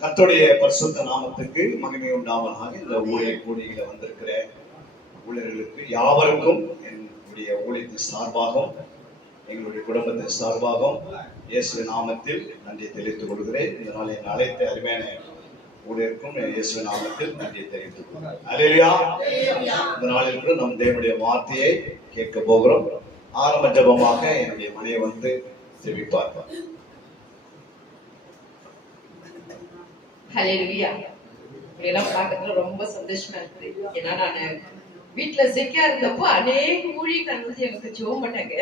கர்த்தருடைய பரிசுத்த நாமத்துக்கு மகிமை உண்டாவதாக. இந்த ஊழிய கூடியில வந்திருக்கிற ஊழியர்களுக்கு யாவருக்கும் என்னுடைய ஊழியத்தின் சார்பாகவும் எங்களுடைய குடும்பத்தின் சார்பாகவும் இயேசு நாமத்தில் நன்றி தெரிவித்துக் கொள்கிறேன். இந்த நாள் என் அழைத்த அருமையான ஊழியருக்கும் இயேசு நாமத்தில் நன்றி தெரிவித்துக் கொள்கிறேன். அல்லேலூயா. இந்த நாளில் கூட நம் தேவனுடைய வார்த்தையை கேட்க போகிறோம். ஆரம்ப ஜபமாக என்னுடைய மனையை வந்து செவிப்பார்கள். ஹல்லேலூயா. இதெல்லாம் பார்க்கறதுல ரொம்ப சந்தோஷமா இருக்குது. ஏன்னா நான் வீட்டுல சிக்கா இருந்தப்போ அநேக ஊழியர்கள் வந்து எனக்கு ஜெபம் பண்ணாங்க.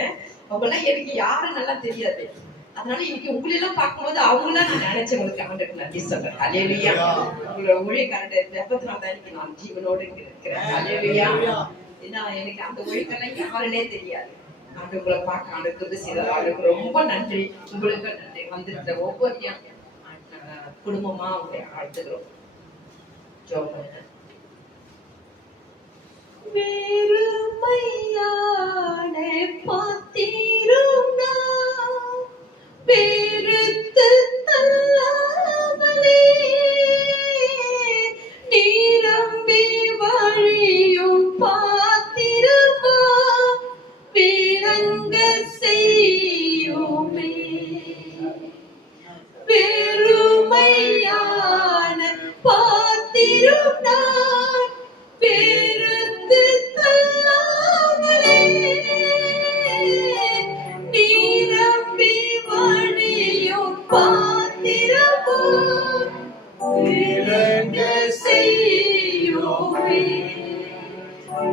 அவங்கெல்லாம் எனக்கு யாரும் நல்லா தெரியாது. அதனால இன்னைக்கு உங்களெல்லாம் பார்க்கும்போது அவங்களாம் நான் நினைச்சவங்களுக்கு ஆண்டவருக்கு நன்றி சொல்றேன். ஹல்லேலூயா. உங்களோட ஊழியக்காரர் ஜெபத்தினால தான் இன்னைக்கு நான் ஜீவனோடு இருக்கிறேன். ஹல்லேலூயா. ஏன்னா எனக்கு அந்த ஊழியக்கெல்லாம் யாருன்னே தெரியாது. ஆண்டவங்களை பார்க்க ஆண்டவருக்கு செய்தது அவருக்கு ரொம்ப நன்றி. உங்களுக்கு நன்றி. வந்திருக்கிற ஒவ்வொரு குடும்பமா அவங்களை வாழ்த்துக்கிறோம். வெறுமையான பாத்திரம் நான் வெறுத்து தள்ளாமலே நீரம்பி வழியும் பாத்திரமா விளங்க செய்யுமே. வெறுமையான பாத்திரம் நான் வெறுத்து தள்ளாமலே நீரம்பி வழியும் பாத்திரமோ விளங்க செய்யுமே.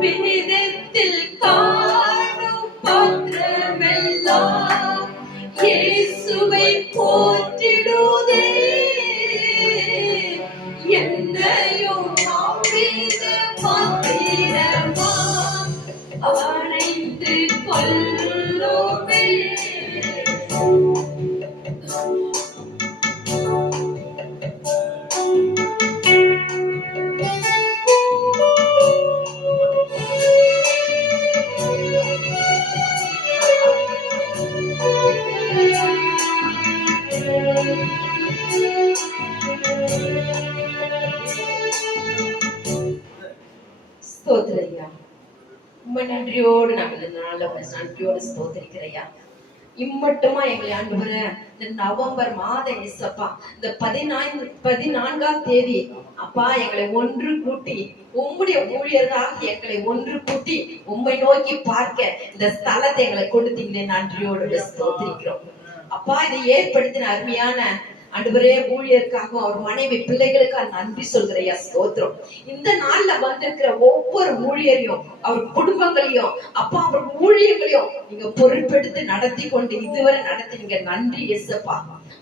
விதத்தில் காணும் பாத்திரமெல்லாம் இயேசுவை போற்றிடுதே. என்னையும் அவ்வித பாத்திரமா அணைத்து கொள்ளுமே. ஸ்தோத்திரையா. ரொம்ப நன்றியோடு நாங்கள் நன்றியோடு ஸ்தோத்திரிக்கிறையா. இம்மட்டுமா எங்களை ஆண்டவரே இந்த நவம்பர் மாதம் இசப்பா இந்த 14ஆம் தேதி அப்பா எங்களை ஒன்று கூட்டி உம்முடைய ஊழியர்களாக எங்களை ஒன்று கூட்டி உம்மை நோக்கி பார்க்க இந்த ஸ்தலத்தை எங்களை கொடுத்தீங்களே நன்றியோடு ஸ்தோத்திரிக்கிறோம். அப்பா இதை ஏற்படுத்தின அருமையான ஆண்டவரே ஊழியருக்காக அவர் மனைவி பிள்ளைகளுக்காக நன்றி சொல்கிறையா. ஸ்தோத்திரம். இந்த நாள்ல வந்திருக்கிற ஒவ்வொரு ஊழியரையும் அவர் குடும்பங்களையும் அப்பா அவர் ஊழியர்களையும் நீங்க பொறுப்பெடுத்து நடத்தி கொண்டு இதுவரை நடத்தினீங்க. நன்றி இயேசுப்பா.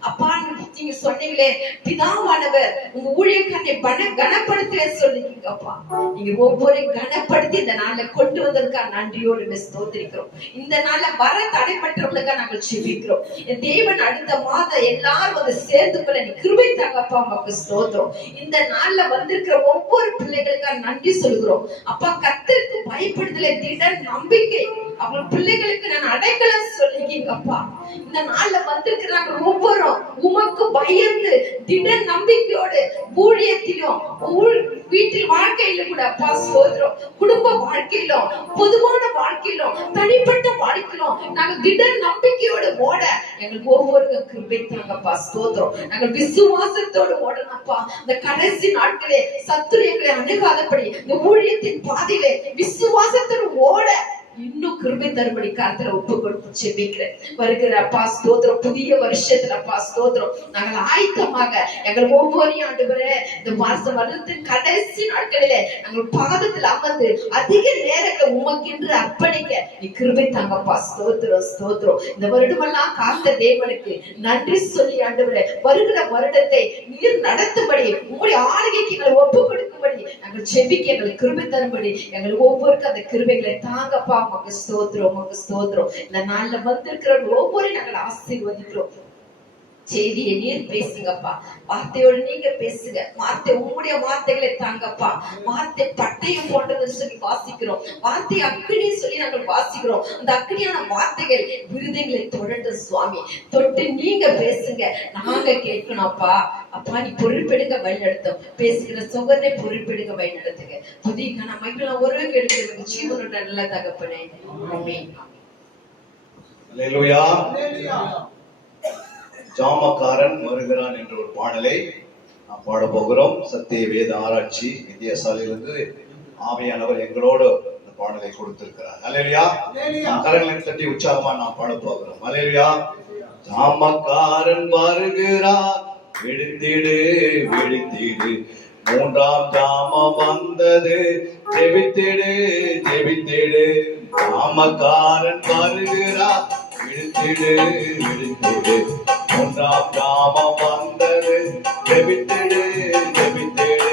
அப்பா நீங்க சொன்னீங்களே பிதாவானவர் உங்க ஊழியக்காரனை கனப்படுத்த சொல்லுங்க. அப்பா நீங்க ஒவ்வொரு கனப்படுத்தி இந்த நாள்ல கொண்டு வந்ததுக்காக நன்றியோடு ஸ்தோத்திரிக்கிறோம். இந்த நாள்ல வர தடைப்பட்டவர்களுக்காக நாங்கள் ஜெபிக்கிறோம். என் தேவன் அடுத்த மாதம் எல்லாரும் வந்து சேர்ந்து கொள்ள நீ கிருபை தாங்கப்பா. உங்களுக்கு ஸ்தோத்திரம். இந்த நாள்ல வந்திருக்கிற ஒவ்வொரு பிள்ளைகளுக்காக நன்றி சொல்கிறோம். அப்பா கர்த்தருக்கு பயப்படுதல திட நம்பிக்கை அவங்க பிள்ளைகளுக்கு நான் அடைக்கலம் சொல்லிங்கப்பா. இந்த நாள்ல வந்திருக்கிறாங்க ஒவ்வொரு உமக்கு பயந்து திட நம்பிக்கையோடு ஊழியத்திலும் வீட்டில் வாழ்க்கையில கூட அப்பா ஸ்தோத்திரம். குடும்ப வாழ்க்கையிலும் பொதுவான வாழ்க்கையிலும் தனிப்பட்ட வாழ்க்கையிலும் நாங்கள் திட நம்பிக்கையோடு ஓட எங்களுக்கு ஒவ்வொருக்கும் கிருபை தாங்கப்பா. ஸ்தோத்திரம். நாங்கள் விசுவாசத்தோடு ஓடணும்ப்பா. இந்த கடைசி நாட்களே சத்துரு எங்களை அணுகாதபடி இந்த ஊழியத்தின் பாதையிலே விசுவாசத்தோடு ஓட இன்னும் கிருபை தரும்படி கர்த்தரை ஒப்பு கொடுத்து ஜெபிக்கிறேன். வருகிற அப்பா ஸ்தோத்திரம். புதிய வருஷத்துல அப்பா ஸ்தோத்திரம் நாங்கள் ஆயத்தமாக எங்கள் ஒவ்வொரு ஆண்டவரே இந்த மாசம் வருடத்தின் கடைசி நாட்களிலே நாங்கள் பாதத்தில் அமர்ந்து அதிக நேரங்களை உமக்கென்று அர்ப்பணிக்க நீ கிருபை தாங்கப்பா. ஸ்தோத்திரம் ஸ்தோத்திரம். இந்த வருடமெல்லாம் காத்த தேவனுக்கு நன்றி சொல்லி ஆண்டவரே வருகிற வருடத்தை நீர் நடத்தும்படி உங்களுடைய ஆளுகைக்கு எங்களை ஒப்பு கொடுக்கும்படி நாங்கள் ஜெபிக்க எங்களுக்கு கிருபை தரும்படி எங்களுக்கு ஒவ்வொருக்கும் அந்த கிருபைகளை தாங்கப்பா. உமக்கு ஸ்தோத்திரம் உமக்கு ஸ்தோத்திரம். இந்த நாள்ல வந்திருக்கிற ஒவ்வொரு நாங்கள் ஆசீர்வதிக்கிறோம். செய்தியை நீர் பேசுங்கப்பா. வார்த்தையோடு நீங்க பேசுங்க. வார்த்தை உங்களுடைய வார்த்தைகளை தாங்கப்பா. வார்த்தை பட்டயம் போன்றதுன்னு சொல்லி வாசிக்கிறோம். வார்த்தை அக்கினி சொல்லி நாங்கள் வாசிக்கிறோம். அந்த அக்கினியான வார்த்தைகள் விருதுகளை தொடட்டும் சுவாமி. தொட்டு நீங்க பேசுங்க, நாங்க கேட்கணும் அப்பா. அப்பா நீ பொறுப்பெடுக்க வழிநடத்தும். பேசுகிற சோகனை பொறுப்பெடுக்க வழிநடத்துங்க. புதிய நமக்கு ஒரு கெடுக்கிறது ஜீவனோட நல்ல தகப்பனே. ஆமென். அல்லேலூயா. ஜாமக்காரன் வருகிறான் என்ற ஒரு பாடலை நாம் பாட போகிறோம். சத்திய வேத ஆராய்ச்சி வித்தியாசாலையிலிருந்து ஆவியானவர் எங்களோடு இந்த பாடலை கொடுத்திருக்கிறார். அல்லேலூயா. கரங்களை தட்டி உற்சாகமா நாம் பாட போகிறோம். அல்லேலூயா. ஜாமக்காரன் வருகிறான், விழித்திடு விழித்திடு, மூன்றாம் ஜாமம் வந்தது, ஜெபித்திடு ஜெபித்திடு. ஜாமக்காரன் வருகிறான், விழித்திடு விழித்திடு, மூன்றாம் ஜாமம் வந்தது, ஜெபித்திடு ஜெபித்திடு.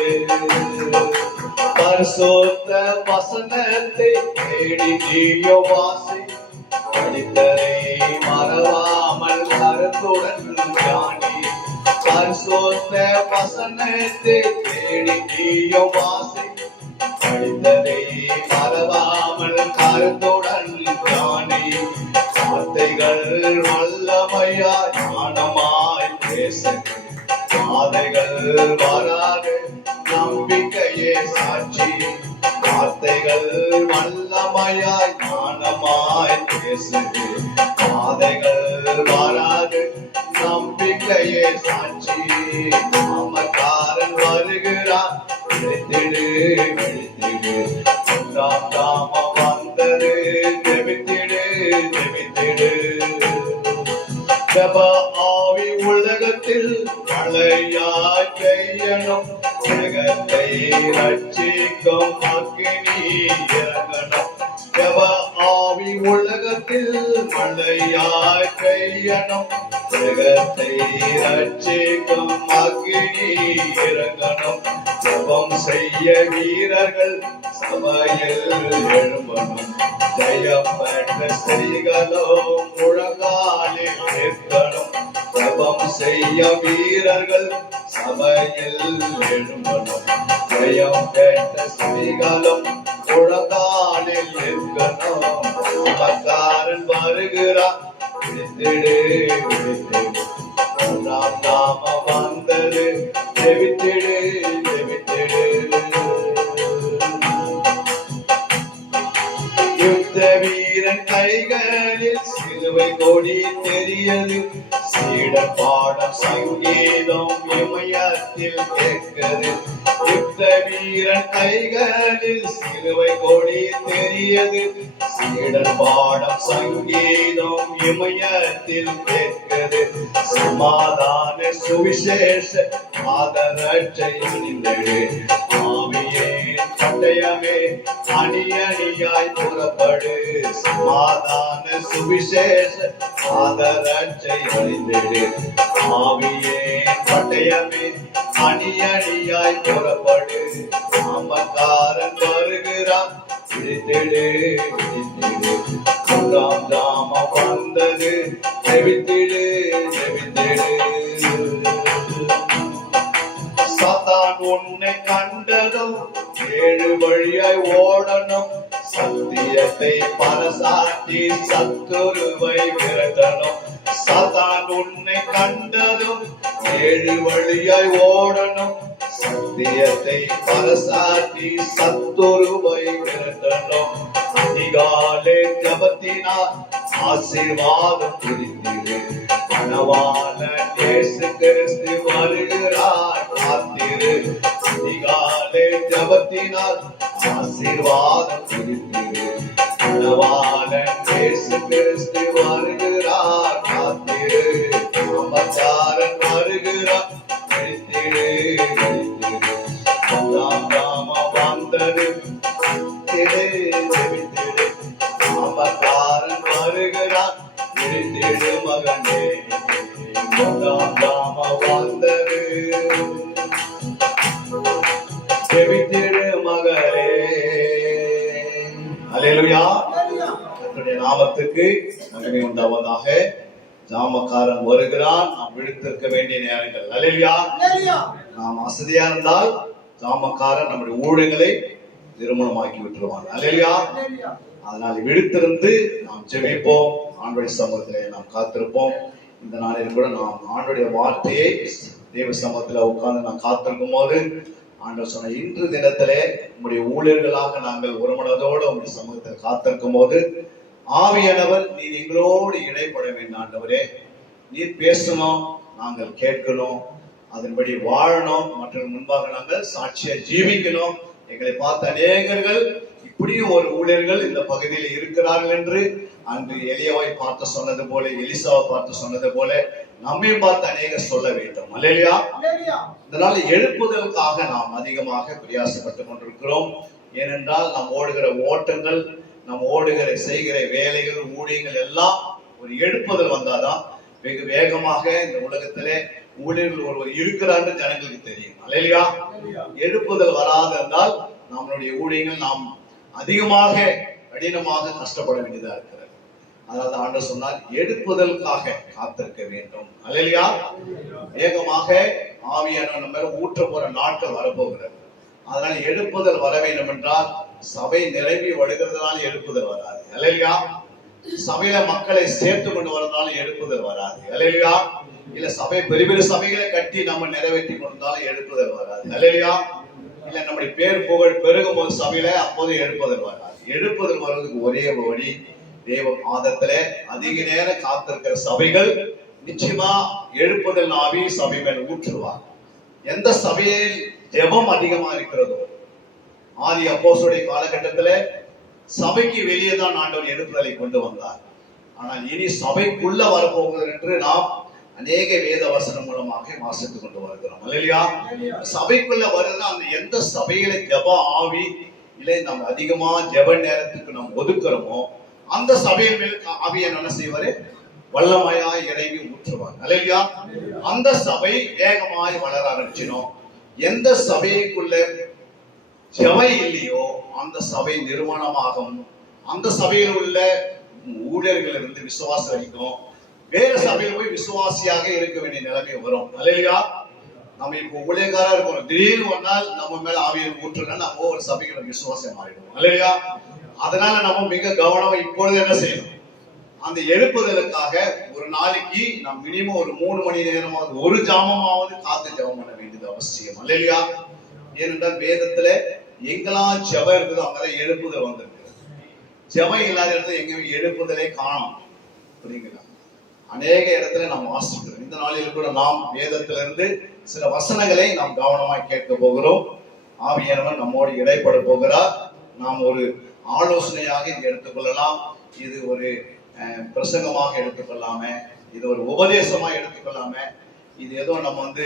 பரிசுத்த வசனத்தை தேடி நீயோ வாசி, படித்ததை மறவாமல் கருத்துடன் தியானி. பரிசுத்த வசனத்தை தேடி நீயோ வாசி, படித்ததை மறவாமல் கருத்துடன் தியானி. வார்த்தைகள் வல்லமையாய் ஞானமாய் பேசுங்க, பாதைகள் வராது நம்பிக்கையே சாட்சி. வார்த்தைகள் வல்லமையாய் ஞானமாய் பேசுங்க, பாதைகள் வராது நம்பிக்கையே சாட்சி. நாமக்காரன் வருகிறான், விழித்திடு விழித்திடு, மூன்றாம் ஜாமம் வந்தது, ஜெபித்திடு ஜெபித்திடு. ஜெப ஆவி உலகத்தில் மழையாய் பெய்யணும், உலகத்தை ரட்சிக்கும் அக்கினி இறங்கணும். ஜெப ஆவி உலகத்தில் மழையாய் பெய்யணும், உலகத்தை ரட்சிக்கும் அக்கினி இறங்கணும். ஜெபம் செய்ய வீரர்கள் சபையில் எழும்பணும், ஜெயம் பெற்ற ஸ்திரீகளோ முழங்காலில் நிற்கணும். ஜெபம் செய்ய வீரர்கள் சபையில் எழும்பணும், ஜெயம் பெற்ற ஸ்திரீகளும் முழங்காலில் நிற்கணும். நாமக்காரன் வருகிறான், விழித்திடு விழித்திடு, மூன்றாம் நாமம் வந்தது, ஜெபித்திடு ஜெபித்திடு. யுத்த வீரன் கைகளில் சிலுவை கொடி தெரியது, சீடர் பாடம் சங்கீதம் இமயத்தில் கேட்கிறது. யுத்த வீரன் கைகளில் சிலுவை கொடி தெரியது, சீடர் பாடம் சங்கீதம் இமயத்தில் கேட்கிறது. சமாதான சுவிசேஷ ஆதரற்றை அணிந்தது, ஆவியே பட்டயமே அணி அணியாய் புறப்படு. சமாதான சுவிசேஷ ஆதரற்றை அணிந்தது, ஆவியே பட்டயமே அணி அணியாய் புறப்படு. நாமக்காரன் வருகிறான், விழித்திடு விழித்திடு, மூன்றாம் ஜாமம் வந்தது, ஜெபித்திடு ஜெபித்திடு. சாத்தான் உன்னை கண்டதும் ஏழு வழியாய் ஓடணும், சத்தியத்தை பரசாட்டி சத்துருவை விரட்டணும். சாத்தான் உன்னை கண்டதும் ஏழு வழியாய் ஓடணும், சத்தியத்தை பரசாட்டி சத்துருவை விரட்டணும். அதிகாலை ஜபத்தினால் ஆசீர்வாதம் புரிந்திரு, மணவாள இயேசு கிறிஸ்து வருகிறார் காத்திரு. அதிகாலை ஜபத்தினால் ஆசீர்வாதம் புரிந்திரு, மணவாள இயேசு கிறிஸ்து வருகிறார் காத்திரு. நாமக்காரன் வருகிறார், விழித்திடு விழித்திடு, மூன்றாம் ஜாமம் வந்தது, ஜெபித்திடு ஜெபித்திடு. நாமக்காரன் வருகிறார், விழித்திடு மகனே, மூன்றாம் ஜாமம் வந்தது, ஜெபித்திடு மகளே. அல்லேலூயா. கர்த்தருடைய நாமத்துக்கு மகிமை உண்டாவதாக. ஜாமக்காரன் வருகிறான், நாம் விழித்திருக்க வேண்டிய நேரங்கள். அல்லேலூயா. நாம் அசதியா இருந்தால் ஜாமக்காரன் நம்முடைய ஊழியங்களை திருமணமாக்கி விட்டுருவான். அல்லேலூயா. அதனால் விழித்திருந்து நாம் ஜெபிப்போம், ஆண்டவருடைய சமூகத்திலே நாம் காத்திருப்போம். இந்த நாளில் கூட நாம் ஆண்டவருடைய வார்த்தையை தேவ சமூகத்தில் உட்கார்ந்து நாம் காத்திருக்கும் போது ஆண்டவர் சொன்ன இன்று தினத்திலே உங்களுடைய ஊழியர்களாக நாங்கள் ஒரு மனதோடு உங்களுடைய சமூகத்தில் காத்திருக்கும் போது ஆவியானவர் நீர் எங்களோடு இடைப்பட வேண்டும். ஆண்டவரே, நீர் பேசணும், நாங்கள் கேட்கணும், அதன்படி வாழணும், மற்ற முன்பாக நாங்கள் சாட்சியா ஜீவிக்கணும். எங்களை பார்த்த அநேகர்கள் இப்படியும் ஒரு ஊழியர்கள் இந்த பகுதியில் இருக்கிறார்கள் என்று அன்று எலியாவை பார்த்து சொன்னது போல, எலிசாவை பார்த்து சொன்னது போல நம்மை பார்த்து அநேகர் சொல்ல வேண்டும். அல்லேலூயா. இதனால எழுப்புதலுக்காக நாம் அதிகமாக பிரயாசப்பட்டுக் கொண்டிருக்கிறோம். ஏனென்றால் நாம் ஓடுகிற ஓட்டங்கள், நாம் ஓடுகிற செய்கிற வேலைகள், ஊழியங்கள் எல்லாம் ஒரு எழுப்புதல் வந்தாதான் வெகு வேகமாக இந்த உலகத்திலே ஊழியர்கள் ஒருவர் இருக்கிறார்கள் ஜனங்களுக்கு தெரியும். அல்லேலூயா. எழுப்புதல் வராது இருந்தால் நம்மளுடைய ஊழியங்கள் நாம் அதிகமாக கடினமாக கஷ்டப்பட வேண்டியதா இருக்கிறது. அதாவது ஆண்டவர் சொன்னார், எடுப்புதலுக்காக காத்திருக்க வேண்டும். அல்லேலூயா. வேகமாக ஆவியானவர் நம்ம மேல ஊற்ற போற நாட்கள் வரப்போகிறது. அதனால எடுப்புதல் வர வேண்டும் என்றால் சபை நிரம்பி வழுகிறதுனால எடுப்புதல் வராது. அல்லேலூயா. சபையில மக்களை சேர்த்து கொண்டு வரதுனால எடுப்புதல் வராது. அல்லேலூயா. இல்ல சபை பெரிய பெரிய சபைகளை கட்டி நம்ம நிறைவேற்றி கொண்டாலும் எடுப்புதல் வராது. அல்லேலூயா. இல்ல நம்முடைய பேர் புகழ் பெருகும் போது சபையில அப்போது எழுப்புதல் வராது. எழுப்புதல் வருவதற்கு ஒரே வழி, தேவ பாதத்திலே அதிக நேரம் காத்திருக்கிற சபைகள் நிச்சயமா எழுப்புதல் ஆவி சபை மேல் ஊற்றுவார். எந்த சபையில் ஜெபம் அதிகமா இருக்கிறதோ, ஆதி அப்போஸ்தலருடைய காலகட்டத்திலே சபைக்கு வெளியே தான் ஆண்டவர் எழுப்புதலை கொண்டு வந்தார். ஆனால் இனி சபைக்குள்ள வரப்போகிறது என்று நாம் அநேக வேத வசனம் மூலமாக வாசித்துக் கொண்டு வருகிறோம். அல்லேலூயா. சபைக்குள்ள வருதுன்னா அந்த எந்த சபையில ஜெப ஆவி இல்லை நம்ம அதிகமா ஜெப நேரத்துக்கு நாம் ஒதுக்குறோமோ அந்த சபையின் மேல் ஆவியை என்ன செய்வாரு? வல்லமையாய் இறங்கி ஊற்றுவார். அல்லேலூயா. அந்த சபை வேகமாய் வளர ஆரம்பிச்சிடும். எந்த சபைக்குள்ள ஜெபம் இல்லையோ அந்த சபை நிர்மாணமாகும். அந்த சபையில் உள்ள ஊழியர்கள் இருந்து விசுவாசம் அளிக்கும். வேற சபையில் போய் விசுவாசியாக இருக்க வேண்டிய நிலைமை வரும். அல்லேலூயா. நம்ம இப்போ ஊழியக்காரா இருக்கோம், திடீர்னு ஒரு நாள் நம்ம மேல ஆவியை ஊற்றுனா நம்ம ஒரு சபைக்கு விசுவாசம் ஆயிடும். அல்லேலூயா. அதனால நம்ம மிக கவனமா இப்பொழுது என்ன செய்யணும்? அந்த எழுப்புதலுக்காக ஒரு நாளைக்கு நாம் மினிமம் ஒரு 3 மணி நேரமாவது ஒரு ஜாமமாவது காத்து ஜெபம் பண்ண வேண்டியது அவசியம். அல்லேலூயா. ஏனென்றால் வேதத்துல எங்கெல்லாம் ஜெபம் இருக்குதோ அங்கதான் எழுப்புதல் வந்திருக்கு. ஜெபம் இல்லாத இடத்துல எங்கேயும் எழுப்புதலை காணும். புரியுங்களா? அநேக இடத்துல நாம் வாசிக்கிறோம். இந்த நாளில் கூட நாம் வேதத்திலிருந்து சில வசனங்களை நாம் கவனமாய் கேட்க போகிறோம். ஆவியானவர் நம்மோடு இடைப்பட போகிறார். நாம் ஒரு ஆலோசனையாக இதை எடுத்துக்கொள்ளலாம். இது ஒரு பிரசங்கமாக எடுத்துக்கொள்ளாம, இது ஒரு உபதேசமா எடுத்துக்கொள்ளாம, இது ஏதோ நம்ம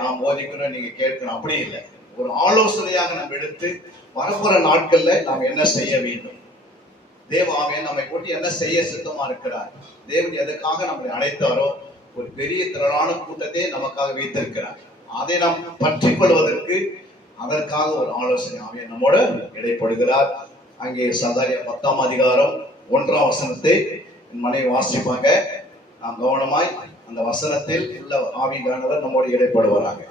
நாம் போதிக்கணும் நீங்க கேட்கணும் அப்படி இல்லை. ஒரு ஆலோசனையாக நம்ம எடுத்து வரப்போற நாட்கள்ல நாம் என்ன செய்ய வேண்டும், தேவ ஆவியானவர் நம்மை போட்டு என்ன செய்ய சித்தமா இருக்கிறார், தேவன் எதற்காக நம்மை அழைத்தாரோ ஒரு பெரிய திரளான கூட்டத்தை நமக்காக வைத்திருக்கிறார். அதை நாம் பற்றி கொள்வதற்கு அதற்காக ஒரு ஆலோசனை ஆவியானவர் நம்மோடு இடைப்படுகிறார். அங்கே சகரியா 10ஆம் அதிகாரம் 1ஆம் வசனத்தை என் மனைவி வாசிப்பாங்க. நாம் கவனமாய் அந்த வசனத்தில் உள்ள ஆவியானவர் நம்மோடு இடைப்படுவாராங்க.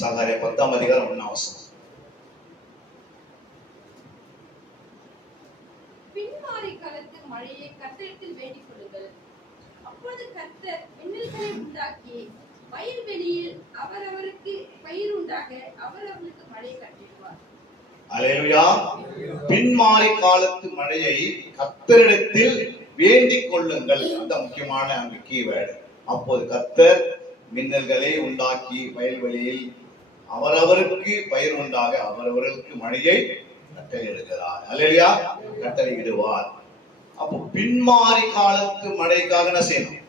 சகரியா 10ஆம் அதிகாரம் 1ஆம் வசனம். பின்மாறி காலத்து மழையை கர்த்தரிடத்தில் வேண்டிக் கொள்ளுங்கள். அப்பொழுது கர்த்தர் மின்னல்களை உண்டாக்கி வயல்வெளியில் அவரவருக்கு பயிர் உண்டாக அவரவருக்கு மழை கட்டிடுவார். அல்லேலூயா. பின்மாறி காலத்து மழையை கர்த்தரிடத்தில் வேண்டிக் கொள்ளுங்கள். அந்த முக்கியமான அங்கு கீவேர்டு. அப்போது கர்த்தர் மின்னல்களை உண்டாக்கி வயல்வெளியில் அவரவருக்கு பயிர் உண்டாக அவரவர்களுக்கு மழையை கட்டளையிடுகிறார். அல்லேலூயா. கட்டளையிடுவார். அப்போ பின்மாறி காலத்து மழைக்காக என்ன செய்யணும்?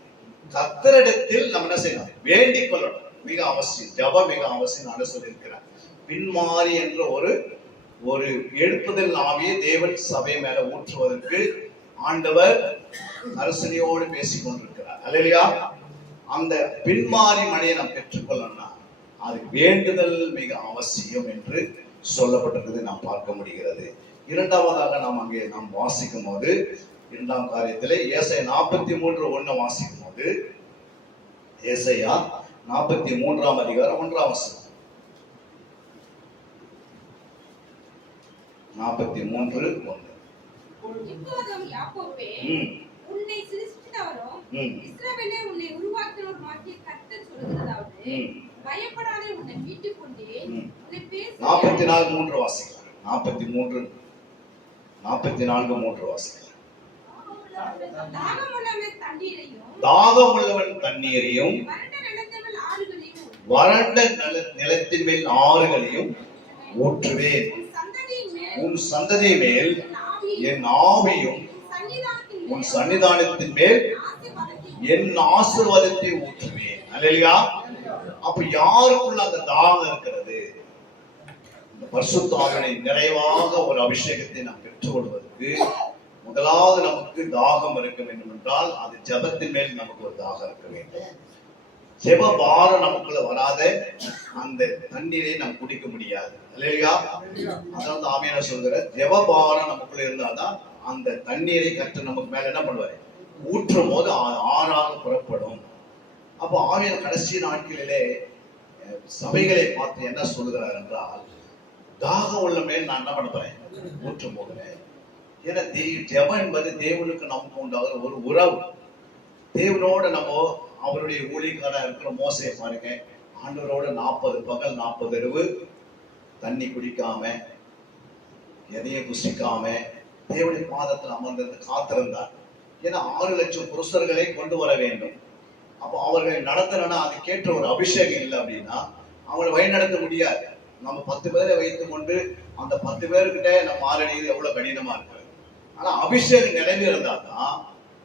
கர்த்தரிடத்தில் நம்ம என்ன செய்யணும்? வேண்டிக் கொள்ளணும். மிக அவசியம். ஜெபம் மிக அவசியம் என்று சொல்லியிருக்கிறார். பின்மாறி என்ற ஒரு எழுப்புதல் ஆவியை தேவன் சபை மேல ஊற்றுவதற்கு ஆண்டவர் அரசனையோடு பேசிக் கொண்டிருக்கிறார். அல்லேலூயா. அந்த பின்மாறி மழையை நாம் பெற்றுக்கொள்ளணும்னா அது வேண்டுதல் மிக அவசியம் என்று சொல்லப்பட்டிருக்கிறது நாம் பார்க்க முடிகிறது. இரண்டாவதாக நாம் அங்கே வாசிக்கும் போது இரண்டாம் காரியத்திலே ஏசாயா 43:1 வாசிக்கும் போது, ஏசாயா 43 அதிகாரம் 1 வசனம். 43:1. இப்போதும் யாக்கோபே, உன்னை சிருஷ்டித்தவரும் இஸ்ரவேலே உன்னை உருவாக்கினவருமாகிய கர்த்தர் சொல்லுகிறதாவது, பயப்படாதே, உன்னை மீட்டுக் கொண்டேன், உன்னை பேச 44:3 வாசிக்கலாம். 44:3 வாசிக்கலாம். தாகமுள்ளவன் தண்ணீரையும் தாகமுள்ளவன் தண்ணீரையும் வறண்ட நிலத்தின் மேல் ஆறுகளையும் வறண்ட நிலத்தின் மேல் ஆறுகளையும் ஊற்றுவேன். உன் சந்ததி மேல் என் ஆவியும் உன் சன்னிதானத்தின் மேல் என் ஆசீர்வாதத்தை ஊற்றுவேன். அல்லேலூயா. அப்ப யாருக்குள்ள அந்த தாகம் இருக்கிறது? இந்த பரிசுத்த ஆவியை நிறைவாக ஒரு அபிஷேகத்தை நாம் பெற்றுக்கொள்வதற்கு முதலாவது நமக்கு தாகம் இருக்க வேண்டும் என்றால் அது ஜெபத்தின் மேல் நமக்கு ஒரு தாகம் இருக்க வேண்டும். ஜெப பாரம் நமக்குள்ள வராத அந்த தண்ணீரை நாம் குடிக்க முடியாது. அல்லேலூயா. அதான் ஆவியானவர் சொல்கிற ஜெப பாரம் நமக்குள்ள இருந்தாதான் அந்த தண்ணீரை கர்த்தர் நமக்கு மேல என்ன பண்ணுவாரு? ஊற்றும் போது ஆறாக புறப்படும். அப்போ ஆவியானவர் கடைசி நாட்களிலே சபைகளை பார்த்து என்ன சொல்லுகிறார் என்றால், தாகம் உள்ள மேல் நான் என்ன பண்ண போறேன்? ஊற்றும் போகிறேன். ஏன்னா ஜெபம் என்பது தேவனுக்கு நமக்கு உண்டாகிற ஒரு உறவு. தேவனோட நம்ம அவருடைய ஊழியக்காரா இருக்கிற மோசையை பாருங்க, ஆண்டவரோட 40 பகல் 40 இரவு தண்ணி குடிக்காம எதையும் புசிக்காம தேவனுடைய பாதத்தில் அமர்ந்திருந்து காத்திருந்தார். ஏன்னா 6 லட்சம் புருஷர்களை கொண்டு வர வேண்டும். அப்போ அவர்களை நடத்தணும்னா அதுக்கேற்ற ஒரு அபிஷேகம் இல்லை அப்படின்னா அவங்களை வழிநடத்த முடியாது. நம்ம 10 பேரை வைத்துக் கொண்டு அந்த 10 பேர்கிட்ட நம்ம ஆரணியில் எவ்வளவு கடினமா இருக்கு. ஆனா அபிஷேகம் நிறைவு இருந்தால் தான்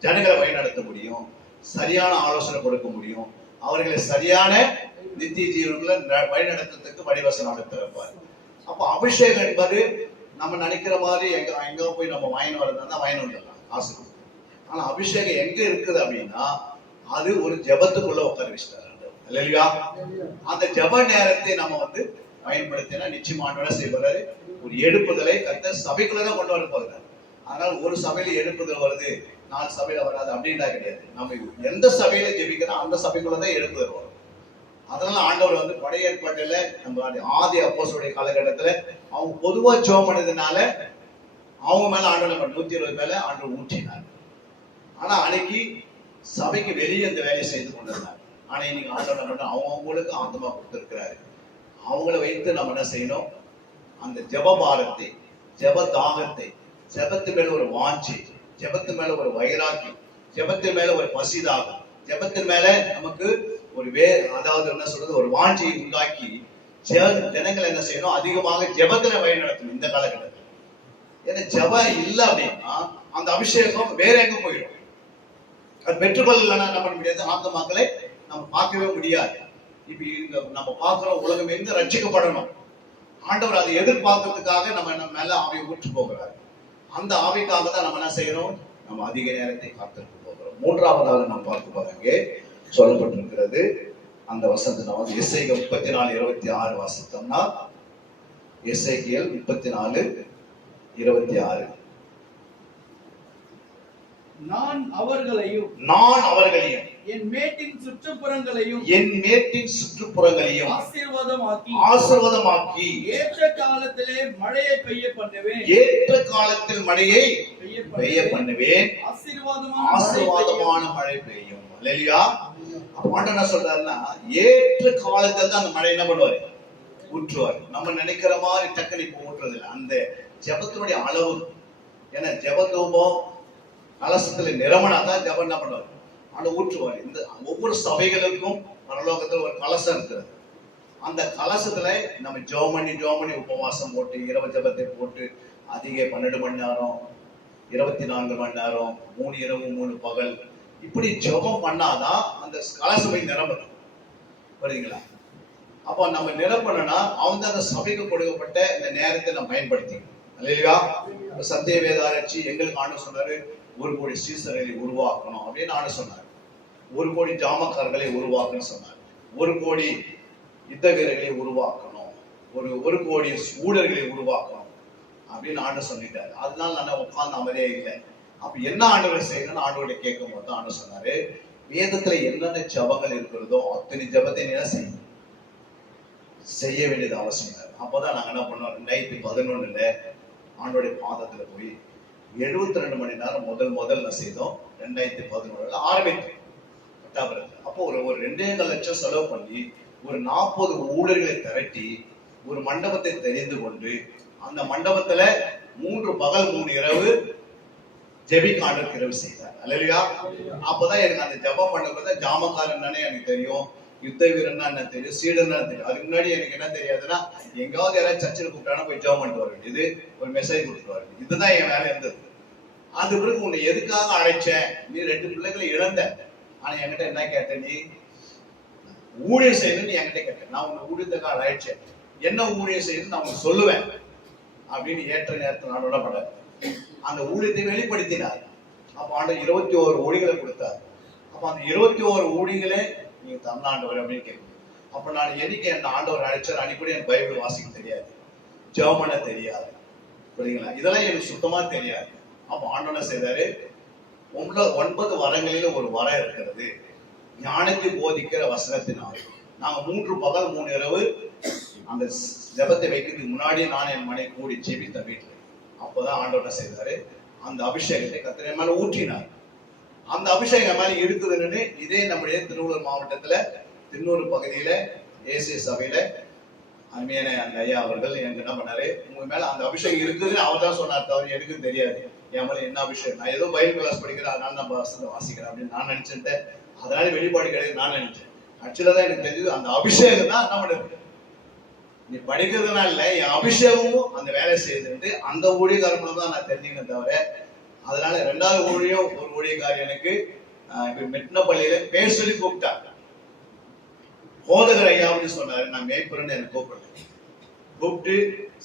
ஜனங்களை வழிநடத்த முடியும், சரியான ஆலோசனை கொடுக்க முடியும், அவர்களை சரியான நித்திய ஜீவன்களை வழிநடத்துறதுக்கு வழிவசனம் திறப்பார். அப்ப அபிஷேகம் என்பது நம்ம நினைக்கிற மாதிரி எங்க போய் நம்ம வாயின் வரதுன்னா வாயின் வந்துடலாம் காசு. ஆனா அபிஷேகம் எங்க இருக்குது அப்படின்னா அது ஒரு ஜெபத்துக்குள்ள உட்கார வச்சுட்டாரு. இல்லையா? அந்த ஜெப நேரத்தை நம்ம பயன்படுத்தினா நிச்சயமான செய்வாரு. ஒரு எழுப்புதலை கர்த்தர் சபைக்குள்ளதான் கொண்டு வர போகிறார். அதனால ஒரு சபையில எழுப்புதல் வருது, 4 சபையில வராது அப்படின்னா கிடையாது. நம்ம எந்த சபையில ஜெபிக்கிறோம் அந்த சபைக்குள்ளதான் எழுப்புதல் வரும். அதனால ஆண்டவர் பழைய ஏற்பாட்டில நம்ம ஆதி அப்போஸ்தலருடைய காலகட்டத்துல அவங்க பொதுவா ஜெபம் பண்ணதுனால அவங்க மேல ஆண்டவர் 120 மேல ஆண்டவர் ஊற்றினார். ஆனா அன்னைக்கு சபைக்கு வெளியே இந்த வேலையை செய்து கொண்டிருந்தார். ஆனா இன்னைக்கு ஆண்டவர் அவங்களுக்கு ஆத்மா கொடுத்திருக்கிறாரு. அவங்கள வைத்து நம்ம என்ன செய்யணும்? அந்த ஜெப பாரத்தை, ஜெப தாகத்தை, ஜெபத்து மேல ஒரு வாஞ்சி, ஜெபத்து மேல ஒரு வைராக்கி, ஜெபத்து மேல ஒரு பசிதாகம், ஜெபத்து மேல நமக்கு ஒரு அதாவது என்ன சொல்றது, ஒரு வாஞ்சியை உண்டாக்கி ஜனங்கள் என்ன செய்யணும்? அதிகமாக ஜெபத்துல வழிநடத்தணும் இந்த காலகட்டத்தில். ஏன்னா ஜெபம் இல்லை அப்படின்னா அந்த அபிஷேகம் வேற எங்க போயிடும். அது பெற்றுக்கொள்ளலன்னா என்ன பண்ண முடியாது? ஆந்த மக்களை நம்ம பார்க்கவே முடியாது. இப்ப நம்ம பார்க்கிற உலகம் எங்க ரட்சிக்கப்படணும். ஆண்டவர் அதை எதிர்பார்க்கறதுக்காக நம்ம மேல ஆவியை ஊற்று போகிறார். அந்த ஆவிக்காக தான் நம்ம என்ன செய்யறோம்? நம்ம அதிக நேரத்தை காத்திருக்க போகிறோம். மூன்றாவதாக நாம் பார்க்க போறாங்க சொல்லப்பட்டிருக்கிறது அந்த வசனத்தை நம்ம எசேக்கியேல் 34:26 வாசித்தோம்னா, எசேக்கியேல் 34:26 நான் அவர்களையும் என் மேட்டின் சுற்றுப்புறங்களையும் ஆசீர்வாதமாக்கி ஏற்ற காலத்திலே மழையை பெய்ய பண்ணுவேன். ஆசீர்வாதமான மழை பெய்யும். அல்லேலூயா. ஆண்டவர் என்ன சொல்றாருன்னா, ஏற்ற காலத்துல தான் அந்த மழை என்ன பண்ணுவாரு? ஊற்றுவார். நம்ம நினைக்கிற மாதிரி டக்குனு இப்ப ஊற்றுறது இல்லை. அந்த ஜெபத்தினுடைய அளவு, ஏன்னா ஜெபத்தூபம் கலசத்துல நிரமனா தான் ஜெபம் என்ன பண்ணுவார்? ஆனா ஊற்றுவார். இந்த ஒவ்வொரு சபைகளுக்கும் பரலோகத்துல ஒரு கலசம் இருக்கிறது. அந்த கலசத்துல நம்ம ஜெபம் பண்ணி உபவாசம் போட்டு இரவு ஜெபத்தை போட்டு அதிக 12 மணி நேரம், 24 மணி நேரம், 3 இரவு 3 பகல் இப்படி ஜெபம் பண்ணாதான் அந்த கலசபை நிரம்பணும். புரியுதுங்களா? அப்ப நம்ம நிரப்பணும்னா அவங்க அந்த சபைக்கு கொடுக்கப்பட்ட இந்த நேரத்தை நம்ம பயன்படுத்திக்கணும். இல்லையா? சத்திய வேதாராய்ச்சி எங்களுக்கு ஆண்டு சொன்னாரு, 1 கோடி சீசர்களை உருவாக்கணும் அப்படின்னு ஆண்டு சொன்னார். 1 கோடி ஜாமக்காரர்களை உருவாக்கணும்னு சொன்னார். 1 கோடி யுத்த வீரர்களை உருவாக்கணும், 1 கோடி ஊழல்களை உருவாக்கணும் அப்படின்னு ஆண்டு சொல்லிட்டாரு. அதனால நான் உட்கார்ந்து அமைதியே இல்லை. அப்ப என்ன ஆண்டவர் செய்யணும்னு ஆண்டவரை கேட்கும் போது ஆண்டவர் சொன்னாரு, வேதத்துல என்னென்ன ஜபங்கள் இருக்கிறதோ அத்தனை ஜபத்தை என்ன செய்ய வேண்டியது அவசியம். அப்பதான் நாங்க என்ன பண்ணோம், 2011 ஆண்டோடைய பாதத்துல போய் 72 மணி நேரம் முதல் செய்தோம். 2011 ஆரம்பித்தோம். அப்போ ஒரு 2.5 லட்சம் செலவு பண்ணி ஒரு 40 ஊழியர்களை திரட்டி ஒரு மண்டபத்தை தெரிந்து கொண்டு அந்த மண்டபத்துல 3 பகல் 3 இரவு ஜெபிக்க ஆண்டவர் கிருபை செய்தார். அல்லேலூயா. அப்பதான் எனக்கு அந்த ஜெபம் பண்ணும்போது ஜாமக்காரன் எனக்கு தெரியும், யுத்த வீரன்னா என்ன தெரியும், சீடன்னா தெரியும். அதுக்கு முன்னாடி எனக்கு என்ன தெரியாதுன்னா, எங்காவது யாராவது சர்ச்சில் கூப்பிட்டானா போய் ஜெபம் பண்ணிட்டு வர வேண்டியது, ஒரு மெசேஜ் கொடுத்துட்டு வர வேண்டியது, இதுதான் என் வேலை இருந்தது. அது பிறகு உன்னை எதுக்காக அழைச்சேன், நீ 2 பிள்ளைகளை இழந்த, ஆனா என்கிட்ட என்ன கேட்ட, நீ ஊழியம் செய்யணும்னு என்கிட்ட கேட்ட. நான் உன்னை ஊழியத்துக்காக அழைச்சேன், என்ன ஊழியம் செய்யணும்னு நான் உனக்கு சொல்லுவேன் அப்படின்னு ஏற்ற நேரத்தில் நான் விடப்பட அந்த ஊழியத்தை வெளிப்படுத்தினார். அப்ப ஆண்டு 21 ஊழிகளை கொடுத்தார். அப்ப அந்த 21 ஊழிகளை நீங்க தமிழ்நாண்டவர் அப்படின்னு கேட்கணும். அப்ப நான் என்னைக்கு என்ன ஆண்டவர் அழைச்சார், அன்னைக்கு எனக்கு பைபிள் வாசிக்க தெரியாது, ஜெர்மன தெரியாது, புரியுங்களா, இதெல்லாம் எனக்கு சுத்தமா தெரியாது. அப்ப ஆண்டவர் செய்தாரு, 9 வரங்களில ஒரு வரம் இருக்கிறது, ஞானத்தை போதிக்கிற வசனத்தினால். நாங்க 3 பகல் 3 இரவு அந்த ஜபத்தை வைக்கிறதுக்கு முன்னாடி நான் என் மனை கூடி ஜெபித்த வீட்டுல. அப்பதான் ஆண்டவர் செய்தாரு, அந்த அபிஷேகத்தை கர்த்தர் மேல ஊற்றினார். அந்த அபிஷேகம் மேல இருக்குதுன்னு இதே நம்முடைய திருவள்ளூர் மாவட்டத்துல திருநூறு பகுதியில ஏசிய சபையில அருமையான அந்த ஐயா அவர்கள் எனக்கு என்ன பண்ணாரு, உங்க மேல அந்த அபிஷேகம் இருக்குதுன்னு அவர் தான் சொன்னார், தவிர எனக்கு தெரியாது என் மேல என்ன அபிஷேகம். நான் ஏதோ பைபிள் கிளாஸ் படிக்கிறேன், அதனால நான் வசனத்தை வாசிக்கிறேன் அப்படின்னு நான் நினைச்சிட்டேன். அதனால வெளிப்பாடு கிடையாது நான் நினைச்சேன். ஆக்சுவலா தான் எனக்கு தெரிஞ்சது அந்த அபிஷேகம் தான் நம்மளுக்கு. நீ படிக்கிறதுனால இல்ல, என் அபிஷேகமும் அந்த வேலை செய்யுது அந்த ஊழியக்காரங்களும் தான் நான் தெரிஞ்சுக்கணும் தவிர. அதனால 2வது ஊழியம் ஒரு ஊழியக்காரி எனக்கு மெட்னப்பள்ளியில பேர் சொல்லி கூப்பிட்டாங்க. போதகர் ஐயா அப்படின்னு சொன்னாரு, நான் மேய்ப்புறன்னு எனக்கு கூப்பிடல, கூப்பிட்டு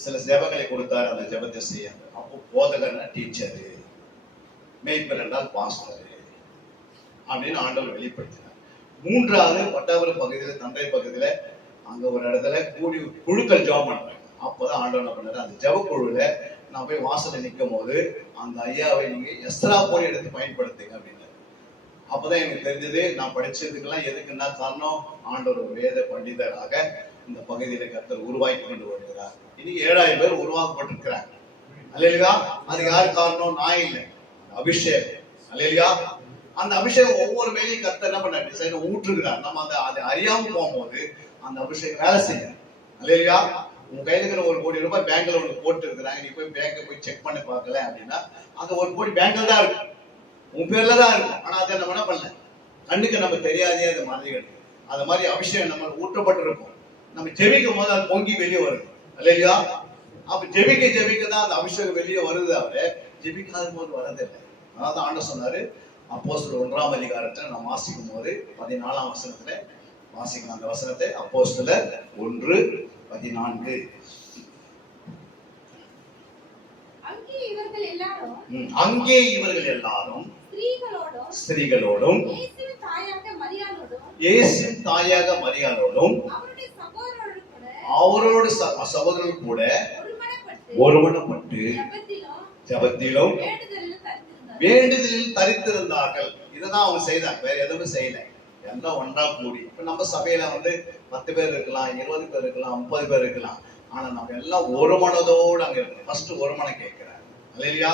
சில ஜெபங்களை கொடுத்தாரு, அந்த ஜெபத்தை செய்ய. அப்போ போதகர்னா டீச்சரு, மேய்ப்பர் என்றால் பாஸ்டர் அப்படின்னு ஆண்டவர் வெளிப்படுத்தினார். 3வது பட்டாபுரம் பகுதியில தந்தை பகுதியில அங்க ஒரு இடத்துல குழுக்கள் ஜெபம் பண்றாங்க. அப்பதான் ஆண்டவர் என்ன பண்ணாரு, அந்த ஜெப குழுல நான் போய் வாசல்ல நிற்கும் போது அந்த ஐயாவை நீங்க எஸ்ரா போய் எடுத்து பயன்படுத்துங்க அப்படின்னு. அப்பதான் எனக்கு தெரிஞ்சது, நான் படிச்சதுக்கெல்லாம் எதுக்குன்னா காரணம், ஆண்டவர் ஒரு வேத பண்டிதராக இந்த பகுதியில கர்த்தர் உருவாக்கி கொண்டு வருகிறார். இன்னைக்கு 7000 பேர் உருவாக்கப்பட்டிருக்கிறாங்க. அல்லேலூயா. அது யாரு காரணம், நான் இல்லை, அபிஷேகம். அல்லேலூயா. அந்த அபிஷேகம் ஒவ்வொரு வேலையும் கர்த்தர் என்ன பண்ண ஊற்றுகிறார். நம்ம அதை அறியாம போகும்போது அந்த அபிஷேகம் வேலை செய்யும். அல்லேலூயா. உங்க கையில இருக்கிற 1 கோடி ரூபாய் பேங்க்ல ஒன்று போட்டு இருக்கிறாங்க, நீ போய் பேங்க்ல போய் செக் பண்ணி பார்க்கல அப்படின்னா அந்த 1 கோடி பேங்க்ல தான் இருக்கு, உன் பேர்ல தான் இருக்கும். ஆனா அதை நம்ம என்ன பண்ணல, கண்ணுக்கு நம்ம தெரியாதே அதை மறைஞ்சிடுது. அது மாதிரி அபிஷேகம் நம்ம ஊற்றப்பட்டு இருக்கும். நம்ம ஜெபிக்கும் போது அது பொங்கி வெளியே வருது. அல்லேலூயா. அப்ப ஜெபிக்க தான் அந்த அபிஷேகம் வெளியே வருது, அவரு ஜெபிக்காத போது வரதில்லை. அதாவது ஆண்டவர் சொன்னாரு, அப்போஸ்தலர் 1ஆம் அதிகாரத்துல நம்ம வாசிக்கும் போது 14ஆம் வசனத்துல வாசிக்கலாம். அந்த வசனத்தை அப்போஸ்தலர் 1:14. அங்கே இவர்கள் எல்லாரும் ஸ்திரீகளோடும் இயேசுவின் தாயாக மரியாளோடும் அவரோடு சகோதரர்கள் கூட ஒருமனப்பட்டு ஜெபத்திலும் வேண்டுதலில் தரித்திருந்தார்கள். இதுதான் அவங்க செய்தாங்க, வேற எதுவும் செய்யல. எல்லாம் ஒன்றா கூடி. இப்ப நம்ம சபையில 10 பேர் இருக்கலாம், 20 பேர் இருக்கலாம், 30 பேர் இருக்கலாம். ஆனா நம்ம எல்லாம் ஒரு மனதோடு அங்க இருக்கணும். ஃபர்ஸ்ட் ஒரு மனம் கேட்கிறார். அல்லேலூயா.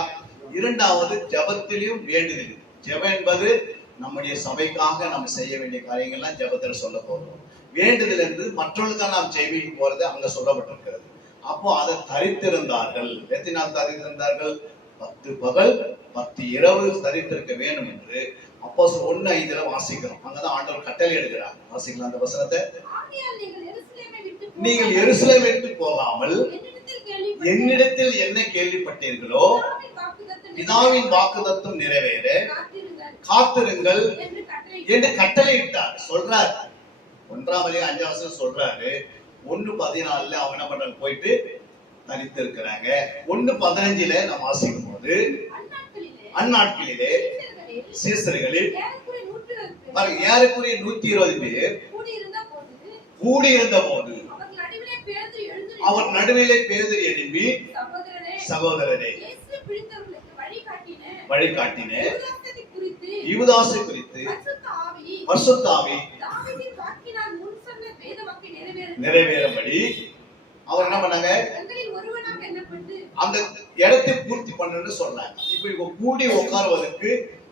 2வது ஜெபத்திலும் வேண்டுதல். ஜெபம் என்பது நம்முடைய சபைக்காக நம்ம செய்ய வேண்டிய காரியங்கள்லாம் ஜெபத்துல சொல்ல போறோம். வேண்டுதல் என்று மற்றவர்களுக்காக நாம் ஜெபிக்க போறது அங்க சொல்லப்பட்டிருக்கிறது. அப்போ அதை தரித்திருந்தார்கள். எத்தனை நாள் தரித்திருந்தார்கள்? 10 பகல் 10 இரவு தரித்திருக்க வேண்டும் என்று அப்போஸ்தலர் 1:5 வாசிக்கிறோம். அங்கதான் ஆண்டவர் கட்டளை எடுக்கிறார். வாசிக்கலாம் அந்த வசனத்தை. நீங்கள் எருசலேமை விட்டு போகாமல் என்னிடத்தில் என்ன கேள்விப்பட்டீர்களோ பிதாவின் வாக்குத்தத்தம் நிறைவேற காத்திருங்கள் என்று கட்டளையிட்டார். சொல்றார் 1ஆம் அதிகாரம் 5ஆம் வசனம் சொல்றாரு. 1:14 அவங்க என்ன பண்றாங்க, போயிட்டு தரித்து இருக்கிறாங்க. 1:15 நாம் வாசிக்கும் போது அந்நாட்களிலே சீசர்களில் ஏறக்குறைய 120 பேர் கூடியிருந்த போது அவர் நடுவிலே பேதுரு எழும்பி, சகோதரரே வழிகாட்டின யூதாசை குறித்து யூதாசை குறித்து பரிசுத்த ஆவி தாவீதின் வாக்கினால் முன் சொன்ன வேத வாக்கை நிறைவேறும்படி அவர் என்ன பண்ணாங்க, தங்களில் ஒருவனாக எண்ணப்பட்டு அந்த இடத்தை பூர்த்தி பண்ணணும்னு சொன்னாங்க. இப்ப இவங்க கூடி உட்காருவதற்கு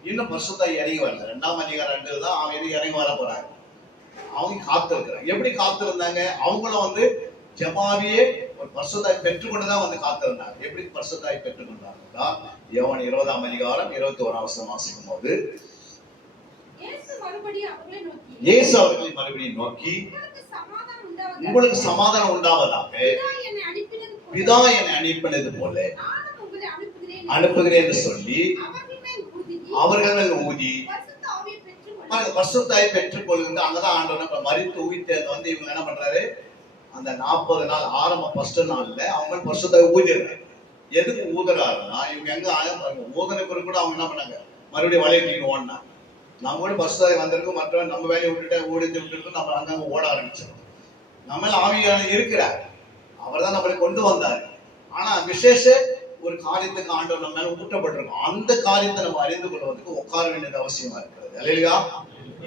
இன்னும் பரிசுத்த இறங்கி வரல. 2ஆம் அதிகாரம் 2 தான் அவங்க இறங்கி வர போறாங்க. அவங்க காத்திருக்கிறாங்க. எப்படி காத்திருந்தாங்க? அவங்களும் ஜெபாவியே ஒரு பரிசுத்தாய் பெற்றுக்கொண்டுதான் காத்திருந்தாங்க. எப்படி பரிசுத்தாய் பெற்றுக்கொண்டாங்கன்னா, யோவான் 20ஆம் அதிகாரம் 21ஆம் வசனம் வாசிக்கும் போது, இயேசு மறுபடியும் அவர்களை நோக்கி உங்களுக்கு சமாதானம் உண்டாவதாக பிதா என்னை அனுப்பினது போல அனுப்புகிறேன் என்று சொல்லி அவர்கள் மேல் ஊதி பரிசுத்தாய் பெற்றுக் கொள்ளுங்க. அங்கதான் ஆண்டவர் மரித்து உயிர்த்தேன் இவங்க என்ன பண்றாரு, அந்த 40 நாள் ஆரம்ப ஃபர்ஸ்ட் நாள்ல அவங்க பரிசுத்தாய் ஊதிடுறாரு. எதுக்கு ஊதுறாருன்னா, இவங்க எங்க ஊதனை பிறகு கூட அவங்க என்ன பண்ணாங்க, மறுபடியும் வலையை ஓடினாங்க. நம்ம கூட பரிசுத்தாய் வந்திருக்கும், மற்ற நம்ம வேலையை விட்டுட்டு ஓடிஞ்சு விட்டுருக்கும், நம்ம அங்கங்க ஓட ஆரம்பிச்சிடும். நம்ம ஆவியாளர் இருக்கிறார், அவர் தான் நம்மளை கொண்டு வந்தாரு. ஆனா விசேஷ ஒரு காரியத்துக்கு ஆண்டவர் நம்ம மேல ஊட்டப்பட்டிருக்கோம். அந்த காரியத்தை நம்ம அறிந்து கொள்வதற்கு உட்கார வேண்டியது அவசியமா இருக்கிறது. அல்லேலூயா.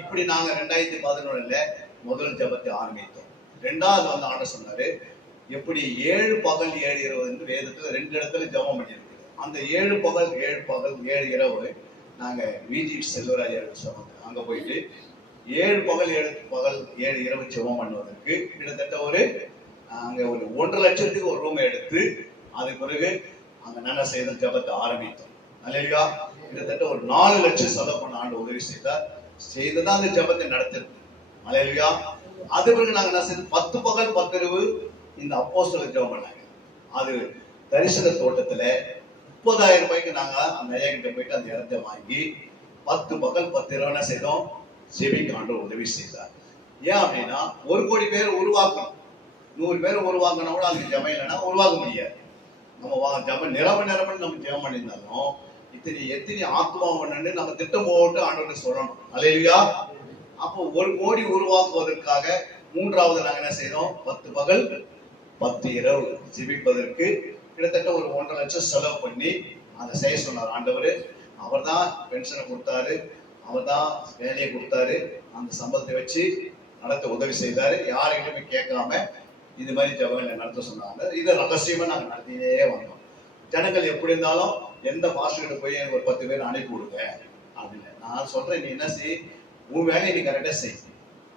இப்படி நாங்க 2011 முதல் ஜெபத்தை ஆரம்பித்தோம். 2வது ஆண்டவர் சொன்னாரு, எப்படி 7 பகல் 7 இரவு என்று வேதத்துல 2 இடத்துல ஜெபம் பண்ணியிருக்கு. அந்த 7 பகல் 7 இரவு நாங்க விஜி செல்வராஜ் சொன்னோம். அங்க போயிட்டு 7 பகல் 7 இரவு ஜெபம் பண்ணுவதற்கு கிட்டத்தட்ட அங்க ஒரு 1.5 லட்சத்துக்கு ஒரு ரூம் எடுத்து, அதுக்கு பிறகு அங்க என்ன செய்த ஜெபத்தை ஆரம்பித்தோம். அல்லேலூயா. கிட்டத்தட்ட ஒரு 4 லட்சம் செலவு பண்ண ஆண்டு உதவி செய்துதான் அந்த ஜெபத்தை நடத்திருக்கு. அல்லேலூயா. அது பிறகு நாங்க என்ன செய்தோம், 10 பகல் 10 இரவு இந்த அப்போஸ்தலர் ஜெபம் பண்ணாங்க. அது தரிசன தோட்டத்துல 30,000 ரூபாய்க்கு நாங்க அந்த ஐயா கிட்ட போயிட்டு அந்த இடத்தை வாங்கி 10 பகல் 10 இரவு என்ன செய்தோம், ஜெபிக்க ஆண்டவர் உதவி செய்தார். ஏன் அப்படின்னா, 1 கோடி பேர் உருவாக்கணும். 100 பேர் உருவாக்கினா கூட அதுக்கு ஜெபம் இல்லைன்னா உருவாக்க முடியாது. நம்ம ஜெபம் நிரம்ப நம்ம ஜெபம் பண்ணியிருந்தாலும் எத்தனை ஆத்மா பண்ணு நம்ம திட்டம் போட்டு ஆண்டவர்கிட்ட சொல்லணும். அல்லேலூயா. அப்போ 1 கோடி உருவாக்குவதற்காக 3வது நாங்க என்ன செய்யறோம், 10 பகல் 10 இரவு ஜெபிப்பதற்கு கிட்டத்தட்ட ஒரு 1.5 லட்சம் செலவு பண்ணி அதை செய்ய சொன்னார் ஆண்டவர். அவர் தான் பென்ஷனை கொடுத்தாரு, அவர் தான் வேலையை கொடுத்தாரு, அந்த சம்பளத்தை வச்சு நடத்த உதவி செய்தாரு. யாரையுமே கேட்காம இது மாதிரி ஜெபங்களை நடத்த சொன்னாங்க. இதை ரகசியமா நாங்க நடத்தினே வந்தோம். ஜனங்கள் எப்படி இருந்தாலும் எந்த பாஸ்டர்கிட்ட போய் எனக்கு ஒரு 10 பேர் அனுப்பி விடுங்க அப்படின்னு நான் சொல்றேன். நீ என்ன செய், உன் வேலையை நீ கரெக்டா செய்.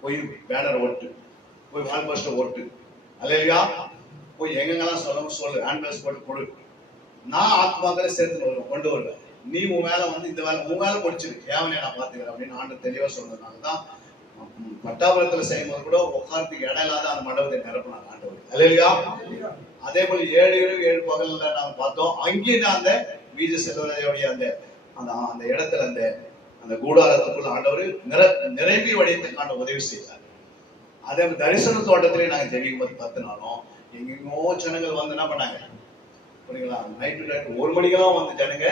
போய் பேனர் ஓட்டு, போய் வால் போஸ்டர் ஓட்டு. அல்லேலூயா. போய் எங்கெங்கெல்லாம் சொல்லு, ஹேண்ட்பேஸ் போட்டு கொடு. நான் ஆத்மாக்களை சேர்த்து கொண்டு வருவேன். நீ உன் வேலை இந்த வேலை உன் வேலை படிச்சிரு, கேவலையை நான் பாத்துக்கிறேன் அப்படின்னு ஆண்டு தெளிவா சொன்னதுனாலதான் பட்டாபுரத்துல செய்யும்போது கூட உட்கார்றதுக்கு இடம் இல்லாத அந்த மண்டபத்தை நிரப்பினாங்க ஆண்டவர். அல்லேலூயா. அதே போல 7 இரவு 7 பகல்ல நாங்க பார்த்தோம். அங்கேயும் அந்த விஜி செல்வராஜோடைய அந்த இடத்துல அந்த கூடாரத்துக்குள்ள ஆண்டவர் நிரம்பி வடிவத்துக்கு உதவி செய்தார். அதே தரிசன தோட்டத்திலே நாங்க ஜெபிக்கும் போது 10 நாளும் எங்கெங்கோ ஜனங்கள் என்ன பண்ணாங்க புரியுங்களா, நைட்டு 1 மணிக்கெல்லாம் ஜனங்க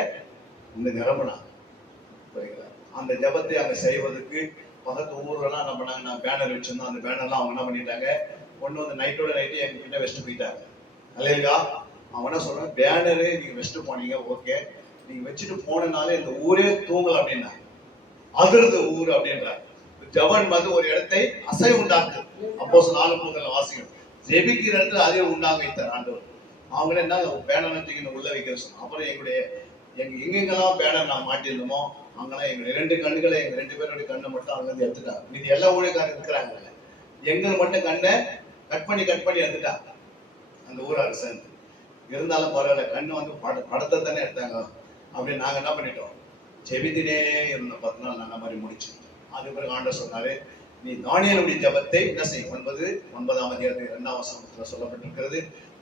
நிரம்பினாங்க. புரியுங்களா. அந்த ஜபத்தை அங்க செய்வதற்கு பக்கத்து ஊர்லாம் என்ன பண்ணாங்க, நான் பேனர் வச்சிருந்தோம். அந்த பேனர்லாம் அவங்க என்ன பண்ணிட்டாங்க, கொண்டு நைட்டோட நைட்டு எங்க கிட்ட வச்சுட்டு போயிட்டாங்க. அல்லேலூயா. அவன் என்ன சொல்றான், பேனரு நீங்க வச்சுட்டு போனீங்க, ஓகே, நீங்க வச்சுட்டு போனனாலே இந்த ஊரே தூங்கல அப்படின்னா அதிர்ந்து ஊர் அப்படின்றாங்க. ஜபன் ஒரு இடத்தை அசை உண்டாக்கு. அப்போ 4 வாசிக்கும் ஜெபிக்கிற இடத்துல அதே உண்டாக வைத்தார் ஆண்டவர். அவங்களே என்ன பேனர் தூக்கி உள்ள வைக்கிற சொன்னோம். அப்புறம் எங்கெங்கெல்லாம் பேனர் நான் மாட்டியிருந்தோமோ அங்கெல்லாம் எங்க 2 கண்ணுகளை, எங்க 2 பேருடைய கண்ணை மட்டும் அங்க இருந்து எடுத்துட்டாங்க. மீதி எல்லா ஊழியக்காரங்க இருக்கிறாங்க, எங்களை மட்டும் கண்ணை கட் பண்ணி எடுத்துட்டாங்க அந்த ஊரார் சேர்ந்து. இருந்தாலும் பரவாயில்ல, கண்ணு படத்தை தானே எடுத்தாங்க அப்படின்னு நாங்க என்ன பண்ணிட்டோம், ஜெபித்தினே இருந்த 10 நாள் நல்ல மாதிரி முடிச்சு. அது பிறகு ஆண்டவர் சொன்னாரு, நீ தானியேலுடைய ஜெபத்தை என்ன செய்யும் 9ஆம் அதிகாரத்தில் 2ஆம் வசனத்துல சொல்லப்பட்டிருக்கிறது.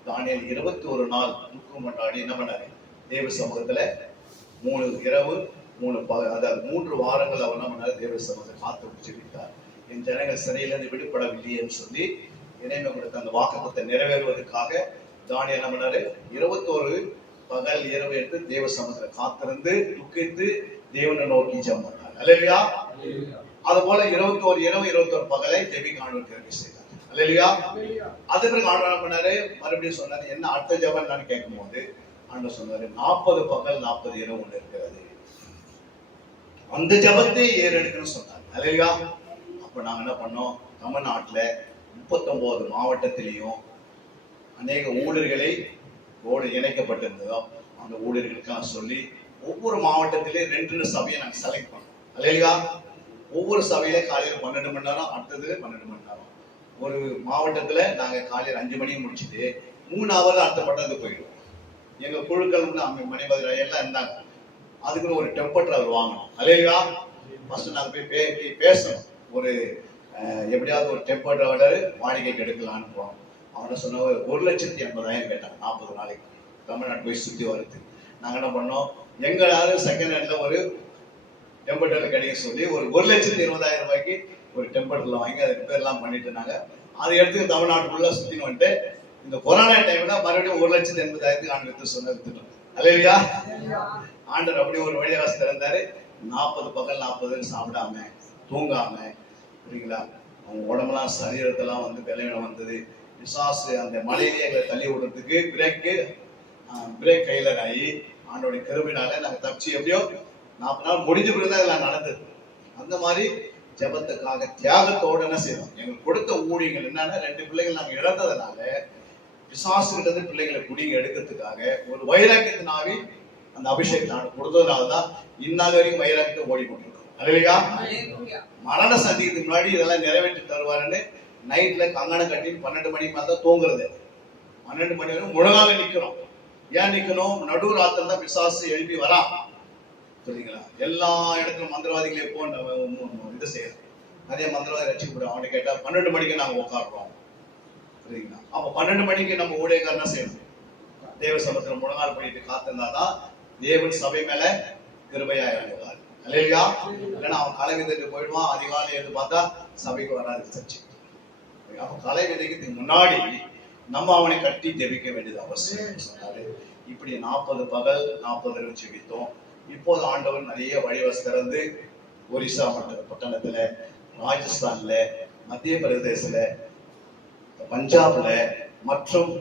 தானியேல் 21 நாள் துக்கம் கொண்டாடி என்ன பண்ணாரு, தேவ சமூகத்துல 3 இரவு 3 பகல், அதாவது 3 வாரங்கள் அவர் என்ன பண்ணாரு, தேவ சமூகத்தை காத்து பிடிச்சிருந்தார். என் ஜனங்கள் சிறையிலிருந்து விடுபடவில்லைன்னு சொல்லி இணைமை கொடுத்த அந்த வாக்குத்தத்தை நிறைவேறுவதற்காக தானியேல் என்ன பண்ணாரு, 21 பகல் இரவு எடுத்து தேவ சமூகத்துல காத்திருந்து துக்கித்து தேவனை நோக்கி ஜெபம் பண்ணார். அல்லேலூயா. அது போல 21 இரவு 21 பகலை ஜெபிக்க ஆண்டவர் கிருபை செய்தார். அல்லேலூயா. அது பிறகு ஆண்டவர் என்ன பண்ணாரு, மறுபடியும் சொன்னாரு, என்ன அடுத்த ஜெபம் நான் கேட்கும் போது ஆண்டவர் சொன்னாரு 40 பகல் 40 இரவு ஒன்று இருக்கிறது, அந்த ஜபத்தை ஏறெடுக்கணும்னு சொன்னார். அல்லேலூயா. அப்ப நாங்க என்ன பண்ணோம், தமிழ்நாட்டுல 39 மாவட்டத்திலையும் அநேக ஊழியர்களை இணைக்கப்பட்டிருந்ததோ அந்த ஊழியர்களுக்கெல்லாம் சொல்லி ஒவ்வொரு மாவட்டத்திலேயும் 2 சபையை நாங்க செலக்ட் பண்ணோம். அல்லேலூயா. ஒவ்வொரு சபையில காலையில 12 மணி நேரம், அடுத்தது 12 மணி நேரம். ஒரு மாவட்டத்துல நாங்க காலையில 5 மணிக்கு முடிச்சுட்டு 3 ஹவர் அடுத்த பட்டத்துக்கு போயிடுவோம். எங்க குழுக்கள் மணிபதிராய் எல்லாம் இருந்தாங்க. அதுக்குன்னு ஒரு டெம்பர் டிராவல் வாங்கணும். அல்லேலூயா. ஃபர்ஸ்ட் நாங்க போய் பேசணும். ஒரு எப்படியாவது ஒரு டெம்பர் டிராவலர் வாடகைக்கு எடுக்கலான்னு போனோம். அவனை சொன்ன 1,80,000 கேட்டாங்க 40 நாளைக்கு தமிழ்நாட்டு போய் சுற்றி வருது. நாங்க என்ன பண்ணோம், எங்களால செகண்ட் ஹேண்ட்ல ஒரு டெம்பர் டிராவல் கிடைக்க சொல்லி ஒரு 1,20,000 ரூபாய்க்கு ஒரு டெம்பர் டிராவல் வாங்கி அதுக்கு பேர் எல்லாம் பண்ணிட்டு இருந்தாங்க. அதை எடுத்து தமிழ்நாட்டுக்குள்ள சுத்தின்னு வந்துட்டு இந்த கொரோனா டைம்ல மறுபடியும் 1,80,000 ஆண்டு வித்து சொன்னோம். அல்லேலூயா. ஆண்டவர் அப்படி ஒரு வழியாசம் திறந்தாரு. 40 பகல் 40 சாப்பிடாம தூங்காம, புரியுங்களா, அவங்க உடம்பெல்லாம் சரீரத்தெல்லாம் வந்து விளையாடம் வந்தது. பிசாசு அந்த மலையிலே எங்களை தள்ளி விடுறதுக்கு பிரேக் ஃபெயிலர் ஆகி ஆண்டோடைய கிருபையினால நாங்க தப்பிச்சு எப்படியோ 40 நாள் முடிஞ்ச பிறகுதான் இதெல்லாம் நடந்தது. அந்த மாதிரி ஜெபத்துக்காக தியாகத்தோட என்ன செய்யணும், எங்களுக்கு கொடுத்த ஊழியங்கள் என்னன்னா 2 பிள்ளைகள் நாங்க இழந்ததுனால பிசாசுகிட்ட பிள்ளைகளை குடிங்க எடுக்கிறதுக்காக ஒரு வைராக்கியத்தினாவே அந்த அபிஷேகத்தை நான் கொடுத்ததுனாலதான் இந்நாள் வரைக்கும் வைராக்கியத்தை ஓடிக்கொண்டிருக்கோம். அல்லேலூயா. மரண சந்திக்கிறதுக்கு முன்னாடி இதெல்லாம் நிறைவேற்றி தருவாருன்னு நைட்ல கங்கணம் கட்டி 12 மணிக்கு மேல தான் தூங்குறது. 12 மணி வரைக்கும் முழங்கால நிக்கிறோம். ஏன் நிக்கணும், நடு ராத்திரி தான் பிசாசு எழுப்பி வரா. சரிங்களா. எல்லா இடத்துலும் மந்திரவாதிகளே போன இது செய்யறோம். நிறைய மந்திரவாதி ரசிக்கப்படும். அவனை கேட்டா 12 மணிக்கு நாங்க உட்காடுறோம். சரிங்களா. அப்ப 12 மணிக்கு நம்ம ஊழியக்காரனா செய்யணும். தேவ சமத்துல முழங்கால் பண்ணிட்டு காத்திருந்தாதான் தேவன் சபை மேல கிருபையா இறங்குவார். அல்லேலூயா. இல்லைன்னா அவன் கலை விதைக்கு போயிடுவான். அதிகாலை எழுந்து பார்த்தா சபைக்கு வராது சர்ச்சை. அப்ப கலை விதைக்கு முன்னாடி நம்ம அவனை கட்டி ஜெபிக்க வேண்டியது அவசியம் சொன்னாரு. இப்படி 40 பகல் 40 இரவு ஜெபித்தோம். இப்போது ஆண்டவர் நிறைய வழிவசை திறந்து ஒரிசா பட்டணத்துல, ராஜஸ்தான்ல, மத்திய பிரதேசல, பஞ்சாப்ல மற்றும்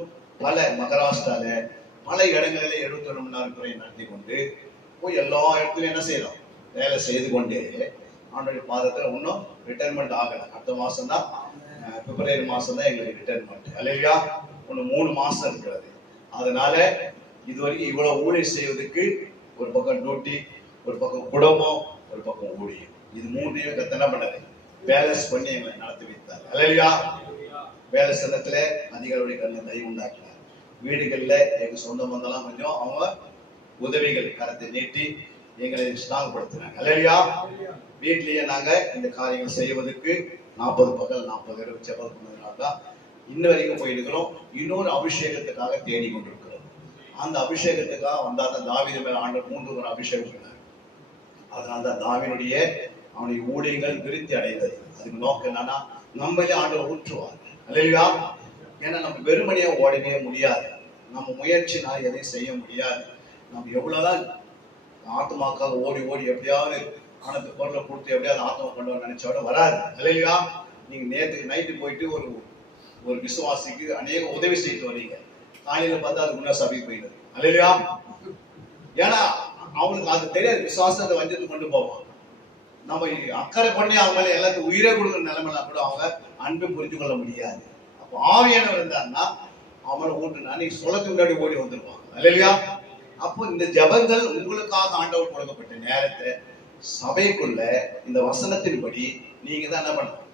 பல மகாராஷ்டிரால பல இடங்களிலே 71 மணி நேரம் துறை நடத்தி கொண்டு போய் எல்லா இடத்துலயும் என்ன செய்யறோம், வேலை செய்து கொண்டே ஆண்டோடைய பாதத்துல இன்னும் ரிட்டைர்மெண்ட் ஆகல. அடுத்த மாசம் தான் பிப்ரவரி மாசம் தான் எங்களுக்கு ரிட்டைர்மெண்ட். அல்லேலூயா. இன்னும் 3 மாசம் இருக்கிறது. அதனால இதுவரைக்கும் இவ்வளவு ஊழியர் செய்வதற்கு ஒரு பக்கம் டியூட்டி, ஒரு பக்கம் குடும்பம், ஒரு பக்கம் ஊழியம், இது 3ஐயும் கத்தனை பண்ணது பேலன்ஸ் பண்ணி எங்களை நடத்தி வைத்தார். அல்லேலூயா. வேலை ஸ்தலத்துல அதிகாரிகளுடைய கண்ணில் தயவு உண்டாக்கினார். வீடுகள்ல எங்க சொந்த பந்தெல்லாம் கொஞ்சம் அவங்க உதவிகள் கரத்தை நீட்டி எங்களை ஸ்ட்ராங் படுத்தினாங்க. அல்லேலூயா. வீட்லயே நாங்க இந்த காரியங்கள் செய்வதற்கு 40 பகல் 40 இரவு ஜெபம் பண்ணதுனால்தான் இன்ன வரைக்கும் போயிருக்கிறோம். இன்னொரு அபிஷேகத்துக்காக தேடி கொண்டிருக்கிறோம். அந்த அபிஷேகத்துக்காக வந்தாதான் தாவீது மேல ஆண்டவர் 3 ஒரு அபிஷேகம் சொன்னார். அதனால்தான் தாவீதுடைய அவனுடைய ஊழியங்கள் விருத்தி அடைந்தது. அதுக்கு நோக்கம் என்னன்னா நம்மளே ஆண்டவர் ஊற்றுவார். அல்லேலூயா. ஏன்னா நம்ம வெறுமனையா ஓடவே முடியாது. நம்ம முயற்சினால் எதையும் செய்ய முடியாது. நம்ம எவ்வளவுதான் ஆத்மாக்காக ஓடி எப்படியாவது ஆனந்த பொருளை கொடுத்து எப்படியாவது ஆத்மா கொண்டு வர நினைச்சோட வராது. அல்லேலூயா. நீங்க நேற்றுக்கு நைட்டு போயிட்டு ஒரு விசுவாசிக்கு அநேக உதவி செய்து வரீங்க. காலையில பார்த்தா அதுக்கு முன்னாடி சபைக்கு போயிடுது. அல்லேலூயா. ஏன்னா அவங்களுக்கு அது தெரியாது, விசுவாசத்தை வஞ்சத்து கொண்டு போவான். நம்ம அக்கறை பண்ணி அவங்க மேல எல்லாத்துக்கும் உயிரே கொடுக்குற நிலைமைலாம் கூட அவங்க அன்பை புரிஞ்சு கொள்ள முடியாது. அப்போ ஆவியானவர் இருந்தாருன்னா அவனை ஊட்டுனா நீ சொல்லத்துக்கு முன்னாடி ஓடி வந்துருவாங்க. அல்லேலூயா. அப்போ இந்த ஜபங்கள் உங்களுக்காக ஆண்டவர் கொடுக்கப்பட்ட நேரத்தை சபைக்குள்ள இந்த வசனத்தின்படி நீங்க தான் என்ன பண்ணணும்,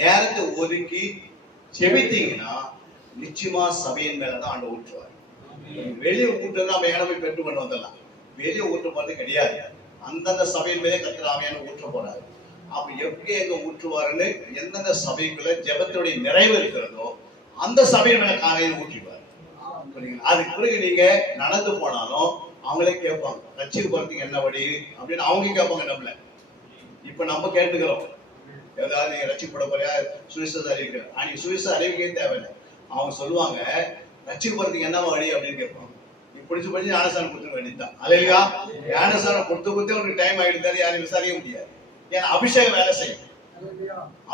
நேரத்தை ஒதுக்கி செபித்தீங்கன்னா நிச்சயமா சபையின் மேலதான் ஆண்டவர் ஊற்றுவார். வெளியே ஊட்டுறது நம்ம ஏன்னா போய் பெற்று கொண்டு வந்துடலாம். வெளியே ஊற்ற போறது கிடையாது. அந்தந்த சபையின் மேலே கர்த்தர் ஆவியான ஊற்ற போறாரு. அப்ப எப்படி எங்க ஊற்றுவாருன்னு எந்தெந்த சபைக்குள்ள ஜெபத்துடைய நிறைவு இருக்கிறதோ அந்த சபையின் மேல காலையில் ஊற்றிடுவார். அதுக்கு பிறகு நீங்க நடந்து போனாலும் அவங்களே கேட்பாங்க ரட்சிக்கு போறதுக்கு என்ன வழி அப்படின்னு அவங்க கேட்பாங்க நம்மள. இப்ப நம்ம கேட்டுக்கிறோம் ஏதாவது நீங்க ரட்சிக்கப்பட போறியா, சுவிசேஷம் அறிவிக்கிற அன்னைக்கு சுவிசேஷம் அறிவிக்கவே தேவையில்லை. அவங்க சொல்லுவாங்க ரட்சிக்கு போறதுக்கு என்ன வழி அப்படின்னு கேட்பாங்க. பிடிச்சு ஞானஸ்தானம் கொடுத்துக்க வேண்டியதுதான். அல்லேலூயா. ஞானஸ்தானம் கொடுத்து உனக்கு டைம் ஆயிடுத்தாரு யாரும் விசாரிக்க முடியாது. ஏன்னா அபிஷேகம் வேலை செய்யும்.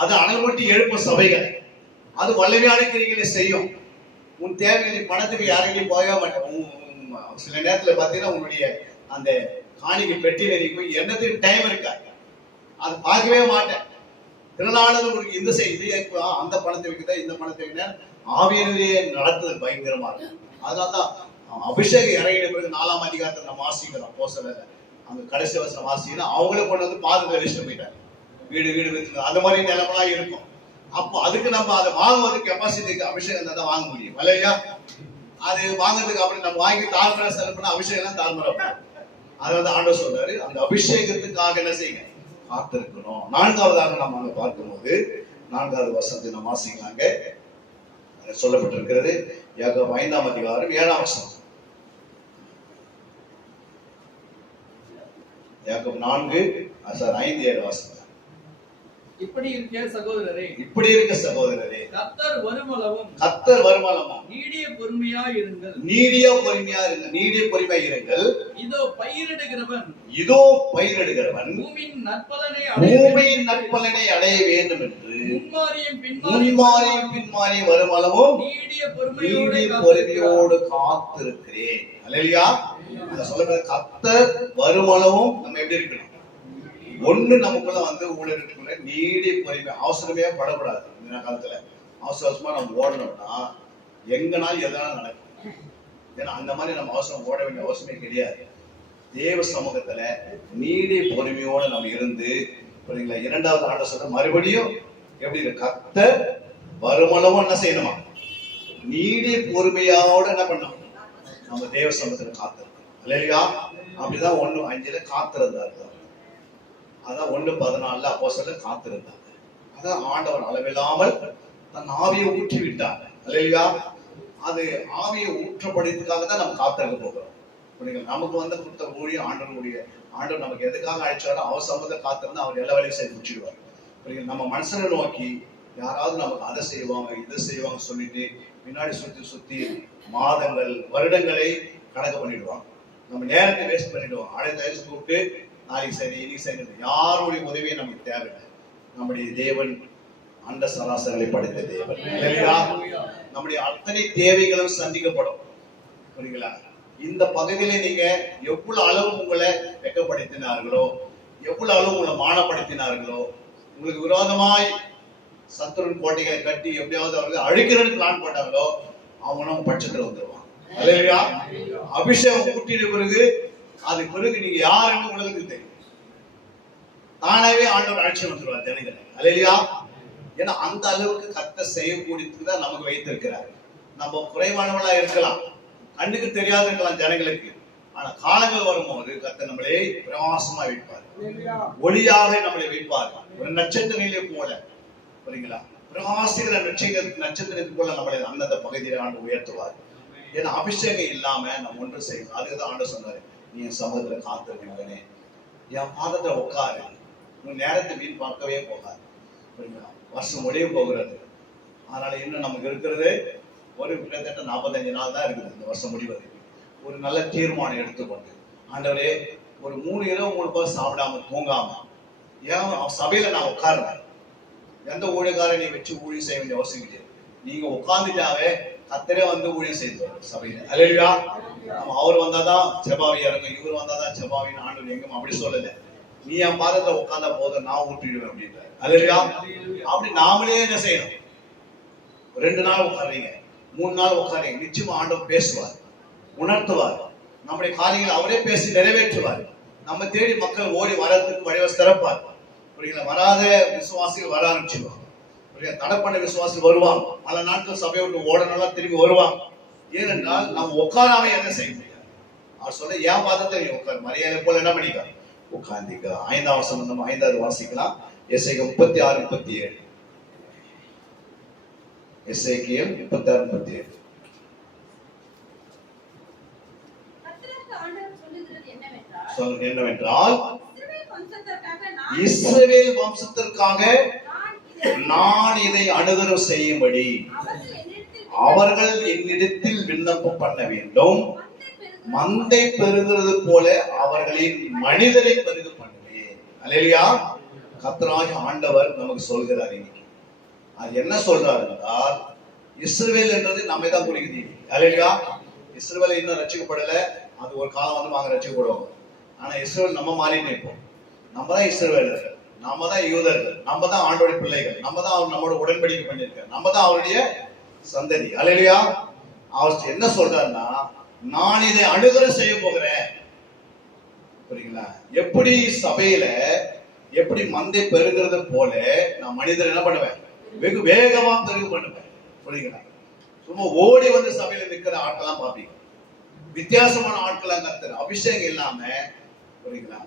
அது அனல்மூட்டி எழுப்பும் சபைகள். அது வல்லமையான கிரிகளை செய்யும். உன் தேவைகளை பணத்துக்கு யாரையும் போக மாட்டேன். சில நேரத்துல பாத்தீங்கன்னா உங்களுடைய அந்த காணிக்கை பெட்டியில நீ போய் என்னத்துக்கு டைம் இருக்கா, அது பார்க்கவே மாட்டேன். திருநாளும் உங்களுக்கு இந்த செய்தி அந்த பணத்தை வைக்கிறதா இந்த பணத்தை வைக்கிறா ஆவியிலேயே நடத்துறது பயங்கரமா இருக்கும். அதனாலதான் அபிஷேகம் இறங்கின பிறகு 4ஆம் அதிகாரத்தை நம்ம வாசிக்கிறோம். அப்போஸ்தலர் அங்க கடைசி வருஷம் வாசிக்கணும், அவங்களே கொண்டு வந்து பாதத்துல வச்சுட்டு போயிட்டாங்க. வீடு வீடு வச்சு அந்த மாதிரி நிலைமெல்லாம் இருக்கும். அப்போ அதுக்கு நம்ம அதை வாங்குவது கெப்பாசிட்டிக்கு அபிஷேகம் தான் வாங்க முடியும் இல்லையா? அது வாங்குறதுக்கு அப்படி நம்ம வாங்கி தாழ்மையா செலவு பண்ண அபிஷேகம் தாழ்மையா. அதாவது ஆண்டவர் சொல்றாரு, அந்த அபிஷேகத்துக்காக என்ன செய்யுங்க, காத்திருக்கணும். 4ஆவதாக நம்ம அங்க பார்க்கும்போது 4வது வசனத்தை நம்ம வாசிக்கலாங்க. சொல்லப்பட்டிருக்கிறது யாக்கோபு 5ஆம் அதிகாரம் 7ஆம் வசனம். யாக்கோபு 4:5-7 வாசனம். இப்படி இருக்க சகோதரரே, கர்த்தர் வருமளவும் நீடிய பொறுமையாய் இருங்கள். நீடிய பொறுமையா இருங்கள். இதோ பயிரிடுகிறவன் பூமியின் நற்பலனை அடைய வேண்டும் என்று முன்மாரியும் பின்மாரியும் வருமளவும் நீடிய பொறுமையோடு காத்திருக்கிறேன். அல்லேலூயா. சொல்ல கர்த்தர் வருமளவும் நம்ம எப்படி இருக்கணும்? ஒண்ணு நமக்குள்ள வந்து ஊழியர்களுக்குள்ள நீடிய பொறுமை, அவசரமே படக்கூடாது. இந்த காலத்துல அவசரமா நம்ம ஓடணும்னா எங்கனாலும் எதனாலும் நடக்கும். ஏன்னா அந்த மாதிரி நம்ம அவசரம் ஓட வேண்டிய அவசியமே கிடையாது. தேவ சமூகத்துல நீடிய பொறுமையோடு நம்ம இருந்து, 2வது ஆண்டு சொல்ற மறுபடியும் எப்படி கர்த்தர் வருமளவும் என்ன செய்யணுமா, நீடிய பொறுமையோடு என்ன பண்ணணும், நம்ம தேவ சமூகத்துல காத்திருக்கோம். இல்லையா? அப்படிதான் 1:5 காத்திருந்தாரு. அதான் 1:14 அப்போஸ்தலர் காத்திருந்தாங்க. அதான் ஆண்டவர் அளவில்லாமல் தன் ஆவியை ஊற்றி விட்டாங்க. அல்லேலூயா. அது ஆவியை ஊற்றப்படுறதுக்காக தான் நம்ம காத்திருக்க போகிறோம். நமக்கு வந்து கொடுத்த ஊழியம் ஆண்டவர் நமக்கு எதுக்காக அழைச்சாரோ அவர் சம்பந்தம் காத்திருந்தா அவர் எல்லா வேலையும் செய்து முடிச்சிடுவார். நம்ம மனுஷனை நோக்கி யாராவது நமக்கு அதை செய்வாங்க இதை செய்வாங்க சொல்லிட்டு பின்னாடி சுத்தி மாதங்கள் வருடங்களை கணக்கு பண்ணிடுவாங்க. நம்ம நேரத்தை வேஸ்ட் பண்ணிடுவோம். அழைத்து கூப்பிட்டு நாளைக்கு சரி இன்னைக்கு சரி, யாருடைய உதவியும் நமக்கு தேவையில்லை. நம்முடைய தேவன் அண்ட சராசரங்களை படைத்த தேவன். நம்முடைய அத்தனை தேவைகளும் சந்திக்கப்படும். புரியுங்களா? இந்த பகுதியில நீங்க எவ்வளவு அளவு உங்களை வெக்கப்படுத்தினார்களோ, எவ்வளவு அளவு உங்களை மானப்படுத்தினார்களோ, உங்களுக்கு விரோதமாய் சத்துருவின் கோட்டைகளை கட்டி எப்படியாவது அவர்கள் அழிக்கிறதுக்கு பிளான் போட்டாங்களோ, அவனும் பட்சத்தில் வந்துடுவான். அல்லேலூயா. அபிஷேகம் கூட்டின பிறகு அதுக்கு பிறகு நீங்க யாருன்னு உலகத்துக்கு தெரியும். தானாவே ஆண்டவர் அழைச்சி வந்துருவார் ஜனங்களை. அல்லேலூயா. ஏன்னா அந்த அளவுக்கு கர்த்தர் செய்யக்கூடியதுக்கு தான் நமக்கு வைத்திருக்கிறார். நம்ம குறைவானவளா இருக்கலாம், கண்ணுக்கு தெரியாத இருக்கலாம் ஜனங்களுக்கு. ஆனா காலங்கள் வரும்போது கர்த்தர் நம்மளே பிரகாசமா வைப்பார், ஒளியாக நம்மளை வைப்பார். ஒரு நட்சத்திரத்திலே போல, புரியுங்களா, பிரகாசிக்கிற நட்சத்திரத்தை போல நம்மளை அந்தந்த பகுதியில ஆண்டு உயர்த்துவார். ஏன்னா அபிஷேகம் இல்லாம நம்ம ஒன்று செய்யணும். அதுக்குதான் ஆண்டு சொன்னாரு, நீ என் சமூகத்துல காத்திருக்க மகனே, என் பாதத்துல உட்காரு, உன் நேரத்தை வீண் பார்க்கவே போகாது. புரியுங்களா? வருஷம் முடிய போகிறது. அதனால இன்னும் நமக்கு இருக்கிறது ஒரு கிட்டத்தட்ட 45 நாள் தான் இருக்குது இந்த வருஷம் முடிவதற்கு. ஒரு நல்ல தீர்மானம் எடுத்துக்கொண்டு, ஆண்டவரே ஒரு 3 இரவு 3 பகல் சாப்பிடாம தூங்காம ஏன் சபையில நான் உட்காருறேன். எந்த ஊழியக்காரன் நீ வச்சு ஊழியம் செய்ய வேண்டிய அவசியம் கிடையாது. நீங்க உட்கார்ந்துட்டாவே கர்த்தரே வந்து ஊழியம் செய்து சபையில. அல்லேலூயா. அவர் வந்தாதான் செபாவி இறங்கும், இவர் வந்தாதான் செபாவின்னு ஆண்டவர் எங்கும் அப்படி சொல்லல. நீ என் பாதத்துல உட்கார்ந்தா போதும், நான் ஊற்றிடுவேன் அப்படின்ற. அல்லேலூயா. அப்படி நாமளே என்ன செய்யணும்? 2 நாள் உட்காருங்க, 3 நாள் உட்காருங்க, நிச்சயமா ஆண்டவர் பேசுவார், உணர்த்துவார். நம்முடைய காரியங்களை அவரே பேசி நிறைவேற்றுவார். நம்ம தேடி மக்கள் ஓடி வரதுக்கு வழிவசை திறப்பார். புரியுங்களா? வராத விசுவாசிகள் வர ஆரம்பிச்சிருவாங்க. தடை பண்ண விசுவாசிகள் வருவாங்க. பல நாட்கள் சபையை விட்டு ஓடனால திரும்பி வருவாங்க. ஏனென்றால் நம்ம உட்காராம என்ன செய்ய முடியாது. அவர் சொல்ல என் பாதத்தை நீ உட்கார், மரியாதை போல என்ன பண்ணிக்க உட்கார்ந்திக்க. 5ஆம் வசனம் நம்ம 5வது வாசிக்கலாம். எசேக்கியேல் 36:37. எசேக்கியேல் 36:37. என்னவென்றால் இஸ்ரவேல் வம்சத்திற்காக நான் இதை அனுகிரகம் செய்யும்படி அவர்கள் என்னிடத்தில் விண்ணப்பம் பண்ண வேண்டும். மந்தை பெருகிறது போல அவர்களின் மனிதரை பெருக பண்ணுவேன். அல்லேலூயா. கர்த்தராகிய ஆண்டவர் நமக்கு சொல்கிறார் இன்னைக்கு. அது என்ன சொல்றாரு என்றால், இஸ்ரவேல் என்றது நம்மை தான் குறிக்குது. அல்லேலூயா. இஸ்ரவேல் இன்னும் ரட்சிக்கப்படல. அது ஒரு காலம் வந்து வாங்க ரட்சிக்கப்படுவாங்க. ஆனா இஸ்ரவேல் நம்ம மாறிட்டு இருப்போம். நம்ம தான் இஸ்ரவேலர்கள், நம்ம தான் யூதர்கள், நம்ம தான் ஆண்டோட பிள்ளைகள், நம்ம தான் அவர் நம்மோட உடன்படிக்கை பண்ணியிருக்கார், நம்ம தான் அவருடைய சந்ததி. அல்லேலூயா. அவர் என்ன சொல்றாருன்னா, நான் இதை அனுகிரகம் செய்ய போகிறேன். புரியுங்களா? எப்படி சபையில எப்படி மந்தை பெருகிறது போல நான் மனிதர் என்ன பண்ணுவேன், வெகு வேகமா பெருகு பண்ணுவேன். புரியுங்களா? சும்மா ஓடி வந்து சபையில நிக்கிற ஆட்கள்லாம் பாப்பீங்க. வித்தியாசமான ஆட்கள்லாம் கத்துற அபிஷேகம் இல்லாம, புரியுங்களா,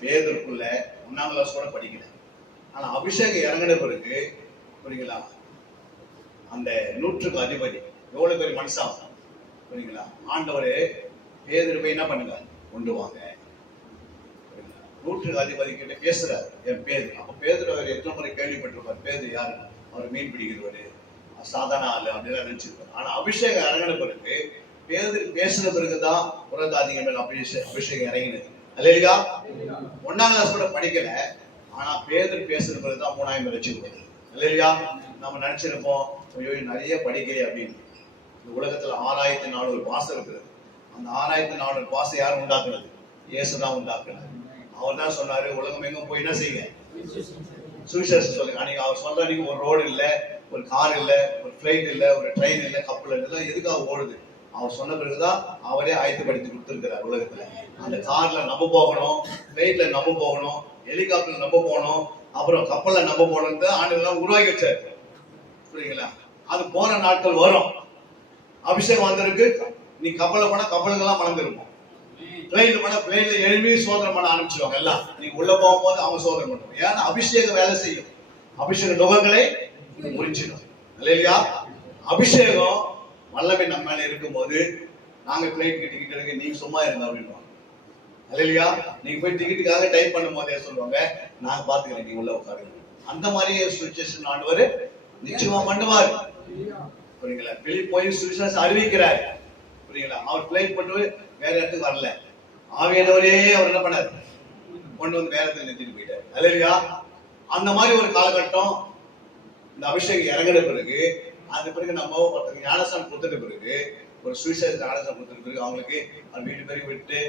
பேதுருக்குள்ள 1ஆம் கிளாஸ் கூட படிக்கல. ஆனா அபிஷேகம் இறங்கின பிறகு, புரியுங்களா, அந்த 100க்கு அதிபதி எவ்வளவு பெரிய மனுஷன், புரியுங்களா, ஆண்டவரு பேதுரு போய் என்ன பண்ணுங்க, கொண்டு வாங்க. 100க்கு அதிபதி கிட்ட பேசுறாரு, என் பேதுரு. அப்ப பேதுரு அவர் எத்தனை முறை கேள்விப்பட்டிருப்பார், பேதுரு யாரு, அவர் மீன் பிடிக்கிறவரு, சாதாரண ஆளு அப்படின்னு நினைச்சிருப்பார். ஆனா அபிஷேகம் இறங்கின பிறகு, பேதுரு பேசுன பிறகுதான் புறஜாதிகள் மேல அபிஷேகம் இறங்கினது. அல்லேலூயா. 1ஆம் கிளாஸ் கூட படிக்கல. ஆனா பேதுரு பேசுற பிறகுதான் 3ஆம் ரட்சிக்கப்படுது. அல்லேலூயா. நம்ம நினைச்சிருப்போம், ஐயோ நிறைய படிக்கலையே அப்படின்னு. இந்த உலகத்துல 6400 பாசம் இருக்குது. அந்த 6400 பாசம் யார் உண்டாக்குறது? இயேசுதான் உண்டாக்குறாரு. அவர் தான் சொன்னாரு, உலகம் எங்க போய் என்ன செய்யுங்க, சுவிசேஷம் சொல்லுங்க. அன்னைக்கு அவர் சொல்ற, நீங்க ஒரு ரோடு இல்ல, ஒரு கார் இல்ல, ஒரு பிளைட் இல்ல, ஒரு ட்ரெயின் இல்ல, கப்பல் இல்ல, எதுக்காக ஓடுது? அவர் சொன்ன பிறகுதான் அவரே ஆயத்தப்படுத்தி கொடுத்திருக்கிறார் உலகத்துல. அந்த கார்ல நம்ம போகணும், பிளைட்ல நம்ம போகணும், ஹெலிகாப்டர்ல நம்ம போகணும், அப்புறம் கப்பல்ல நம்ம போகணும், ஆண்டுகள்லாம் உருவாக்கி வச்சாரு. புரியுங்களா? அது போன நாட்கள் வரும். அபிஷேகம் வந்திருக்கு. நீ கப்பல்ல போனா கப்பலுக்கெல்லாம் மறந்துருப்போம். பிளைன்ல போனா பிளைன்ல எழுப்பி சோதனை பண்ண ஆரம்பிச்சிருவாங்க எல்லாம். நீங்க உள்ள போகும்போது அவங்க சோதனை பண்ணுவாங்க. ஏன்னா அபிஷேகம் வேலை செய்யும். அபிஷேக நுகங்களை முடிச்சிடும். இல்லையா? அபிஷேகம் வல்லமை நம்ம மேல இருக்கும்போது நாங்க பிளைட் டிக்கெட் எடுக்க, நீங்க சும்மா இருங்க அப்படின்வாங்க. இல்லையா? நீங்க போய் டிக்கெட்டுக்காக டைப் பண்ணும் போதே சொல்லுவாங்க, நாங்க பாத்துக்கிறேன், நீங்க உள்ள உட்காருங்க. அந்த மாதிரி சுவிசேஷன் ஆண்டவர் நிச்சயமா பண்ணுவார். புரியுங்களா? வெளியே போய் சுவிசேஷம் அறிவிக்கிறார். புரியுங்களா? அவர் பிளைட் பண்ணி வேற இடத்துக்கு வரல. ஆவியானவரே அவர் என்ன பண்ணாரு, கொண்டு வந்து வேற இடத்துல நிறுத்திட்டு போயிட்டாரு. அல்லேலூயா. அந்த மாதிரி ஒரு காலகட்டம் இந்த அபிஷேகம் இறங்கின பிறகு, அது பிறகு நம்ம ஒருத்தருக்கு ஞானஸ்தானம் கொடுத்துட்ட பிறகு, ஒரு சுவிசேஷ ஞானஸ்தானம் கொடுத்துட்ட பிறகு அவங்களுக்கு அது வீட்டு பேருக்கு விட்டு,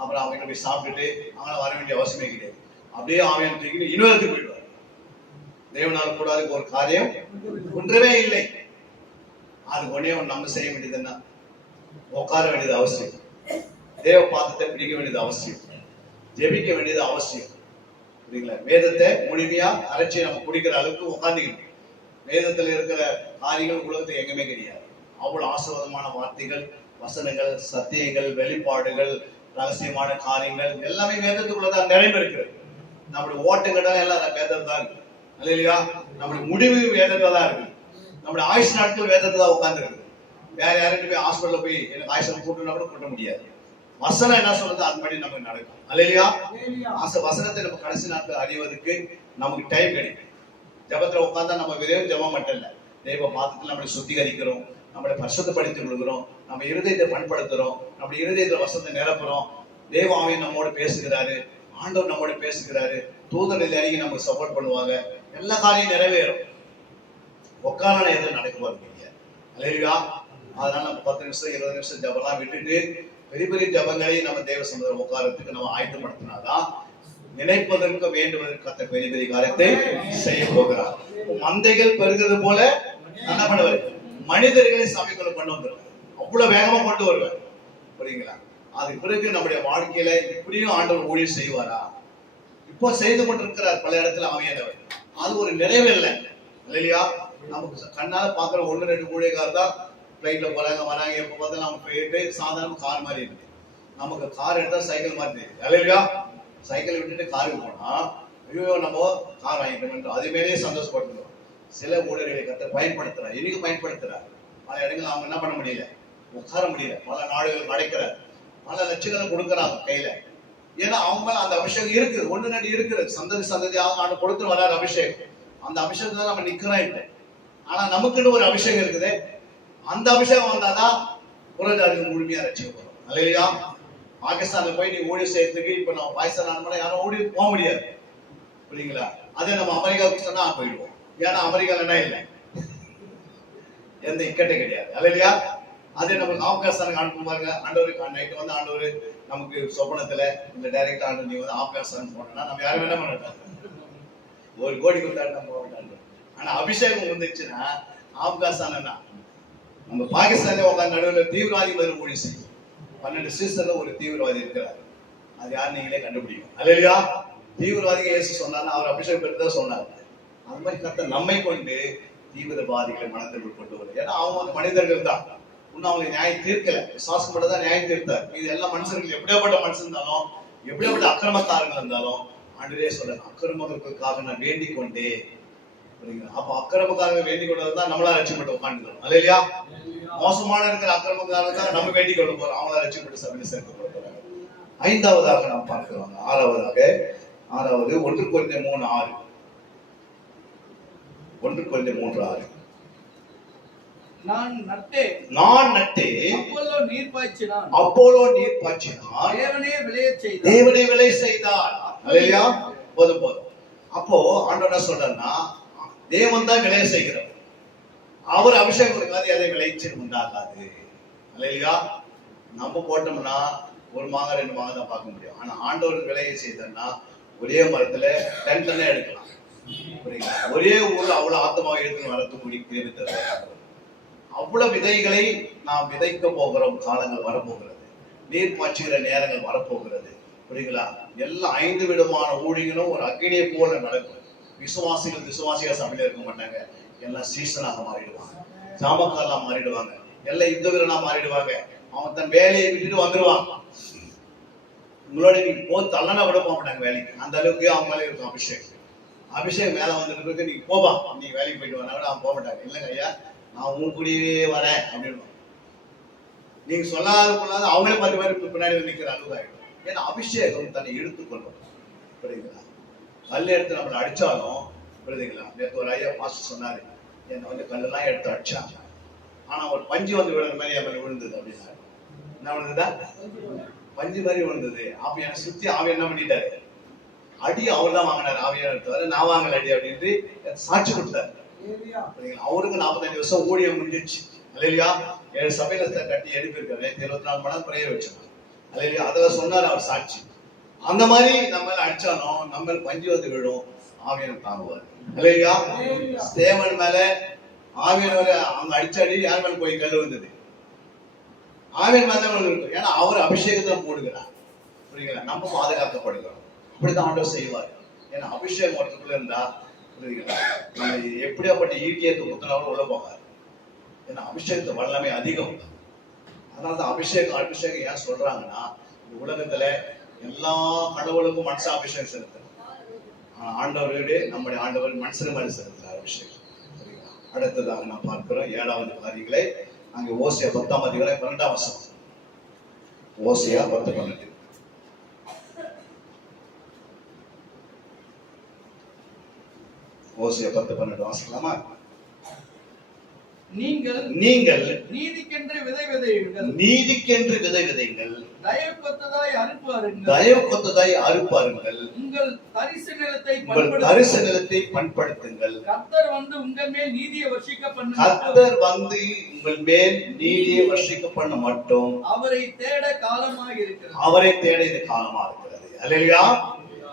அப்புறம் அவங்க போய் சாப்பிட்டுட்டு அவங்கள வர வேண்டிய அவசியமே கிடையாது. அப்படியே ஆவியான தூக்கிட்டு இன்னொருத்துக்கு போயிடுவார். தேவனால் கூடாத ஒரு காரியம் ஒன்றவே இல்லை. அது ஒன்னே ஒன்று நம்ம செய்ய வேண்டியது என்ன, உட்கார வேண்டியது அவசியம், தேவ பாதத்தை பிடிக்க வேண்டியது அவசியம், ஜெபிக்க வேண்டியது அவசியம். புரியுங்களா? வேதத்தை முழுமையா அரைச்சி நம்ம குடிக்கிற அளவுக்கு உட்காந்துக்கணும். வேதத்துல இருக்கிற காரியங்கள் உலகத்தை எங்குமே கிடையாது. அவ்வளவு ஆசீர்வாதமான வார்த்தைகள், வசனங்கள், சத்தியங்கள், வெளிப்பாடுகள், ரகசியமான காரியங்கள் எல்லாமே வேதத்துக்குள்ளதான் நிறைவேறுகிறது. நம்முடைய ஓட்டங்கள் எல்லாம் வேதத்துல தான் இருக்கு. இல்லையா? நம்முடைய முடிவு வேதத்துல தான் இருக்கு. நம்முடைய ஆயுஷ் நாட்கள் வேதத்துல தான் உட்கார்ந்து இருக்கு. வேற யார்கிட்ட போய் ஹாஸ்பிட்டல்ல போய் எனக்கு ஆயுஷம் கூட்டணும் கூட கூட்ட முடியாது. வசனம் என்ன சொல்றது அதுபடி நமக்கு நடக்கும். அல்லேலூயா. வசனத்தை நம்ம கடைசி நாட்கள் அறிவதற்கு நமக்கு டைம் கிடைக்கும். ஜபத்துல உட்கார்ந்தா நம்ம வெறும் ஜபம் மட்டும் இல்ல, தெய்வ பாதத்தில் நம்மளை சுத்திகரிக்கிறோம், நம்மளை பரிசுத்தப்படுத்திக் கொள்கிறோம், நம்ம இருதயத்தை பண்படுத்துறோம், நம்ம இருதயத்துல வசனத்தை நிரப்புறோம். தேவ ஆவியன் நம்மோடு பேசுகிறாரு, ஆண்டவர் நம்மோடு பேசுகிறாரு, தூதர் இறங்கி நமக்கு சப்போர்ட் பண்ணுவாங்க, எல்லா காரியம் நிறைவேறும். உட்கார எதுவும் நடக்குவாங்க. அல்லேலூயா. அதனால நம்ம 10 நிமிஷம் 20 நிமிஷம் ஜபம்லாம் விட்டுட்டு பெரிய பெரிய ஜபங்களை நம்ம தேவ சமுதிரம் உட்காரத்துக்கு நம்ம ஆயத்தப்படுத்தினாதான் நினைப்பதற்கு வேண்டுவதற்கு கத்த பெரிய பெரிய காரியத்தை செய்ய போகிறார். மந்தைகள் பெருகிறது போல என்ன பண்ணுவார், மனிதர்களை சபைக்குள்ள கொண்டு வந்துருவார். அவ்வளவு வேகமா கொண்டு வருவார். புரியுங்களா? அதுக்கு பிறகு நம்முடைய வாழ்க்கையில இப்படியும் ஆண்டவர் ஊழியர் செய்வாரா? இப்போ செய்து கொண்டிருக்கிறார் பல இடத்துல ஆவியானவர். அது ஒரு நிறைவு இல்லை. இல்லையா? நமக்கு கண்ணால பாக்குற 1-2 ஊழியக்காரர் தான் பிளைட்ல போறாங்க வராங்க. எப்ப பார்த்தா நம்ம போயிட்டு சாதாரண கார் மாதிரி இருக்கு. நமக்கு கார் எடுத்தா சைக்கிள் மாதிரி தெரியுது. இல்லையா? சைக்கிள் விட்டுட்டு காருக்கு போனா ஐயோ நம்ம கார் வாங்கிட்டோம் அது மேலேயே சந்தோஷப்படுத்துறோம். சில ஊழியர்களை கத்த பயன்படுத்துறார், இன்னைக்கு பயன்படுத்துறார். பல இடங்கள் அவங்க என்ன பண்ண முடியல, உட்கார முடியல. பல நாடுகள் அடைக்கிறார், பல லட்சங்களை கொடுக்குறாங்க கையில. ஏன்னா அவங்க அந்த அபிஷேகம் இருக்குது, 1-2 இருக்குது, சந்ததி சந்ததியாக ஆண்டு கொடுத்து வராரு அபிஷேகம். அந்த அபிஷேகத்தை நம்ம நிக்கிறோம் இல்லை. ஆனா நமக்குன்னு ஒரு அபிஷேகம் இருக்குது. அந்த அபிஷேகம் வந்தாதான் புறஜாதிகள் முழுமையா ரட்சிக்கப்படும். அல்லேலூயா. பாகிஸ்தான்ல போய் நீ ஊழியர் செய்யறதுக்கு இப்ப நம்ம பாகிஸ்தான் அனுப்பினா யாரும் ஊழியர் போக முடியாது. புரியுங்களா? அதே நம்ம அமெரிக்காவுக்கு சொன்னா போயிடுவோம். ஏன்னா அமெரிக்கால என்ன இல்லை, எந்த இக்கட்டே கிடையாது. அல்லேலூயா. அதே நம்ம ஆப்கானிஸ்தானுக்கு அனுப்பும் பாருங்க, ஆண்டவருக்கு நைட்டு வந்து ஆண்டவர் நமக்கு சொப்பனத்துல இந்த டைரக்ட் ஆண்டு நீ வந்து ஆப்கானிஸ்தான் போனோம்னா நம்ம யாரும் என்ன பண்ண ஒரு கோடி கொடுத்தாரு நம்ம போக மாட்டாங்க. ஆனா அபிஷேகம் வந்துச்சுன்னா ஆப்கானிஸ்தான் என்ன நம்ம பாகிஸ்தானே உட்காந்து நடுவில் தீவிரவாதி பதில் மொழி செய்யும். 12 சீசன்ல ஒரு தீவிரவாதி இருக்கிறார், அது யார் நீங்களே கண்டுபிடிக்கும். அல்லையா, தீவிரவாதிகள் இயேசு சொன்னார்னா அவர் அபிஷேகம் பெற்று தான் சொன்னார். அது மாதிரி கர்த்தர் நம்மை கொண்டு தீவிரவாதிகளை மனதில் கொண்டு வரும். ஏன்னா அவங்க வந்து மனிதர்கள் தான், இன்னும் அவங்களை நியாயம் தீர்க்கல. விசுவாசம் மட்டும் தான் நியாயம் தீர்த்தார். இது எல்லா மனுஷர்கள் எப்படியாப்பட்ட மனுஷன் இருந்தாலும் எப்படியாப்பட்ட அக்கிரமக்காரங்கள் இருந்தாலும் ஆண்டவரே சொல்ற அக்கிரமங்களுக்காக நான் வேண்டிக் கொண்டே. அப்ப அக்கிரமக்காரங்க வேண்டிக் கொண்டதான் நம்மளா ரட்சிக்கப்பட்டு உட்காந்துக்கிறோம். அல்லையா, மோசமான இருக்கிற அக்கிரமக்காரங்க நம்ம வேண்டிக் கொள்ள போறோம், அவங்களா ரட்சிக்கப்பட்டு சபையில சேர்க்கப்பட போறாங்க. ஐந்தாவதாக நாம் பார்க்கிறோம். ஆறாவது 1 கொரிந்தியர் 3:6. 1 கொரிந்தியர் 3:6. நான் நட்டேன், அப்போலோ நீர் பாய்ச்சினான், தேவனே விளை செய்தார். அல்லேலூயா, போதும். அப்போ ஆண்டவர் என்ன சொல்றாருன்னா, தேவன் தான் விளைய செய்கிறவர். அவர் அபிஷேகம் கொடுக்காது, எதை விளைச்சல் உண்டாகாது. அல்லேலூயா, நம்ம போட்டோம்னா ஒரு மாங்க 2 மாங்க தான் பார்க்க முடியும். ஆனா ஆண்டவர் விளைய செய்தோம்னா ஒரே மரத்துல 10 டன்னே எடுக்கலாம். புரியுங்களா? ஒரே ஊர்ல அவ்வளவு ஆத்மாவை எடுத்து வரக்கூடிய தேவை தருவார். அவ்வளவு விதைகளை நாம் விதைக்க போகிறோம். காலங்கள் வரப்போகிறது, நீர் பாய்ச்சுகிற நேரங்கள் வரப்போகிறது. புரியுங்களா? எல்லா 5 விதமான ஊழியர்களும் ஒரு அக்னியை போல நடக்கும். விசுவாசிகள் சபையில இருக்க மாட்டாங்க, எல்லாம் சீசனாக மாறிடுவாங்க, ஜாமக்காரெல்லாம் மாறிடுவாங்க, எல்லாம் யுத்த வீரனா மாறிடுவாங்க. அவன் தன் வேலையை விட்டுட்டு வந்துடுவான். உங்களோட நீங்க போய் தள்ளனா கூட போக மாட்டாங்க வேலைக்கு. அந்த அளவுக்கு அவங்க மேலே இருக்கும் அபிஷேகம் மேல வந்துட்டு இருக்கு. நீங்க போபா, நீ வேலைக்கு போயிட்டு வந்தா கூட அவன் போக மாட்டாங்க. இல்லைங்க ஐயா, நான் உன் கூடவே வரேன் அப்படின்னு நீங்க சொல்லாத அவங்களே 10 பேருக்கு பின்னாடி நிற்கிற அளவு ஆயிடும். ஏன்னா அபிஷேகம் தன்னை எடுத்துக்கொள்ளும். புரியுதுங்களா? கல் எடுத்து நம்மளை அடிச்சாலும், புரியுதுங்களா? நேற்று ஒரு ஐயா மாஸ்டர் சொன்னாரு, என்னை வந்து கல்லெல்லாம் எடுத்து அடிச்சாங்க, ஆனா ஒரு பஞ்சு வந்து விழுற மாதிரி என் மேல விழுந்தது அப்படின்னாரு. என்ன விழுந்ததா? பஞ்சு மாதிரி விழுந்தது. அப்ப என்னை சுத்தி அவன் என்ன பண்ணிட்டாரு, அடி அவர் தான் வாங்கினாரு, ஆவியான எடுத்தாரு, நான் வாங்கல அடி அப்படின்ட்டு சாட்சி கொடுத்தாரு. அவருக்கு 45 வருஷம் ஊழியம் முடிஞ்சிருச்சு. அல்லேலூயா, 7 சபையில கட்டி எடுப்பிருக்காரு. 24 மணி நேரம் பிரேயர் வச்சாங்க. அல்லேலூயா, அதெல்லாம் சொன்னாரு அவர் சாட்சி. அந்த மாதிரி நம்ம அடிச்சாலும் நம்ம பஞ்சு வந்து விடும், ஆவியன் தாங்குவார். அல்லேலூயா, ஸ்தேவன் மேல ஆவியன் அவங்க அடிச்சாடி யார் மேல போய் கல் வந்தது, ஆவியன் மேல தான் இருக்கும். ஏன்னா அவர் அபிஷேகத்தை போடுகிறார். புரியுங்களா? நம்ம பாதுகாக்கப்படுகிறோம். அப்படித்தான் ஆண்டவர் செய்வார். ஏன்னா அபிஷேகம் ஒருத்தருக்குள்ள இருந்தா, புரியுங்களா, நம்ம எப்படியாப்பட்ட ஈட்டியத்தை குத்தினாலும் உள்ள போகாது. ஏன்னா அபிஷேகத்தை வல்லமை அதிகம். அதனாலதான் அபிஷேகம் ஏன் சொல்றாங்கன்னா, இந்த உலகத்துல எல்லா கடவுளுக்கும் மனுஷன் அபிஷேகம் செலுத்துறாங்க. ஆண்டவரோட நம்முடைய ஆண்டவர் மனுஷனும் மேல செலுத்துறார் அபிஷேகம். அடுத்ததாக நாம் பார்க்கிறோம் 7வது காரியங்களை. அங்கே ஓசியா 10ஆம் அதிகாரம் 12ஆம் வசனம். ஓசியா 10:12. ஓசியா 10:12 வாசிக்கலாமா? நீங்கள் நீதிக்கென்று விதை விதையுங்கள், தயவு கொத்ததாய் அறுப்பாருங்கள், உங்கள் தரிசு நிலத்தை பண்படுத்துங்கள். கர்த்தர் வந்து உங்கள் மேல் நீதியை வர்ஷிக்க பண்ண மட்டும் அவரை தேட காலமாக இருக்கிறது. இது காலமா இருக்கிறது. அல்லேலூயா,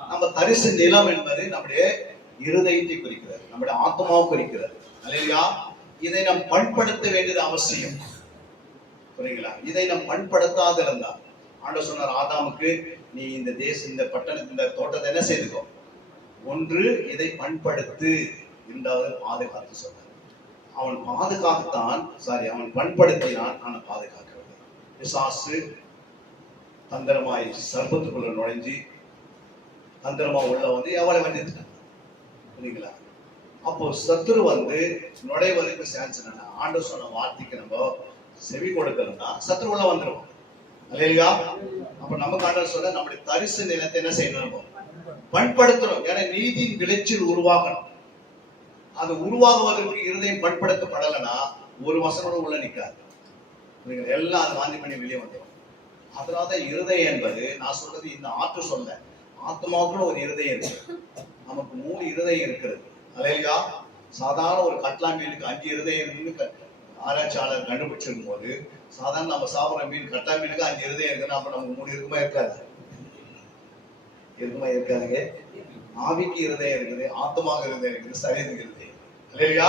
நம்ம தரிசு நிலம் என்பது நம்முடைய இருதயத்தை குறிக்கிறது, நம்முடைய ஆத்மாவை குறிக்கிறது. அல்லேலூயா, இதை நாம் பண்படுத்த வேண்டியது அவசியம். புரியுங்களா? இதை நாம் பண்படுத்தாத இருந்தா, ஆண்டவர் சொன்னார் ஆதாமுக்கு, நீ இந்த இந்த தோட்டத்தை என்ன செய்துக்கோ, ஒன்று இதை பண்படுத்து, இரண்டாவது பாதுகாத்து சொன்னார். அவன் பண்படுத்தினான், ஆனா பாதுகாக்கவில்லை. பிசாசு தந்திரமாய் சர்ப்பத்துக்குள்ள நுழைஞ்சு தந்திரமா உள்ள வந்து எவ்வளவு வந்துட்டான். புரியுங்களா? அப்போ சத்துரு வந்து நுழைவதற்கு சான்ஸ் என்னன்னா, ஆண்டவர் சொன்ன வார்த்தைக்கு நம்ம செவி கொடுக்கணும்னா சத்துரு உள்ள வந்துடும். அல்லேலூயா, அப்ப நமக்கு ஆண்டவர் சொல்ல நம்முடைய தரிசு நிலத்தை என்ன செய்யணும், நம்ம பண்படுத்தணும். ஏன்னா நீதியின் விளைச்சல் உருவாகணும். அது உருவாகுவதற்கு இருதயம் பண்படுத்தப்படலைன்னா ஒரு வசனம் உள்ள நிற்காது. எல்லாம் அதை வாந்தி பண்ணி வெளியே வந்துடும். அதனாலதான் இருதயம் என்பது, நான் சொல்றது இந்த ஆற்று சொல்ல, ஆத்மாவுக்குள்ள ஒரு இருதயம் இருக்கு. நமக்கு 3 இருதயம் இருக்கிறது. அல்லேலூயா, சாதாரண ஒரு கட்லாமீனுக்கு 5 இருதயம் ஆராய்ச்சியாளர் கண்டுபிடிச்சிருக்கும் போது சாதாரண நம்ம சாப்பிடுற மீன் கட்டா மீனுக்கு 5 இருதயம் இருக்குன்னா அப்ப நமக்கு 3 இருக்குமா இருக்காது? இருக்குமா இருக்காதுங்க? ஆவிக்கு இருதயம் இருக்குது, ஆத்மாவுக்கு இருதயம் இருக்குது, சரீரத்துக்கு இருதயம். இல்லையா?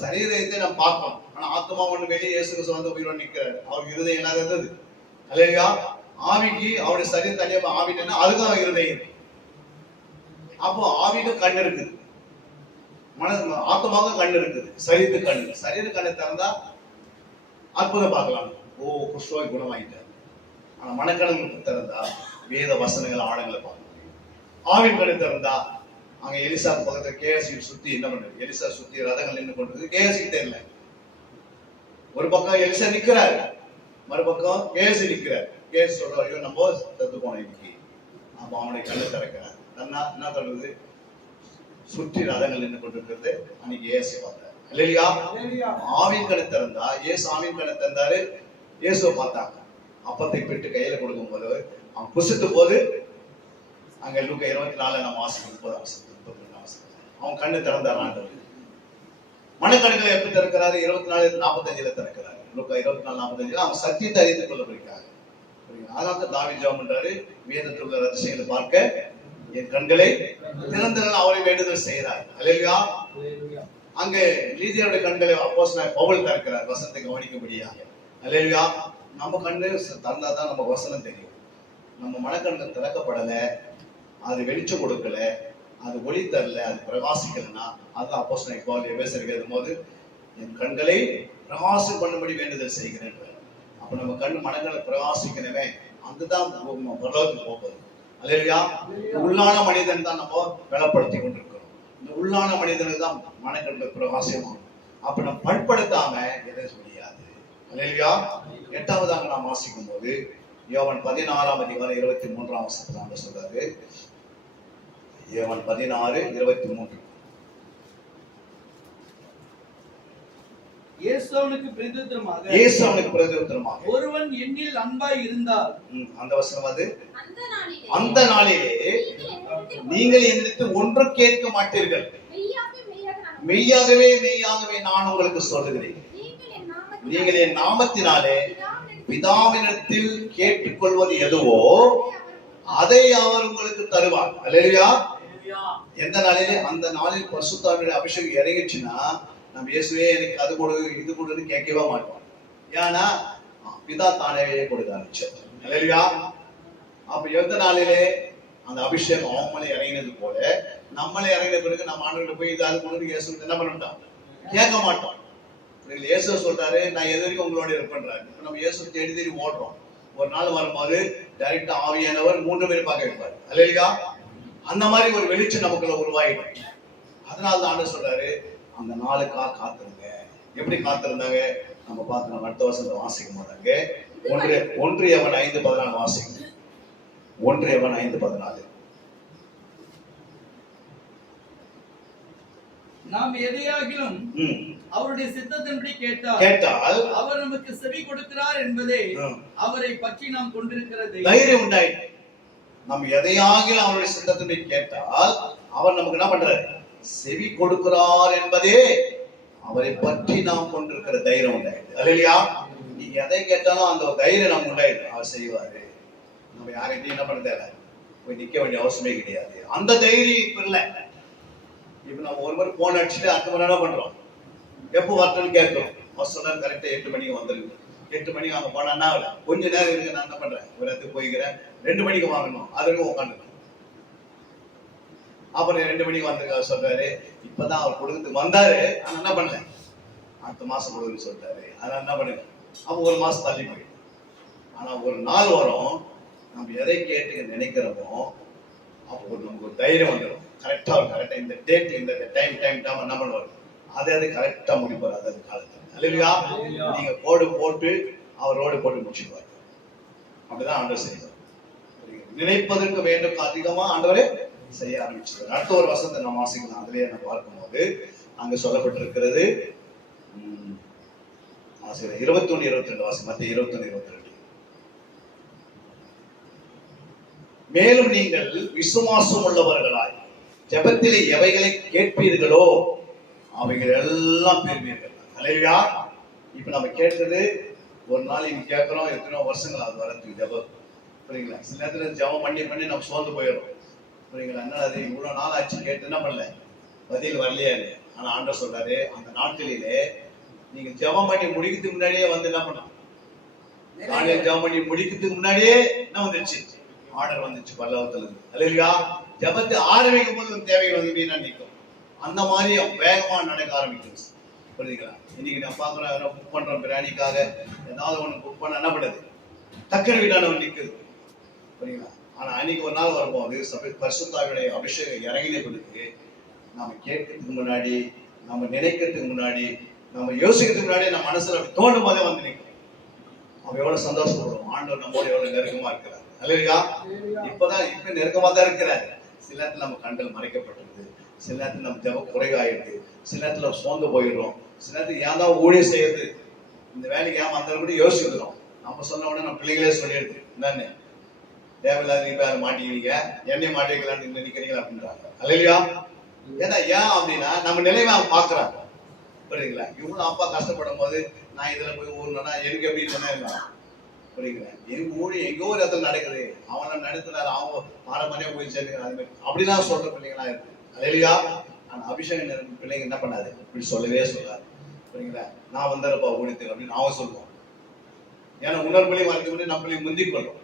சரீரத்தை நம்ம பார்க்கணும், ஆனா ஆத்மா ஒண்ணு வெளியே இயேசு கிறிஸ்து வந்து உயிரோடு நிற்கிறார். அவருக்கு இருதயம் என்ன இருந்தது? இல்லையா? ஆவிக்கு அவருடைய சரீரம் தனியா ஆவினா அதுதான் இருதயம் இருக்கு. அப்போ ஆவிக்கு கண் இருக்குது, ஆத்மாவுக்கு கண் இருக்குது, சரீரத்துக்கு கண். சரீர கண்ணை திறந்தா அற்புதம் பார்க்கலாம். ஓ, குஷ்டோய் குணமாயிட்டார். ஆனா மனக்கணக்கு திறந்தா வேத வசனங்கள் ஆழங்களை பார்க்க முடியும். ஆவின் கண்ணை திறந்தா அங்க எலிசா பக்கத்துல கேஎஸ்சி சுத்தி என்ன பண்றது? எலிசா சுத்தி ரதங்கள் நின்று கொண்டிருக்கு, கேஎஸ்சி தெரியல. ஒரு பக்கம் எலிசா நிக்கிறாரு, மறுபக்கம் கேஎஸ்சி நிக்கிறார். கேஎஸ்சி சொல்ற ஐயோ நம்ம செத்து போனோம் இன்னைக்கு. அப்ப அவனுடைய கண்ணை திறக்கிறார். என்ன சொல்றது? சுற்றி ரதங்கள் நின்று கொண்டிருக்கிறது. அன்னைக்கு ஏசு பார்த்தார். இல்லையா? ஆவின் கண்ணை திறந்தா ஏசு ஆவின் கண்ணை திறந்தாரு. இயேசுவை பார்த்தாங்க. அப்பத்தை பெற்று கையில கொடுக்கும் போது அவன் புசித்த போது அங்க லூக்கா 24 நம்ம வாசிக்கும் 30 அவன் கண்ணு திறந்தார். ஆண்டவர் மனக்கண்களை எப்படி திறக்கிறாரு? 24:45 திறக்கிறாரு. லூக்கா 24:45 அவன் சத்தியத்தை அறிந்து கொள்ள போயிருக்காங்க. அதனால தாவீது ஜெபம் பண்றாரு, வேதத்தில் உள்ள ரகசியங்களை பார்க்க என் கண்களை திறந்தவர்கள் அவரை வேண்டுதல் செய்கிறார். அல்லேலூயா. அங்க லீதியருடைய கண்களை அப்போஸ்தலன் பவுல் திறக்கிறார் வசனத்தை கவனிக்கும்படியாக. அல்லேலூயா. நம்ம கண்ணு திறந்தா தான் நம்ம வசனம் தெரியும். நம்ம மனக்கண்கள் திறக்கப்படல, அது வெளிச்சம் கொடுக்கல, அது ஒளி தரல, அது பிரகாசிக்கலன்னா அது அப்போஸ்தலன் பவுல் எபேசியருக்கு எழுதும் போது என் கண்களை பிரகாசம் பண்ணும்படி வேண்டுதல் செய்கிறேன். அப்ப நம்ம கண்ணு மனங்களை பிரகாசிக்கணுமே, அதுதான் பரலோகத்துக்கு போகுது. அல்லேலூயா. உள்ளான மனிதன் தான் நம்ம வெளிப்படுத்தி கொண்டிருக்கிறோம். இந்த உள்ளான மனிதனுக்கு தான் மனக்கண்கள் பிரகாசமாகும். அப்ப நம்ம பண்படுத்தாம எதை முடியாது. அல்லேலூயா. 8வதாக நாம் வாசிக்கும் போது யோவான் 16:23 சொல்றாரு. யோவான் 16:23 இயேசு அவனுக்கு பிரதியுத்தரமாக ஒருவன் என்னில் அன்பாய் இருந்தால், அந்த வசனம் அது, அந்த நாளிலே நீங்கள் என்னிடத்து ஒன்று கேட்க மாட்டீர்கள், மெய்யாகவே மெய்யாகவே நான் உங்களுக்கு சொல்லுகிறேன், நீங்கள் என் நாமத்தினாலே பிதாவினிடத்தில் கேட்டுக்கொள்வது எதுவோ அதை அவர் உங்களுக்கு தருவார். அல்லேலூயா. எந்த நாளிலே? அந்த நாளில் பரிசுத்தாவினுடைய அபிஷேகம் இறங்கிச்சுன்னா நம்ம இயேசுவே எனக்கு அது கொடு இது கொடுன்னு கேட்கவே மாட்டோம். ஏன்னா பிதா தானே கொடுக்க ஆரம்பிச்சார். அல்லேலூயா. அப்ப எந்த நாளிலே அந்த அபிஷேகம் அவங்களே இறங்கினது போல நம்மளே இறங்கின பிறகு நம்ம ஆண்டுகிட்ட போய் இது அது கொண்டு இயேசு என்ன பண்ணிட்டோம்? கேட்க மாட்டோம். இயேசு சொல்றாரு நான் எது வரைக்கும் உங்களோட இருப்பேன்றாரு. இப்ப நம்ம இயேசு தேடி தேடி ஓடுறோம். ஒரு நாள் வரும்போது டைரக்டா ஆவியானவர் 3 பேர் பார்க்க வைப்பாரு. அல்லேலூயா. அந்த மாதிரி ஒரு வெளிச்சம் நமக்குள்ள உருவாயிடும். அதனால தான் ஆண்டவர் சொல்றாரு அந்த நாளுக்காக காத்திருங்க. எப்படி காத்திருந்தாங்க நம்ம பார்த்து நம்ம அடுத்த வருஷத்தை வாசிக்க மாட்டாங்க. 1 யோவான் 5:14 வாசிங்க. 1 யோவான் 5:14 நாம் எதையாகிலும் அவருடைய சித்தத்தின்படி கேட்டால் அவர் நமக்கு செவி கொடுக்கிறார் என்பதே அவரை பற்றி நாம் கொண்டிருக்கிற தைரியம் உண்டாயிட்டு. நம்ம எதையாகிலும் அவருடைய சித்தத்தின்படி கேட்டால் அவர் நமக்கு என்ன பண்றாரு? செவி கொடுக்கிறார் என்பதே அவரை பற்றி நாம் கொண்டிருக்கிற தைரியம் உண்டாயிடுது. அல்லேலூயா. நீங்க எதை கேட்டாலும் அந்த தைரியம் நமக்கு உண்டாயிடுது. அவர் செய்வாரு. நம்ம யார்கிட்டயும் என்ன பண்ண தேவை, போய் நிக்க வேண்டிய அவசியமே கிடையாது. அந்த தைரியம் இப்ப இல்ல. இப்ப நம்ம ஒரு முறை போன் அடிச்சுட்டு 10 மணி நேரம் பண்றோம். எப்போ வரட்டும்னு கேட்கிறோம். அவர் சொன்னார் கரெக்டா 8 மணிக்கு வந்துருக்கு. 8 மணிக்கு அங்க போனா கொஞ்ச நேரம் இருக்கு, நான் என்ன பண்றேன், ஒரு இடத்துக்கு போய்க்கிறேன். 2 மணிக்கு வாங்கணும், அது வரைக்கும் உட்காந்துருக்கேன். அப்புறம் 2 மணிக்கு வந்திருக்காரு சொல்றாரு, இப்பதான் அவர் கொடுத்து வந்தாரு, ஆனா என்ன பண்ணல, அடுத்த மாசம் கொடுக்குன்னு சொல்லிட்டாரு. அதனால என்ன பண்ணுங்க, அப்ப 1 மாசம் தள்ளி போயிடும். ஆனா ஒரு நாள் வரும், நம்ம எதை கேட்டு நினைக்கிறோமோ அப்போ நமக்கு ஒரு தைரியம் வந்துடும். கரெக்டா இந்த டேட் இந்த டைம் என்ன பண்ணுவாரு, அதை கரெக்டா முடிப்பாரு. அதாவது காலத்துல அல்லேலூயா. நீங்க கோடு போட்டு அவர் ரோடு போட்டு முடிச்சுடுவார். அப்படிதான் ஆண்டவர் செய்வார். நினைப்பதற்கு வேண்டும் அதிகமா ஆண்டவரே செய்ய ஆரம்பிச்சிருவார். அடுத்த ஒரு வசனத்தை நம்ம வாசிக்கலாம். அதுலயே நம்ம பார்க்கும்போது அங்க சொல்லப்பட்டிருக்கிறது 21-22 வாசி. மத்திய 21-22. மேலும் நீங்கள் விசுவாசம் உள்ளவர்களாய் ஜெபத்திலே எவைகளை கேட்பீர்களோ அவைகள் எல்லாம் பெறுவீர்கள். அல்லேலூயா. இப்ப நம்ம கேட்டது ஒரு நாள் இங்க கேட்கிறோம், எத்தனையோ வருஷங்கள் அது வரதுக்கு ஜபம். புரியுங்களா? சில நேரத்துல ஜபம் பண்ணி நம்ம சோர்ந்து போயிடும். புரியுங்களா? என்ன அது இவ்வளவு நாள் ஆச்சு கேட்டு என்ன பண்ணல, பதில் வரலையா? ஆனா ஆண்டவர் சொல்றாரு, அந்த நாட்களிலே நீங்க ஜபம் பண்ணி முடிக்கிறதுக்கு முன்னாடியே வந்து என்ன பண்ணணும், காலையில் ஜபம் பண்ணி முடிக்கிறதுக்கு முன்னாடியே என்ன வந்துருச்சு, ஆர்டர் வந்துச்சு பரலோகத்துல இருந்து. அல்லேலூயா. ஜபத்தை ஆரம்பிக்கும் போது தேவைகள் வந்து வீணா நிற்கும். அந்த மாதிரி வேகமா நடக்க ஆரம்பிக்கும். புரியுதுங்களா? இன்னைக்கு நான் பாக்குறேன், புக் பண்றோம் பிரியாணிக்காக, ஏதாவது ஒண்ணு புக் பண்ண என்ன பண்ணுது, டக்குனு வீடான நிற்குது. புரியுங்களா? ஆனா அன்னைக்கு ஒரு நாள் வரும்போது சபை பரிசுத்தாவியுடைய அபிஷேகம் இறங்கின பிறகு நாம கேட்கறதுக்கு முன்னாடி, நம்ம நினைக்கிறதுக்கு முன்னாடி, நம்ம யோசிக்கிறதுக்கு முன்னாடி நம்ம மனசுல அப்படி தோணும் போதே வந்து நிற்கும். அவன் எவ்வளவு சந்தோஷப்படுவோம், ஆண்டவர் நம்மோடு எவ்வளவு நெருக்கமா இருக்கிறார். அல்லேலூயா. இப்ப நெருக்கமா தான் இருக்கிறாரு. சில நேரத்துல நம்ம கண்கள் மறைக்கப்பட்டிருக்கு, சில நேரத்துல நம்ம ஜபம் குறைவாயிருக்கு, சில நேரத்துல சோர்ந்து போயிடுறோம், சில நேரத்துல ஏன் தான் ஊழியம் செய்யுது, இந்த வேலைக்கு ஏன் வந்தாலும் கூட யோசிக்கிறோம். நம்ம சொன்ன உடனே நம்ம பிள்ளைகளே சொல்லிடுது, என்னன்னு தேவையில்லாத நீங்க மாட்டிக்கிறீங்க, என்னை மாட்டிக்கலான்னு நினைக்கிறீங்களா அப்படின்றாங்க. அல்லேலூயா. ஏன்னா ஏன் அப்படின்னா நம்ம நிலைமை அவன் பாக்குறாங்க. புரியுதுங்களா? இவ்வளவு அப்பா கஷ்டப்படும் போது நான் இதுல போய் ஊர்னா எனக்கு எப்படி சொன்னா, புரியுங்களா? எங்க ஊழி எங்கோ ஒரு இடத்துல நடக்குது, அவனை நடத்துறாரு, அவங்க பாரம்பரியம் போய் சேர்க்கிறாரு, அது மாதிரி அப்படிலாம் சொல்ற பிள்ளைங்களா இருக்கு. அல்லேலூயா. ஆனா அபிஷேகம் பிள்ளைங்க என்ன பண்ணாது, இப்படி சொல்லவே சொல்லாது. புரியுங்களா? நான் வந்தப்பா ஊழியத்துக்கு அப்படின்னு அவன் சொல்லுவோம். ஏன்னா உணர்வுலையும் வரதுக்கு முன்னாடி நம்மளையும் முந்திக் கொள்ளும்.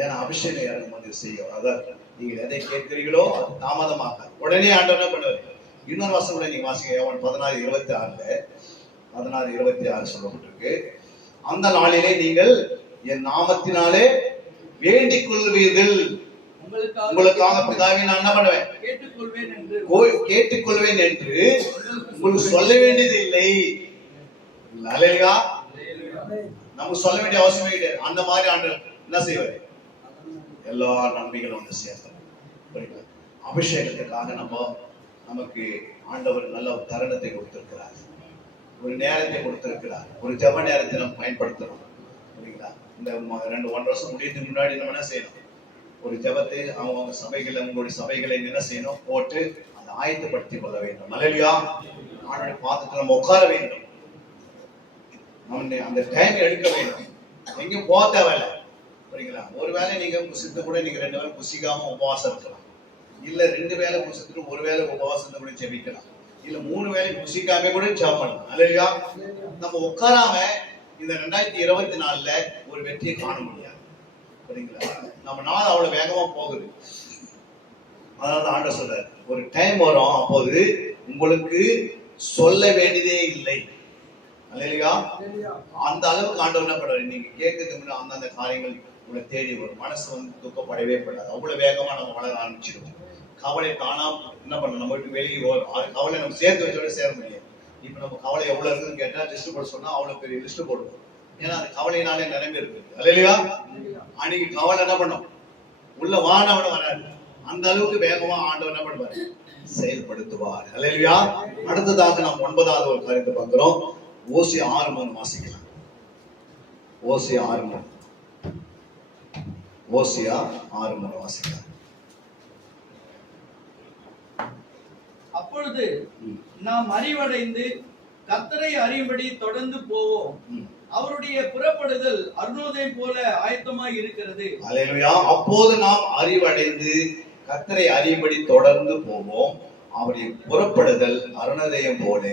ஏன்னா அபிஷேகம் இறங்கும் போது செய்யும். அதான் நீங்க எதை கேட்கிறீங்களோ அது தாமதமாக உடனே ஆண்டவர் என்ன பண்ணுவாரு. இன்னொரு வருஷம் கூட நீங்க வாசிங்க, யோவான் 16:26 16:26 சொல்லப்பட்டிருக்கு, அந்த நாளிலே நீங்கள் என் நாமத்தினாலே வேண்டிக் கொள்வீர்கள், உங்களுக்காக பிதாவை நான் என்ன பண்ணுவேன், கேட்டுக்கொள்வேன் என்று உங்களுக்கு சொல்ல வேண்டியது இல்லை. அல்லேலூயா. நமக்கு சொல்ல வேண்டிய அவசியமே கிடையாது. அந்த மாதிரி ஆண்டவர் என்ன செய்வாரு, எல்லா நன்மைகளும் வந்து சேர்த்தோம். அபிஷேகத்துக்காக நமக்கு ஆண்டவர் நல்ல ஒரு தருணத்தை கொடுத்திருக்கிறார், ஒரு நேரத்தை கொடுத்திருக்கிறார், ஒரு ஜப நேரத்தை நம்ம பயன்படுத்தணும். புரியுங்களா? இந்த 1 வருஷம் முடியறதுக்கு முன்னாடி நம்ம என்ன செய்யணும், ஒரு ஜபத்தை அவங்க சபைகளை, உங்களுடைய சபைகளை என்ன செய்யணும், போட்டு அதை ஆயத்தப்படுத்திக் கொள்ள வேண்டும். அல்லேலூயா. ஆண்டவருடைய பாதத்துல நம்ம உட்கார வேண்டும், நம்ம அந்த டைம் எடுக்க வேண்டும், எங்கேயும் போக தேவையில்லை. புரியுங்களா? ஒரு வேளை நீங்க புசித்து கூட நீங்க 2 வேளை புசிக்காம உபவாசம் இருக்கலாம், இல்ல 2 வேளை புசித்துட்டு 1 வேளை உபவாசத்தை கூட ஜெபிக்கலாம், இல்ல 3 வேளை புசிக்காம கூட ஜெபம் பண்ணலாம். அல்லேலூயா. நம்ம உட்காராம இந்த 2024ல ஒரு வெற்றியை காண முடியாது. புரியுங்களா? நம்ம நாள் அவ்வளவு வேகமா போகுது. அதாவது ஆண்டவர் சொல்றாரு, ஒரு டைம் வரும், அப்போது உங்களுக்கு சொல்ல வேண்டியதே இல்லை. அல்லேலூயா. அந்த அளவுக்கு ஆண்டவர் என்ன பண்ணுவாரு, நீங்க கேட்கறதுக்கு முன்னாடி அந்த காரியங்கள் உங்களை தேடி வரும். மனசு வந்து துக்கப்படவே படாது. அவ்வளவு வேகமா நம்ம வளர ஆரம்பிச்சிடும். கவலை தானா என்ன பண்ண நம்ம விட்டு வெளியே வரும். கவலை நம்ம சேர்த்து வச்சோட சேர முடியாது. இப்ப நம்ம கவலை எவ்வளவு இருக்குன்னு கேட்டா லிஸ்ட் போட சொன்னா அவ்வளவு பெரிய லிஸ்ட் போடுவோம். ஏன்னா அது கவலையினாலே நிரம்பி இருக்கு. அல்லேலூயா. அன்னைக்கு கவலை என்ன பண்ணும், உள்ள வானவன வராது. அந்த அளவுக்கு வேகமா ஆண்டவர் என்ன பண்ணுவாரு, செயல்படுத்துவார். அல்லேலூயா. அடுத்ததாக நாம் 9வது ஒரு காரியத்தை பார்க்கிறோம். ஓசியா 6:3 வாசிக்கலாம். ஓசியா 6:3 வாசிக்கலாம். அப்பொழுது நாம் அறிவடைந்து கர்த்தரை அறியும்படி தொடர்ந்து போவோம், அவருடைய புறப்படுதல் அருணோதயம் போல ஆயத்தமாய் இருக்கிறது. அல்லேலூயா. அப்போது நாம் அறிவடைந்து கர்த்தரை அறியும்படி தொடர்ந்து போவோம், அவருடைய புறப்படுதல் அருணோதயம் போல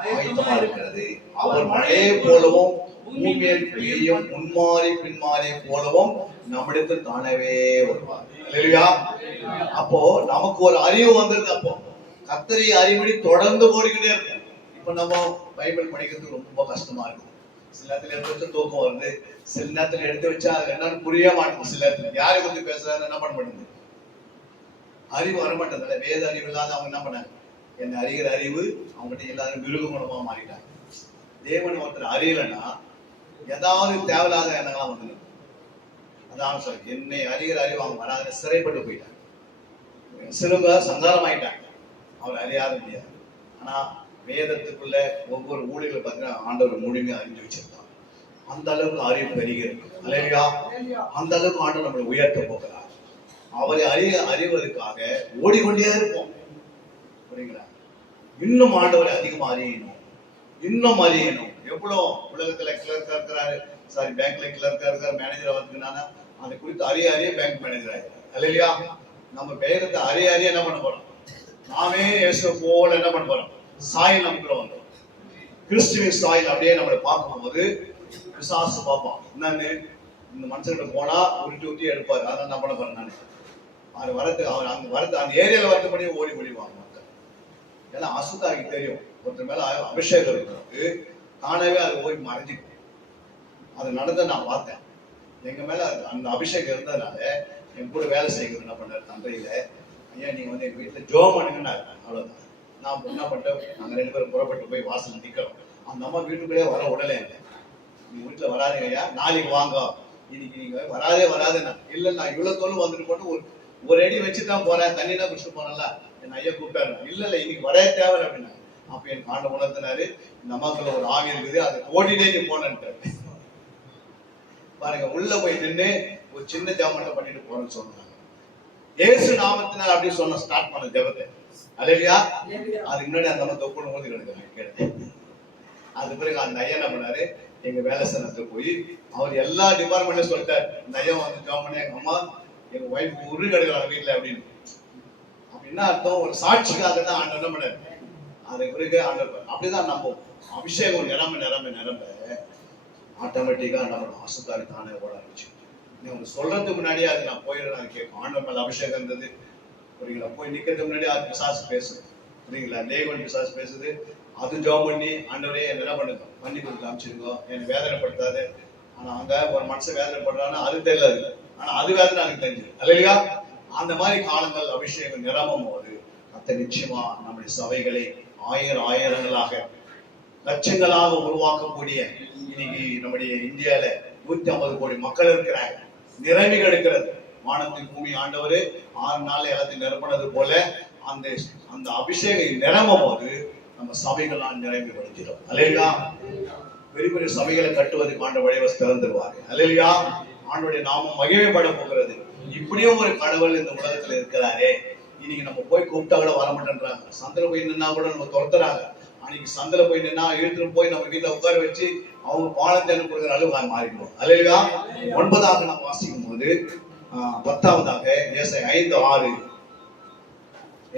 ஆயத்தமா இருக்கிறது. அவர் மழையை போலவும் பூமியில் பெய்யும் முன்மாறி பின்மாறி போலவும் நம்மிடத்தில் தானவே வருவார். அல்லேலூயா. அப்போ நமக்கு ஒரு அறிவு வந்திருக்கு. அப்போ கர்த்தரை அறிவுபடி தொடர்ந்து போய்கிட்டே இருக்கும். இப்ப நம்ம பைபிள் படிக்கிறதுக்கு ரொம்ப கஷ்டமா இருக்கும். சில நேரத்துல எடுத்து வச்சா தூக்கம் வருது, சில நேரத்துல எடுத்து வச்சா அது என்னன்னு புரிய மாட்டேங்குது. சில நேரத்துல யாரை பத்தி பேசுறாரு என்ன பண்ண மாட்டேங்குது, அறிவு வரமாட்டேன். வேத அறிவு இல்லாத அவங்க என்ன பண்ணாங்க, என்ன அறிகிற அறிவு அவங்ககிட்ட எல்லாரும் மிருக குணமா மாறிட்டாங்க. தேவன் ஒருத்தர் அறியலைன்னா ஏதாவது தேவையில்லாத எண்ணங்களாம் வந்து, அதான் சொல்ல என்னை அறிகிற அறிவு அவங்க வராத சிறைப்பட்டு போயிட்டாங்க. சிலவங்க சங்காரம் ஆயிட்டாங்க, அவர் அறியாத முடியாது. ஆனா வேதத்துக்குள்ள ஒவ்வொரு ஊழியர்களை பார்த்தீங்கன்னா ஆண்டவர் முழுமையா அறிஞ்சு வச்சிருக்காங்க. அந்த அளவுக்கு அறிவு பெறுகிறது. அல்லேலூயா. அந்த அளவுக்கு ஆண்டவர் நம்மளை உயர்த்த போகிறார். அவரை அறிவதற்காக ஓடிக்கொண்டே இருப்போம். புரியுங்களா? இன்னும் ஆண்டவரை அதிகமா அறியணும், இன்னும் அறியணும். எவ்வளவு உலகத்துல கிளர்க்கா இருக்கிறாரு, சாரி பேங்க்ல கிளர்க்கா இருக்காரு, மேனேஜரா வந்துருக்கானா, அதை குறித்து அறிய பேங்க் மேனேஜர் ஆயிருக்காரு இல்லையா? நம்ம வேதத்தை அறிய என்ன பண்ண போறோம்? நாமே இயேசு போல என்ன பண்ண போறோம்? சாயல் நமக்குள்ள வந்துடும். கிறிஸ்துவின் சாயல் அப்படியே நம்மளை பார்க்கும்போது பிசாசு பார்ப்பான். என்னன்னு, இந்த மனுஷன்கிட்ட போனா உருட்டி எடுப்பாரு. அதான் என்ன பண்ண போறேன் நான், அது வரது அவர் அந்த வரது அந்த ஏரியால வரதுபடி ஓடி ஒளிவாங்க மக்கள். ஏன்னா அசுத்தாகி தெரியும், ஒருத்தர் மேல அபிஷேகம் இருக்கிறது தானவே அது ஓடி மறைஞ்சிக்கும். அது நடந்த நான் பார்த்தேன். எங்க மேல அந்த அபிஷேகம் இருந்ததுனால என் கூட வேலை செய்கிறது என்ன பண்ணாரு தந்தையில, ஐயா நீங்க வந்து எங்க வீட்டுல ஜோம் பண்ணுங்கன்னா அவ்வளவுதான். நான் என்ன பண்ணிட்டேன், நாங்க 2 பேரும் புறப்பட்டு போய் வாசல் நிக்கிறோம். அந்த அம்மா வீட்டுக்குள்ளே வர உடனே இல்லை, நீங்க வீட்டுல வராதீங்க ஐயா, நாளைக்கு வாங்க, இன்னைக்கு நீங்க வராதேன்னா இல்லை, நான் இவ்வளவு தோல் வந்துட்டு போட்டு ஒரு அடி வச்சுதான் போறேன், தண்ணி தான் குடிச்சுட்டு போனேன்ல, என் ஐயா கூப்பிட்டாரு. இல்ல இன்னைக்கு வரவே தேவை அப்படின்னா. அப்ப என் ஆண்ட உணர்த்தினாரு, இந்த அம்மாக்குள்ள ஒரு ஆவி இருக்குது, அதை ஓடிட்டே நீ போனேன்ட்டு பாருங்க. உள்ள போய் நின்று ஒரு சின்ன ஜாமத்தை பண்ணிட்டு போறேன்னு சொன்னாங்க. இயேசு நாமத்தினால் அப்படி சொன்ன ஸ்டார்ட் பண்ண ஜெபத்தை. அல்லேலூயா. அதுக்கு முன்னாடி அந்த அம்மா தொப்புன்னு ஊதி கிடக்கு. அது பிறகு அந்த ஐயா என்ன பண்ணாரு, எங்க வேலை ஸ்தானத்துக்கு போய் அவர் எல்லா டிபார்ட்மெண்ட்லயும் சொல்லிட்டாரு, இந்த ஐயா வந்து ஜாம் பண்ணி எங்க அம்மா எங்க ஒய்ஃப் உரு கிடைக்கிறாங்க வீட்டுல அப்படின்னு. அப்படின்னா அர்த்தம், ஒரு சாட்சிக்காக தான் ஆண்டவர் என்ன பண்ணாரு. அதுக்கு பிறகு ஆண்டவர் அப்படிதான் நம்ம அபிஷேகம் நிரம்ப ஆட்டோமேட்டிக்கா நம்ம அசுத்தாரி தானே ஓட ஆரம்பிச்சு. நீங்க சொல்றதுக்கு முன்னாடியே அது நான் போயிடுறேன் கேட்கும். ஆண்டவர் மேல அபிஷேகம் இருந்தது புரியுங்களா? போய் நிக்கிறதுக்கு முன்னாடி அது பிசாசு பேசுது புரியுங்களா? தேவன் பிசாசு பேசுது. அது ஜாம் பண்ணி ஆண்டவரே என்ன பண்ணுங்க, பண்ணி கொடுத்து அமைச்சிருக்கோ, என்னை வேதனைப்படுத்தாது. ஆனா அங்க ஒரு மனுஷன் வேதனைப்படுறான்னா அது தெரியல, ஆனா அது வேதனை எனக்கு தெரிஞ்சது. அல்லையா? அந்த மாதிரி காலங்கள் அபிஷேகம் நிரம்பும் போது கர்த்தர் நிச்சயமா நம்முடைய சபைகளை ஆயிரங்களாக லட்சங்களாக உருவாக்கக்கூடிய, இன்னைக்கு நம்முடைய இந்தியால 150 கோடி மக்கள் இருக்கிறாங்க, நிரம்பி கிடக்கிறது. வானத்தின் பூமி ஆண்டவர் 6 நாள் எல்லாத்தையும் நிரப்பினது போல அந்த அபிஷேகம் நிரம்பும் போது நம்ம சபைகள்லாம் நிரம்பி வருகிறோம். அல்லேலூயா. பெரிய பெரிய சபைகளை கட்டுவதற்கு ஆண்டவர் வழிவசை திறந்துருவாரு. அல்லேலூயா. ஆண்டவருடைய நாமம் மகிமைப்பட போகிறது. இப்படியும் ஒரு கடவுள் இந்த உலகத்துல இருக்கிறாரே. இன்னைக்கு நம்ம போய் கூப்பிட்டா கூட வர மாட்டேன்றாங்க. சந்தில போய் நின்னா கூட நம்ம துரத்துறாங்க. அன்னைக்கு சந்தில போய் நின்னா இழுத்துட்டு போய் நம்ம வீட்டுல உட்கார வச்சு அவங்க பாலத்தை கொடுக்குற அளவுக்கு மாறிடுவோம். அல்லேலூயா. 9வது நாம் வாசிக்கும் போது 10வதாக ஏசாயா 5:6.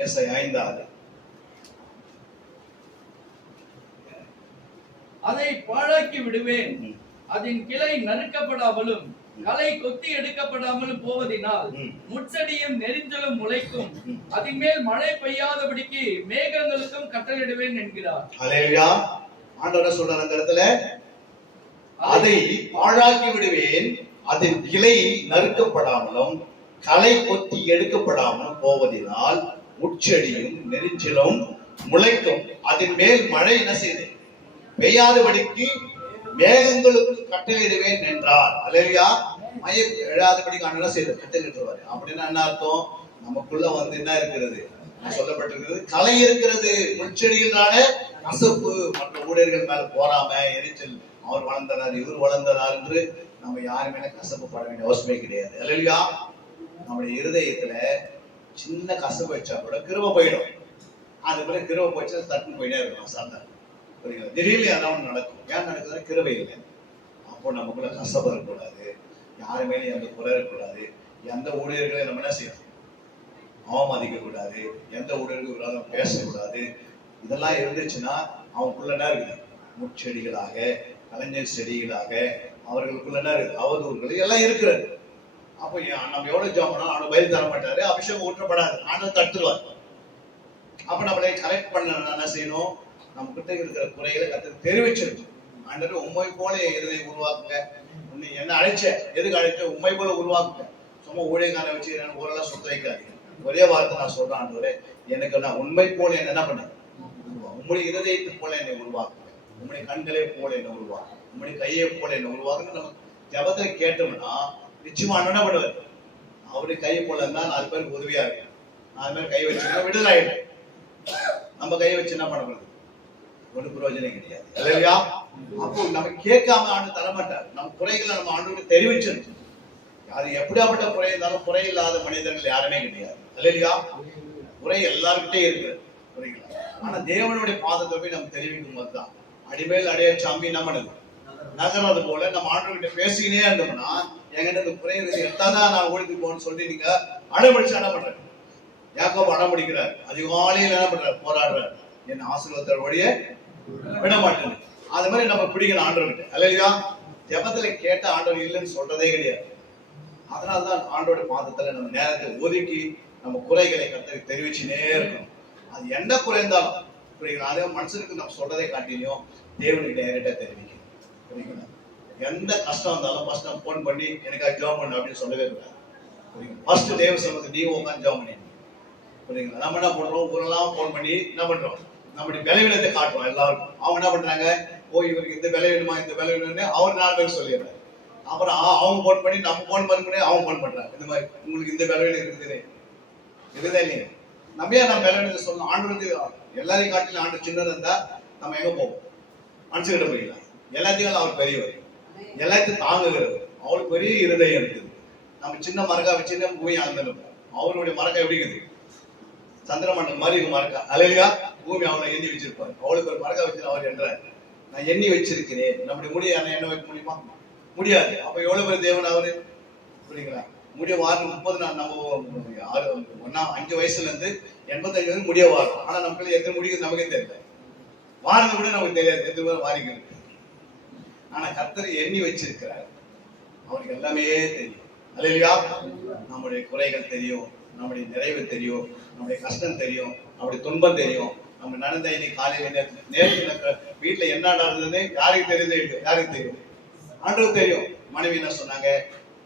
ஏசாயா 5:6. அதை பாழாக்கி விடுவேன், அதன் கிளை நறுக்கப்படாமலும் களை கொத்தி எடுக்கப்படாமலும் போவதினால் முட்செடியும் நெரிஞ்சலும் முளைக்கும், அதன் மேல் மழை பெய்யாதபடிக்கு மேகங்களுக்கும் கட்டளையிடுவேன் என்கிறார். அல்லேலூயா. ஆண்டவர் சொல்றார் அந்த இடத்துல, அதை பாழாக்கி விடுவேன், அதன் கிளை நறுக்கப்படாமலும் களை கொத்தி எடுக்கப்படாமலும் போவதினால் முட்செடியும் நெரிஞ்சலும் முளைக்கும், அதன் மேல் மழை என்ன செய்து பெய்யாதபடிக்கு மேகங்களுக்கு கட்டளையிடுவேன் என்றார். அல்லேலூயா. மழை எழாதபடிக்கு ஆண்டவர் செய்து கட்டளையிடுவாரு. அப்படின்னா என்ன அர்த்தம்? நமக்குள்ள வந்து என்ன இருக்கிறது, சொல்லப்பட்டிருக்கிறது, கலை இருக்கிறது. முட்செடியினால கசப்பு, மற்ற ஊழியர்கள் மேல போறாம எரிச்சல், அவர் வளர்ந்தனார் இவர் வளர்ந்தனார் என்று நம்ம யாருமே கசப்பு பட வேண்டிய அவசியமே கிடையாது. அல்லேலூயா. நம்முடைய இருதயத்துல சின்ன கசப்பு வச்சா கூட கிருபை போயிடும். அது பிறகு கிருபை போயிடுச்சா தட்டுன்னு போயிட்டே இருக்கணும். சண்டை புரியுங்களா? திடீர்னு யாராவது நடக்கும். ஏன் நடக்குதுன்னா கிருபை இல்லை. அப்போ நமக்குள்ள கசப்பு இருக்கக்கூடாது, யாருமே எந்த குறை இருக்கக்கூடாது, எந்த ஊழியர்களை நம்ம என்ன செய்யணும், அவமதிக்க கூடாது, எந்த ஊழியர்களுக்கு விரோதம் பேசக்கூடாது. இதெல்லாம் இருந்துச்சுன்னா அவங்களுக்குள்ள என்ன இருக்குது, முட்செடிகளாக கலைஞர் செடிகளாக அவர்களுக்குள்ள என்ன இருக்குது, அவதூறுகள் எல்லாம் இருக்கிறது. அப்போ நம்ம எவ்வளவு ஜெபம் பண்ணாலும் அவனை பதில் தர மாட்டாரு, அபிஷேகம் ஊற்றப்படாது, ஆண்டவர் தடுத்துருவார். அப்ப நம்மளை கரெக்ட் பண்ண என்ன செய்யணும், நம்ம கிட்ட இருக்கிற குறைகளை கர்த்தர் தெரிவிச்சிருக்கு. ஆண்டவர் உண்மை போல இருதை உருவாக்குங்க, உன்னை என்ன அழைச்ச எதுக்கு அழைச்ச, உண்மை போல உருவாக்குங்க. சும்மா ஊழியக்காரனை வச்சு ஊரெல்லாம் சுத்த வைக்காதீங்க. ஒரே வார்த்தை நான் சொல்றேன், ஆண்டவரே எனக்கு நான் உண்மை போல என்ன பண்ண, உங்களுடைய இருதயத்தை போல என்னை உருவாக்குங்க, உங்களுடைய கண்களே போல என்ன உருவாக்கு, உங்களுடைய கையை போல என்ன உருவாக்குன்னு நம்ம ஜபத்தை கேட்டோம்னா நிச்சயமா என்ன பண்ணுவார், அவருடைய கையை போல இருந்தா 4 பேருக்கு உதவியா இருக்கு. 4 பேர் கை வச்சுன்னா விடுதலை ஆயிடும். நம்ம கையை வச்சு என்ன பண்ண ஒரு பிரயோஜனம் கிடையாது. இல்லையா? அப்போ நம்ம கேட்காம ஆண்டு தரமாட்டார். நம்ம குறைகளை நம்ம ஆண்டுக்கு தெரிவிச்சிருக்கு. அது எப்படியாப்பட்ட குறை இருந்தாலும் குறை இல்லாத மனிதர்கள் யாருமே கிடையாது. இல்லையா? குறை எல்லார்கிட்டே இருக்கு. புரியுங்களா? ஆனா தேவனுடைய பாதத்தை போய் நம்ம தெரிவிக்கும் போதுதான் அடிமேல் அடைய சாமி என்ன பண்ணுது நகர்றது போல நம்ம ஆண்டவர்கிட்ட பேசிக்கினே இருந்தோம்னா என்கிட்ட இந்த குறையிறது எட்டாதான் நான் ஊழியத்துக்கு போகணும்னு சொல்லி நீங்க அடம்பிடிச்சு என்ன பண்றேன் யாக்கோபு அடம்பிடிக்கிறார் அதிகாலையில் என்ன பண்றாரு போராடுறாரு என் ஆசீர்வாதத்தோட வழிய விட மாட்டேன் அது மாதிரி நம்ம பிடிக்கணும் ஆண்டவர்கிட்ட அல்லையா ஜெபத்துல கேட்ட ஆண்டவர் இல்லைன்னு சொல்றதே கிடையாது அதனால்தான் ஆண்டோட பாதத்துல நம்ம நேரத்தை ஒதுக்கி நம்ம குறைகளை கர்த்தருக்கு தெரிவிச்சுனே இருக்கணும் அது என்ன குறை இருந்தாலும் புரியுங்களா அதே மனுஷனுக்கு நம்ம சொல்றதை காட்டிலையும் தேவனுக்கு டைரக்டா தெரிவிக்கணும் புரியுங்களா எந்த கஷ்டம் இருந்தாலும் ஃபர்ஸ்ட் நம்ம போன் பண்ணி எனக்காக ஜெபம் பண்ணு அப்படின்னு சொல்லவே கூடாது புரியுங்களா ஃபர்ஸ்ட் தேவ சமூகத்தை நீ உட்காந்து ஜெபம் பண்ணி புரியுங்களா நம்ம என்ன பண்றோம் ஊரெல்லாம் போன் பண்ணி என்ன பண்றோம் நம்முடைய பலவீனத்தை காட்டுறோம் எல்லாருக்கும் அவங்க என்ன பண்றாங்க ஓ இவருக்கு இந்த விலை வேணுமா இந்த விலை வேணும்னு அவர் 4 பேர் சொல்லிடுறாரு அப்புறம் அவங்க போன் பண்ணி நம்ம போன் பண்ணி அவங்க போன் பண்றாங்க இந்த மாதிரி உங்களுக்கு இந்த விலையில இருக்குது இதுதான் இல்லையா நம்ம ஏன் நம்ம விலை சொல்லணும் ஆண்டு வந்து எல்லாரையும் காட்டிலும் ஆண்டு சின்னதா இருந்தா நம்ம எங்க போவோம் மனுஷங்கிட்ட போயிடலாம் எல்லாத்தையும் அவர் பெரியவர் எல்லாத்தையும் தாங்குகிறது அவருக்கு பெரிய இருதயம் இருக்குது நம்ம சின்ன மரக்கா வச்சு நம்ம பூமி ஆழ்ந்தோம் அவருடைய மரக்கா எப்படி இருக்குது சந்திரமண்டலம் மாதிரி இருக்கு மரக்கா அலையா பூமி அவளை எண்ணி வச்சிருப்பாரு அவளுக்கு ஒரு மரக்கா வச்சு அவர் என்றார் நான் எண்ணி வச்சிருக்கிறேன் நம்முடைய முடிய என்ன வைக்க முடியுமா முடியாது அப்ப எவ்வளவு பேர் தேவன் அவரு புரியுங்களா முடிய வாரம் 30 நாள் நம்ம 5 வயசுல இருந்து 85 வரைக்கும் முடிய வாரம் ஆனா நமக்கு எத்தனை முடியுது நமக்கே தெரியல வாரது கூட நமக்கு தெரியாது எத்தனை பேர் வாரிக்கிறது ஆனா கர்த்தர் எண்ணி வச்சிருக்கிறார் அவருக்கு எல்லாமே தெரியும் அல்லையா நம்முடைய குறைகள் தெரியும் நம்முடைய நிறைவு தெரியும் நம்முடைய கஷ்டம் தெரியும் நம்முடைய துன்பம் தெரியும் நம்ம நடந்த இன்னைக்கு காலையில நேற்று வீட்டுல என்ன நடந்ததுன்னு யாருக்கு தெரியுது யாருக்கு தெரியும் ஆண்டவருக்கு தெரியும் மனைவி என்ன சொன்னாங்க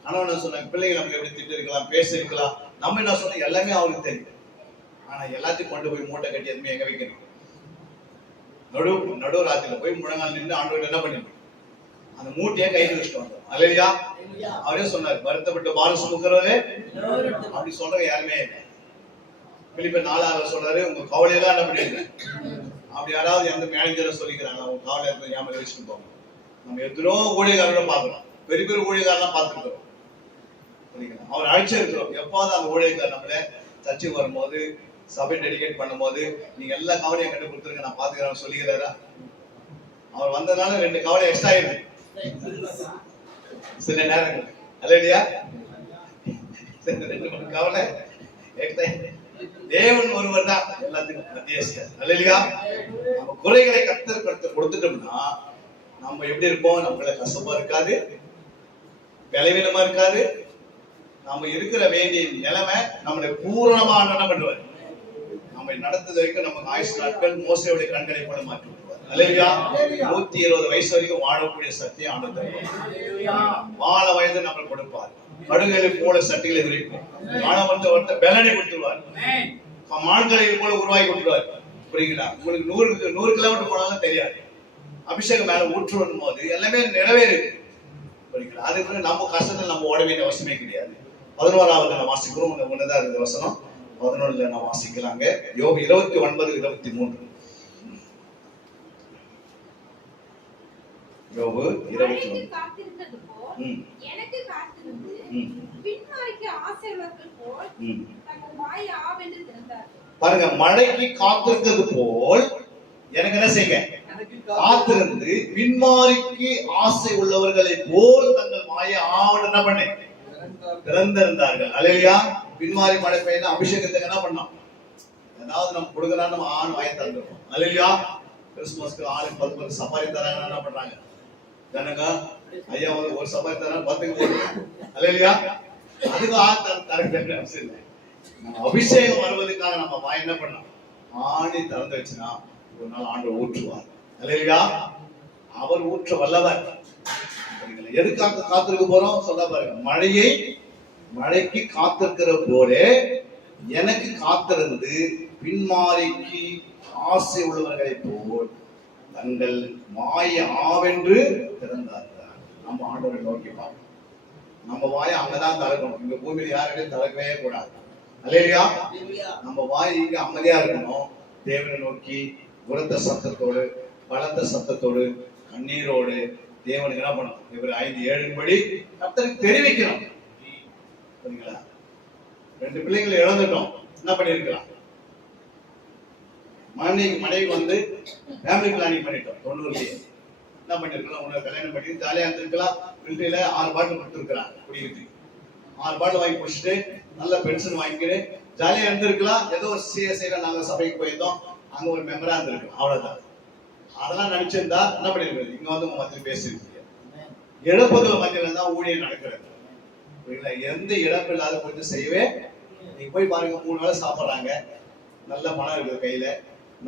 கணவன் என்ன சொன்னாங்க பிள்ளைகள் நமக்கு எப்படி திட்டு இருக்கலாம் பேச இருக்கலாம் நம்ம என்ன சொன்னோம் எல்லாமே அவருக்கு தெரியும் ஆனா எல்லாத்தையும் கொண்டு போய் மூட்டை கட்டி எதுவுமே எங்க வைக்கணும் நடு ராத்திரில போய் முழங்கால் நின்று ஆண்டவர் என்ன பண்ணிடணும் அந்த மூட்டையை கையில் வச்சுட்டு வந்தோம் அல்லையா அவரே சொன்னார் வருத்தப்பட்டு பால் சுமக்கிறவரே அப்படி சொல்ற யாருமே இல்லை பிலிப்பியர் 4 சொல்றாரு உங்க கவலையெல்லாம் என்ன பண்ணிருங்க அப்படி யாராவது எந்த மேனேஜரை சொல்லிக்கிறாங்க அவங்க கவலை எடுத்து ஞாபகம் வச்சுட்டு போங்க நம்ம எத்தனோ ஊழியக்காரர்கள பாக்குறோம் பெரிய பெரிய ஊழியக்காரெல்லாம் பார்த்துருக்கிறோம் அவர் அழைச்சிருக்கிறோம் எப்பாவது அந்த ஊழியக்காரர் நம்மள சர்ச்சைக்கு வரும்போது சபை டெடிகேட் பண்ணும்போது நீங்க எல்லா கவலையும் கண்டு கொடுத்துருங்க நான் பாத்துக்கிறேன் சொல்லிக்கிறாரா அவர் வந்ததுனால 2 கவலை எக்ஸ்ட்ரா ஆயிருக்கு சில நேரங்கள் அல்லையா 2 கவலை எக்ஸ்ட்ரா தேவன் ஒருவர் தான் எல்லாத்துக்கும் மத்தியஸ்தர் அல்லையா நம்ம குறைகளை கர்த்தர் கொடுத்துட்டோம்னா நம்ம எப்படி இருப்போம் நம்மள கஷ்டமா இருக்காது பலவீனமா இருக்காது நம்ம இருக்கிற வேண்டிய நிலைமை நம்மளை பூரணமா என்ன பண்ணுவார் நம்ம நடந்தது வரைக்கும் நம்ம ஆயுஷ் நாட்கள் மோசையுடைய கண்களை கூட மாற்றி விடுவார் அல்லையா 120 வயசு வரைக்கும் வாழக்கூடிய சக்தியை ஆண்டு வாழ வயது நம்ம கொடுப்பார் கடுகளை போல சட்டிகளை விரிப்போம் வாழ பலனை கொடுத்துருவார் மான்களை போல உருவாக்கி கொடுத்துருவார் புரியுங்களா உங்களுக்கு 100 கிலோமீட்டர் போனாலும் தெரியாது அபிஷேகம் மேல ஊற்றுவரும் போது எல்லாமே நிறைவேறு புரியுங்களா அதுக்கு நம்ம கஷ்டத்தில் நம்ம ஓட வேண்டிய அவசியமே கிடையாது 11வது நம்ம வாசிக்கிறோம் முன்னதா இருந்த வசனம் 11ல நம்ம வாசிக்கலாங்க யோபு 29:23 யோபு 21 காத்திருந்தது போல் எனக்கு காத்திருந்து பின்மாரிக்கு ஆசைவர்கள் போல் தங்கள் வாய் ஆவென்று திறந்தார்கள் பாருங்க மழைக்கு காத்திருந்தது போல் எனக்கு என்ன செய்யுங்க காத்திருந்து பின்மாரிக்கு ஆசை உள்ளவர்களை போல் தங்கள் வாயை ஆவென்று என்ன பண்ண திறந்திருந்தார்கள் அல்லையா பின்மாரி மழை பெய்ய அபிஷேகத்துக்கு என்ன பண்ணோம் ஏதாவது நம்ம கொடுக்கறான்னு நம்ம ஆண் வாயை திறந்துருக்கோம் அல்லையா கிறிஸ்துமஸ்க்கு 10 சப்பாரி தராங்க என்ன பண்றாங்க ஜனங்க ஐயா ஒரு சப்பாரி தராங்க 10க்கு போடுங்க அல்லையா அதுக்கு தரங்க அவசியம் இல்லை நம்ம அபிஷேகம் வருவதற்காக நம்ம வாய் என்ன பண்ணோம் ஆணி திறந்து வச்சுனா ஒரு நாள் ஆண்டு ஊற்றுவார் அல்லையா அவர் ஊற்ற வல்லவர் எதுக்காக காத்திருக்க போறோம் சொல்ல பாருங்க மழைக்கு காத்திருக்கிற போலே எனக்கு காத்திருந்து பின்மாரிக்கு ஆசை உள்ளவர்களை போல் தங்கள் வாயை ஆவென்று திறந்தார்கள் நம்ம ஆண்டவரை நோக்கி பார்க்கணும் நம்ம வாயை அங்கதான் திறக்கணும் இந்த பூமியில யாருக்கும் திறக்கவே கூடாது அல்லையா நம்ம வாய் இங்க அமைதியா இருக்கணும் தேவனை நோக்கி உரத்த சத்தத்தோடு பலத்த சத்தத்தோடு கண்ணீரோடு தேவனுக்கு என்ன பண்ணணும் இவர் 5:7 படி கர்த்தருக்கு தெரிவிக்கணும் புரியுங்களா 2 பிள்ளைங்களை இழந்துட்டோம் என்ன பண்ணிருக்கலாம் மனைவி வந்து ஃபேமிலி பிளானிங் பண்ணிட்டோம் 90லயே. என்ன பண்ணிருக்கலாம், உன்னை கல்யாணம் பண்ணி ஜாலியா இருந்திருக்கலாம். மிலிட்டரியில 6 பாட்டில் கொடுத்துருக்கிறாங்க குடிக்கிறதுக்கு. 6 பாட்டில் வாங்கி குடிச்சிட்டு நல்ல பென்ஷன் வாங்கிக்கிட்டு ஜாலியா இருந்திருக்கலாம். ஏதோ ஒரு சிஎஸ்ஐல நாங்க சபைக்கு போயிருந்தோம், அங்க ஒரு மெம்பரா இருந்திருக்கோம், அவ்வளவுதான். அதெல்லாம் நினைச்சிருந்தா என்ன பண்ணிருக்கிறது, இங்க வந்து உங்க மத்தியில் பேசிருக்கீங்க. இழப்புகள் மத்தியில தான் ஊழியம் நடக்கிறது. எந்த இழப்பு இல்லாத கொஞ்சம் செய்யவே. நீங்க போய் பாருங்க, 3 வேளை சாப்பிடுறாங்க, நல்ல பணம் இருக்குது கையில,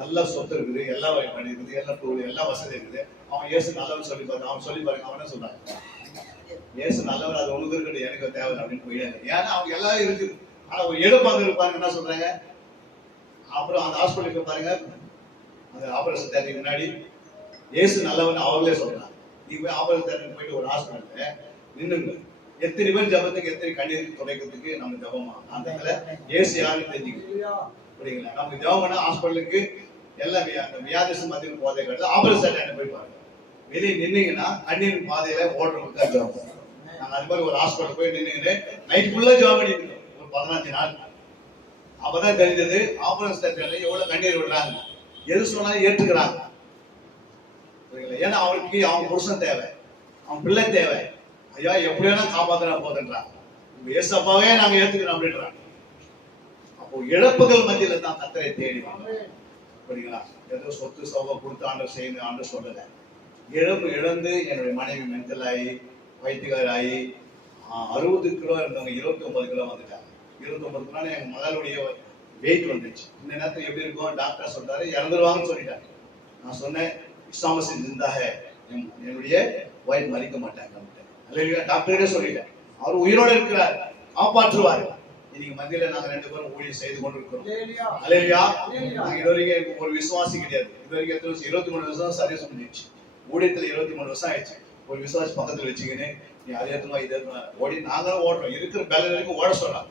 நல்ல சொத்து இருக்குது, எல்லா வழி இருக்குது, எல்லா டூல், எல்லா வசதி இருக்குது. அவன் இயேசு நல்லவன் சொல்லி பாருங்க, அவன் சொல்லி பாருங்க, அவன் என்ன சொல்றாங்க, இயேசு நல்லவர், அது உனக்கு இருக்குது, எனக்கு தேவை அப்படின்னு போயிடாது. ஏன்னா அவங்க எல்லாரும் இருக்குது. ஆனா ஒரு இழப்பாங்க இருப்பாங்க, என்ன சொல்றாங்க. அப்புறம் அந்த ஹாஸ்பிட்டலுக்கு பாருங்க, அந்த ஆபரேஷன் தேட்டருக்கு முன்னாடி இயேசு நல்லவன் அவங்களே சொல்றாங்க. நீங்க போய் ஆபரேஷன் தேட்டருக்கு போயிட்டு ஒரு ஹாஸ்பிட்டல்ல நின்னுங்க, எத்தனை பேர் ஜபத்துக்கு, எத்தனை கண்ணீருக்கு துடைக்கிறதுக்கு நம்ம ஜபமா அந்த இடத்துல இயேசு யாருன்னு தெரிஞ்சுக்கணும். புரியுங்களா? நமக்கு ஜபம் பண்ண ஹாஸ்பிட்டலுக்கு எல்லாம் வியாதிசம் மத்தியில் போதை கிடையாது. ஆபரேஷன் தேட்டர் போய் பாருங்க, வெளியே நின்னீங்கன்னா கண்ணீர் பாதையில ஓடுறவங்களுக்கு தான் ஜபம் பண்ணுவோம். நாங்க அது மாதிரி ஒரு ஹாஸ்பிட்டல் போய் நின்னுங்கன்னு நைட் ஃபுல்லா ஜபம் பண்ணிட்டு இருக்கோம், ஒரு 15 நாள். அப்பதான் தெரிஞ்சது ஆபரேஷன் தேட்டர்ல எவ்வளவு கண்ணீர் விடுறாங்க, எது சொன்னாலும் ஏற்றுக்கிறாங்க. ஏன்னா அவனுக்கு அவன் புருஷன் தேவை, அவன் பிள்ளை தேவை. ஐயா எப்படியா காப்பாத்தினா போதுன்றாங்க. ஏசப்பாவே நாங்க ஏத்துக்கிறோம் அப்படின்றாங்க. அப்போ இழப்புகள் மத்தியில தான் கர்த்தரை தேடி வாங்க. புரியுங்களா? ஏதோ சொத்து சோகம் கொடுத்து ஆண்டவர் செய்யணும் ஆண்டு சொல்லல. இழந்து என்னுடைய மனைவி மென்டல் ஆகி வைத்தியராகி 60 கிலோ இருந்தவங்க 29 கிலோ வந்துட்டாங்க. 29 கிலோ எங்க மகளுடைய வெயிட் வந்துச்சு. இந்த நேரத்தில் எப்படி இருக்கும், டாக்டர் சொல்றாரு இறந்துருவாங்கன்னு சொல்லிட்டாங்க. நான் சொன்னேன் விசாமசி இருந்தாக என்னுடைய ஒய்ஃப் மறிக்க மாட்டாங்க. டாக்டரே சொல்லிட்டேன், அவர் உயிரோட இருக்கிறார், காப்பாற்றுவார். இன்னைக்கு மத்தியில நாங்க 2 பேரும் ஊழியம் செய்து கொண்டிருக்கிறோம். அல்லேலூயா. நாங்க இது வரைக்கும் எனக்கு ஒரு விசுவாசி கிடையாது. இது வரைக்கும் 23 வருஷம் சர்வீஸ் முடிஞ்சிச்சு. ஊழியத்துல 23 வருஷம் ஆயிடுச்சு. ஒரு விசுவாசி பக்கத்துல வச்சுக்கின்னு நீ அதை ஏற்றுமா இதை ஏற்றுமா ஓடி நாங்களும் ஓடுறோம். இருக்கிற பேலன் வரைக்கும் ஓட சொல்றாங்க.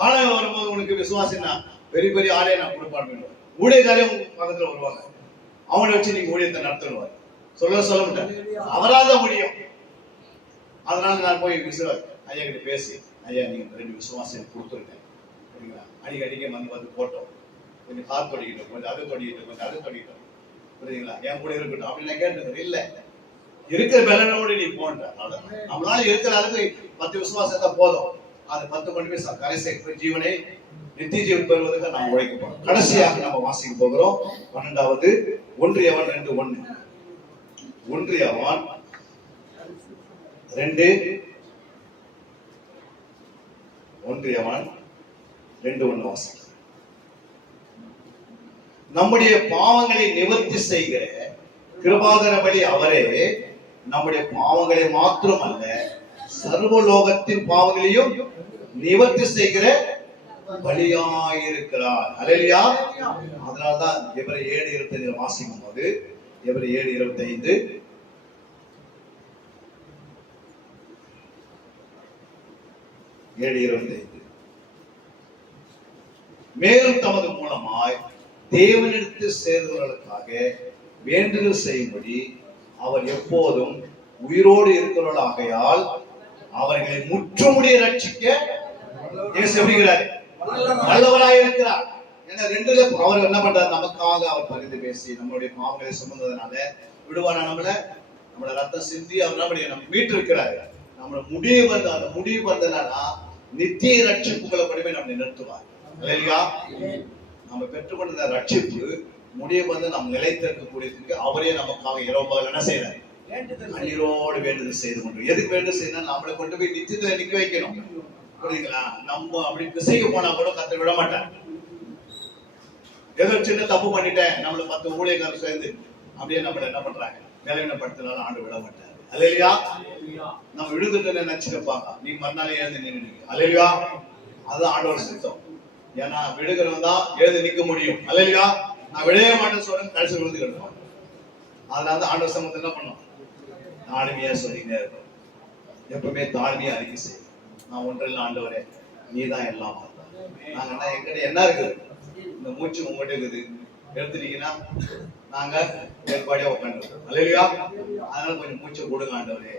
காலம் வரும்போது உனக்கு விசுவாசினா பெரிய பெரிய ஆலய நான் கொடுப்பான்னு ஊழியக்காரையும் பக்கத்துல வருவாங்க. அவனை வச்சு நீங்க ஊழியத்தை நடத்துவார். சொல்ல மாட்டாங்க, அவராத முடியும். அதனால நான் போய் ஐயா கிட்ட பேசி, ஐயா நீங்க 2 விசுவாசம் கொடுத்துருக்கேன், சரிங்களா? அடிக்கடிக்க வந்து போட்டோம், கொஞ்சம் கார் தொடிக்கிட்டோம், கொஞ்சம் அது தொடிக்கிட்டோம், கொஞ்சம் அது தொடிக்கிட்டோம், புரியுதுங்களா? என் கூட இருக்கட்டும் அப்படின்னு நான் கேட்டுருக்கேன். இல்ல இருக்கிற பலனோடு நீ போன்ற நம்மளால இருக்கிற அளவுக்கு 10 விசுவாசத்தை போதும். அது 10 கொண்டு போய் கரை சேர்க்கிற ஜீவனை நித்திய ஜீவன் பெறுவதற்கு நாம் உழைக்க போறோம். கடைசியாக நம்ம வாசிக்க போகிறோம் 12வது 1 யோவான் 2:1. 1 யோவான் 2:1 வாசிக்க. நம்முடைய பாவங்களை நிவர்த்தி செய்கிற கிருபாதர பலி அவரே, நம்முடைய பாவங்களை மாத்திரமல்ல சர்வலோகத்தின் பாவங்களையும் நிவர்த்தி செய்கிற பலியாயிருக்கிறார். அல்லேலூயா. அதனால்தான் எபிரேயர் 7:25 வாசிக்கும் போது, எபிரேயர் 7:25 7:25 மேலும் தமது மூலமாய் தேவனிடத்தில் சேர்ந்தவர்களுக்காக வேண்டுதல் செய்யும்படி அவர் எப்போதும் உயிரோடு இருக்கிறவர்கள் ஆகையால் அவர்களை முற்றுமுடிய ரட்சிக்க சொல்லுகிறார். நல்லவராய் இருக்கிறார். ஏன்னா 2 அவர் என்ன பண்றார், நமக்காக அவர் பரிந்து பேசி நம்மளுடைய பாவங்களை சுமந்ததுனால விடுவாரா நம்மள ரத்தம் சிந்தி அவர் நம்ம மீட்டு இருக்கிறார். நம்மள முடிவு வந்த அந்த முடிவு வந்தனா நித்திய ரட்சிப்புகளை படிமை நம்ம நிறுத்துவார். இல்லையா? நம்ம பெற்றுக்கொண்ட ரட்சிப்பு முடிவு வந்து நாம் நிலைத்திருக்கக்கூடியதுக்கு அவரே நமக்காக இரவு என்ன செய்யறாரு, கண்ணீரோடு வேண்டுதல் செய்து கொண்டு. எதுக்கு வேண்டுதல் செய்யணும், நம்மளை கொண்டு போய் நித்தியத்துல நிக்க வைக்கணும். புரியுதுங்களா? நம்ம அப்படி பிசைக்கு போனா கூட கத்த விட மாட்டார். ஏதோ சின்ன தப்பு பண்ணிட்டேன் நம்மள 10 ஊழியக்காரர் சேர்ந்து அப்படியே நம்மள என்ன பண்றாங்க, நிலைவினப்படுத்தினாலும் ஆண்டு விட மாட்டார். அல்லேலூயா. நம்ம விழுந்துட்டு நினைச்சிருப்பாங்க, நீ மறுநாளே எழுந்து நின்று. அல்லேலூயா. அதுதான் ஆண்டவர் சித்தம். ஏன்னா விழுகிறவன் தான் எழுந்து நிக்க முடியும். அல்லேலூயா. நான் விளைய மாட்டேன்னு சொல்றேன், கடைசி விழுந்து கிடப்போம். அதனால ஆண்டவர் சமூகத்தை என்ன பண்ணும், தாழ்மையா சொல்லிக்கிட்டே இருக்கும். எப்பவுமே தாழ்மையா அறிக்கை செய்யும். நான் ஒன்றில் ஆண்டவரே நீதான் எல்லாம். நாங்க எங்கிட்ட என்ன இருக்குது, இந்த மூச்சு உங்ககிட்ட இருக்குது, எடுத்துட்டீங்கன்னா நாங்க ஏற்பாடியா உட்காந்துருக்கோம். அல்லேலூயா. அதனால கொஞ்சம் மூச்சை கொடுங்க ஆண்டவரே.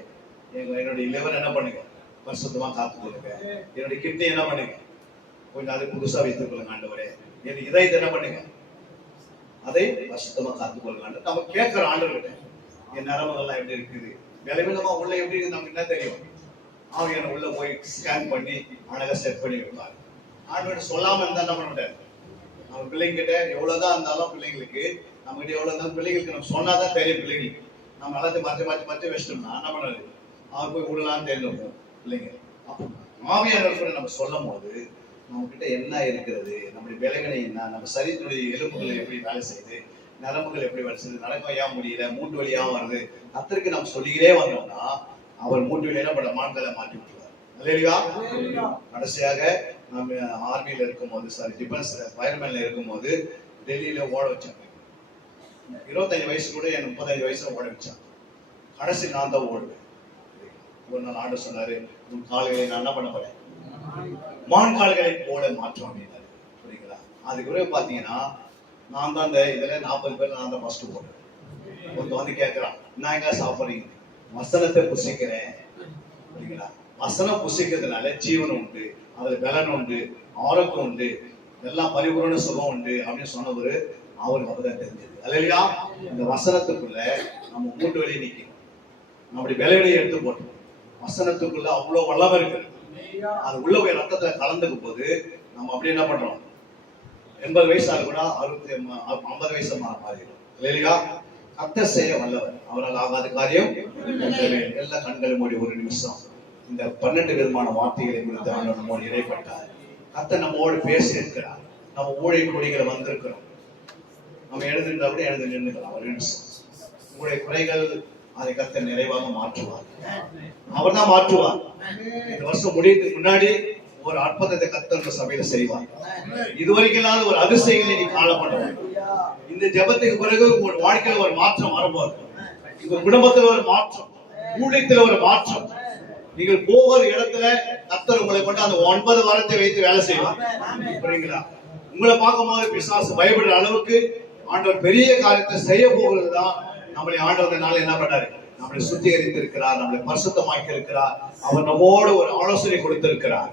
என்னுடைய லிவர் என்ன பண்ணுங்க, பரிசுத்தமா காத்து கொடுங்க. என்னுடைய கிட்னி என்ன பண்ணுங்க, கொஞ்சம் அது புதுசா வைத்துக் கொள்ளுங்க ஆண்டவரே. என் இதயத்தை என்ன பண்ணுங்க, அதை பரிசுத்தமா காத்துக்கொள்ளுங்க. நம்ம கேட்கிற ஆண்டவர்கிட்ட என் நரம்புகள்லாம் எப்படி இருக்குது, விளைவிலமா உள்ள எப்படி இருக்குது நமக்கு என்ன தெரியும். அவங்க என்ன உள்ள போய் ஸ்கேன் பண்ணி அழகா செட் பண்ணி வைப்பாங்க. ஆண்டவர்கிட்ட சொல்லாம இருந்தா என்ன பண்ண முடியாது. நம்ம பிள்ளைங்க கிட்ட எவ்வளவுதான் இருந்தாலும் பிள்ளைங்களுக்கு நம்ம கிட்ட எவ்வளவு இருந்தாலும் பிள்ளைங்களுக்கு நம்ம சொன்னாதான் தெரியும். பிள்ளைங்களுக்கு நம்ம எல்லாத்தையும் மாற்றி வச்சிட்டோம்னா என்ன பண்ணாது, அவர் போய் விடலான்னு தெரியும் பிள்ளைங்க. அப்போ ஆவியானவர் கூட நம்ம சொல்லும் போது நம்ம கிட்ட என்ன இருக்கிறது, நம்முடைய விலகினை என்ன, நம்ம சரீரத்துடைய எலும்புகள் எப்படி வேலை செய்யுது, நரம்புகள் எப்படி வேலை செய்யுது, நடக்க ஏன் முடியல, மூட்டு வலி ஏன் வருது, அத்தருக்கு நம்ம சொல்லிக்கிட்டே வந்தோம்னா அவர் மூட்டு வலி என்ன பண்ண மான்களை மாற்றி விட்டுருவார். இல்லையா? கடைசியாக நம்ம ஆர்மியில இருக்கும்போது டிஃபென்ஸ் ஃபயர்மேன்ல இருக்கும்போது டெல்லியில ஓட வச்சாங்க. 25 வயசு கூட என் 35 வயசுல ஓட வச்சாங்க. கடைசி நான் தான் ஓடுவேன். ஒரு நாள் ஆண்டு சொன்னாரு, உன் கால்களை நான் என்ன பண்ண போறேன், மான் கால்களை போல மாற்றம் அப்படின்னாரு. புரியுங்களா? அதுக்கு பிறகு பாத்தீங்கன்னா நான் தான் இந்த இதுல 40 பேர் நான் தான் ஃபர்ஸ்ட் போடுறேன். ஒருத்த வந்து கேட்கிறான், நான் எங்க சாப்பிடுறீங்க, வசனத்தை புசிக்கிறேன். புரியுங்களா? வசனம் புசிக்கிறதுனால ஜீவனம் உண்டு, அதுல பலன் உண்டு, ஆரோக்கியம் உண்டு, எல்லாம் பரிபூரண சுகம் உண்டு அப்படின்னு சொன்னவரு அவருக்கு அப்பதான் தெரிஞ்சது. அல்லையா? இந்த வசனத்துக்குள்ள நம்ம மூட்டு வழியை நிக்கணும், நம்முடைய விலையை எடுத்து போட்டோம். வசனத்துக்குள்ள அவ்வளவு வல்லமை இருக்கு. அது உள்ள போய் ரத்தத்துல கலந்துக்கும் போது நம்ம அப்படி என்ன பண்றோம், 80 வயசு ஆகுது கூட 50 வயசு மாறிடும். இல்லையா? கர்த்தர் செய்ய வல்லவர், அவரால் ஆகாத காரியம் எல்லா கண்களும் மூடி ஒரு நிமிஷம் இந்த 12 விதமான வார்த்தைகளை குறித்து ஆண்டவர் நம்மோடு இடைப்பட்டார். கர்த்தர் நம்மோடு பேசி இருக்கிறார். நம்ம ஊழிய கொடிகளை வந்திருக்கிறோம். நம்ம எழுதுகின்ற கூட எழுந்து நின்றுக்கலாம். ஒரு நிமிஷம் உங்களுடைய குறைகள் அதை கர்த்தர் நிறைவாக மாற்றுவார். அவர் தான் மாற்றுவார். இந்த வருஷம் முடியறதுக்கு முன்னாடி ஒரு அற்புதத்தை கர்த்தர் சபையில செய்வார். இதுவரைக்கும் ஒரு அதிசயங்களை நீ காணப்படுவார். இந்த ஜெபத்துக்கு பிறகு உங்க வாழ்க்கையில ஒரு மாற்றம் வரும்போது, உங்க குடும்பத்துல ஒரு மாற்றம், ஊழியத்துல ஒரு மாற்றம், நீங்கள் போகிற இடத்துல கர்த்தர் உங்களை கொண்டு அந்த 9 வாரத்தை வைத்து வேலை செய்வார். புரியுங்களா? உங்களை பார்க்கும்போது பிசாசு பயப்படுற அளவுக்கு ஆண்டவர் பெரிய காரியத்தை செய்ய போகிறதுதான். நம்மளை ஆண்டவர் நாள் என்ன பண்ணாரு, நம்மளை சுத்திகரித்து இருக்கிறார், நம்மளை பரிசுத்தமாக்கி இருக்கிறார். அவர் நம்மோடு ஒரு ஆலோசனை கொடுத்திருக்கிறார்.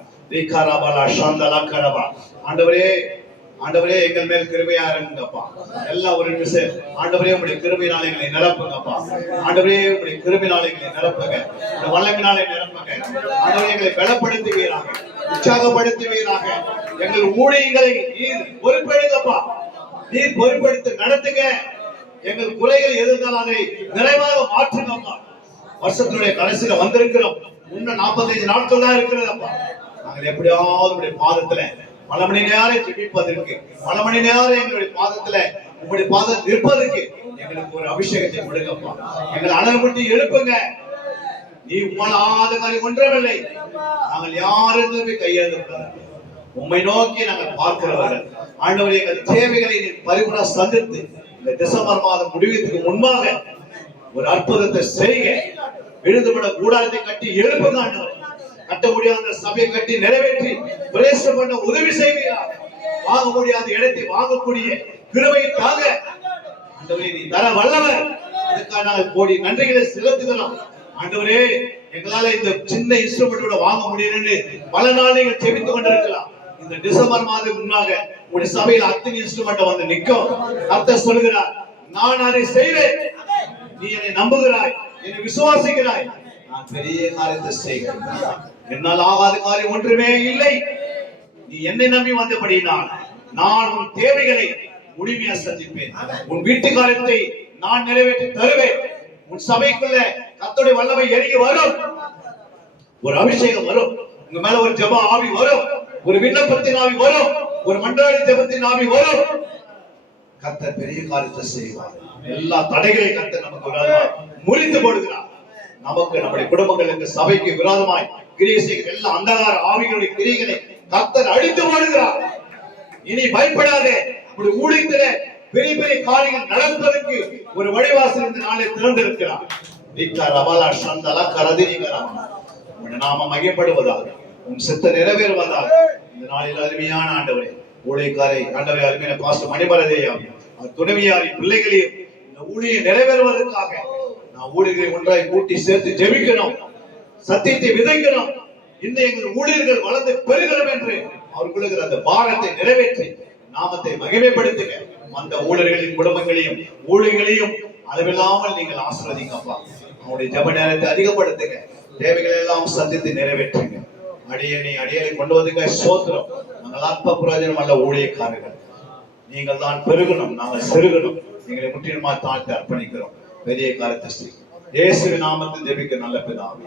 ஆண்டவரே, ஆண்டவரே எங்கள் மேல் கிருபையா இருங்கப்பா. எல்லாம் ஒரு நிமிஷம். ஆண்டவரே உங்களுடைய கிருபையினால எங்களை நிரப்புங்கப்பா. ஆண்டவரே உங்களுடைய கிருபையினால எங்களை நிரப்புங்க, இந்த வல்லமையினாலே நிரப்புங்க. ஆண்டவரே எங்களை பலப்படுத்துவீராக, உற்சாகப்படுத்துவீராக. எங்கள் ஊழியங்களை நீர் பொறுப்பெடுங்கப்பா. நீர் பொறுப்பெடுத்து நடத்துங்க. எங்கள் குறைகள் எதிர்த்தால் அதை நிறைவாக மாற்றுங்கப்பா. வருஷத்துடைய கடைசியில வந்திருக்கிறோம். இன்னும் 45 நாட்கள் தான் இருக்கிறதப்பா. நாங்கள் எப்படியாவது உங்களுடைய பாதத்துல பல மணி நேரம் ஜெபிப்பதற்கு, பல மணி நேரம் எங்களுடைய பாதத்துல உங்களுடைய பாதம் நிற்பதற்கு எங்களுக்கு ஒரு அபிஷேகத்தை கொடுங்கப்பா. எங்களை அனல்முட்டி எழுப்புங்க. நீ உங்களாத காரியம் ஒன்றவில்லை. நாங்கள் யாரும் கையெழுந்து உம்மை நோக்கி நாங்கள் பார்க்கிறவர்கள். ஆண்டவரே, எங்கள் தேவைகளை நீ பரிபூரண சந்தித்து இந்த டிசம்பர் மாதம் முடிவதற்கு முன்பாக ஒரு அற்புதத்தை செய்க. விழுந்துவிட கூடாரத்தை கட்டி எழுப்புங்க ஆண்டவரே. கட்ட முடியாத சபையை கட்டி நிறைவேற்றி பிரேசம் பண்ண உதவி செய்வீராக. வாங்க முடியாத இடத்தை வாங்கக்கூடிய கிருபையை தாங்க ஆண்டவரே. நீ தர வல்லவர். அதுக்காக நாங்கள் கோடி நன்றிகளை செலுத்துகிறோம் ஆண்டவரே. எங்களால இந்த சின்ன இன்ஸ்ட்ருமெண்டோட வாங்க முடியலன்னு பல நாள் நீங்கள் ஜெபித்துக் கொண்டிருக்கலாம். இந்த டிசம்பர் மாதம் முன்னாக உங்களுடைய சபையில் அத்தனை இன்ஸ்ட்ருமெண்ட் வந்து நிற்கும். கர்த்தர் சொல்கிறார், நான் அதை செய்வேன். நீ என்னை நம்புகிறாய், என்னை விசுவாசிக்கிறாய், நான் பெரிய காரியத்தை செய்கிறேன். என்னால் ஆகாத காரியம் ஒன்றுமே இல்லை. நீ என்னை நம்பி வந்தபடினால் நான் உன் தேவைகளை முழுமையா சந்திப்பேன். உன் வீட்டு காரியத்தை நான் நிறைவேற்றி தருவேன். உன் சபைக்குள்ள கர்த்தருடைய வல்லமை இறங்கி வரும். ஒரு அபிஷேகம் வரும். உங்க மேல ஒரு ஜெப ஆவி வரும், ஒரு விண்ணப்பத்தின் ஆவி வரும், ஒரு மன்றாடி ஜெபத்தின் ஆவி வரும். கர்த்தர் பெரிய காரியத்தை செய்வார். எல்லா தடைகளை கர்த்தர் நமக்கு விரோதமாய் முறித்து போடுகிறார். நமக்கு, நம்முடைய குடும்பங்களுக்கு, சபைக்கு விரோதமாய் கிரியை செய்கிற எல்லா அந்தகார ஆவிகளுடைய கிரியைகளை கர்த்தர் அழித்து போடுகிறார். இனி பயப்படாதே. ஒரு ஊழியத்தில பெரிய பெரிய காரியங்கள் நடப்பதற்கு ஒரு வழிவாசல் இந்த நாளில் திறந்திருக்கிறார். நாம மையப்படுவதாக, உன் சித்த நிறைவேறுவதாக இந்த நாளில் அருமையான ஆண்டவரே, ஊழியக்காரை ஆண்டவரை அருமையான பாஸ்டர் மணிமரதையும் துணைவியாரி பிள்ளைகளையும் இந்த ஊழியை நிறைவேறுவதற்காக நான் ஊழியர்களை ஒன்றாய் கூட்டி சேர்த்து ஜெபிக்கணும், சத்தியத்தை விதைக்கணும். இன்னும் எங்கள் ஊழியர்கள் வளர்ந்து பெறுகிறோம் என்று அவர் கொடுக்கிற அந்த பாரத்தை நிறைவேற்றி நாமத்தை மகிமைப்படுத்துங்க. அந்த ஊழியர்களின் குடும்பங்களையும் ஊழியர்களையும் அளவில்லாமல் நீங்கள் ஆசீர்வதிங்கப்பா. அவனுடைய ஜெப நேரத்தை அதிகப்படுத்துங்க. தேவைகளை எல்லாம் சந்தித்து நிறைவேற்றுங்க. அடியனை கொண்டு வந்தீங்க. ஸ்தோத்திரம். நாங்கள் அற்ப பிரயோஜனம் அல்ல ஊழியக்காரர்கள். நீங்கள் தான் பெருகணும், நாங்கள் செருகணும். எங்களை முற்றிலுமா தாழ்த்தி அர்ப்பணிக்கிறோம். பெரிய காரியத்தை இயேசுவின் நாமத்தில் ஜெபிக்க நல்ல பிதாவே.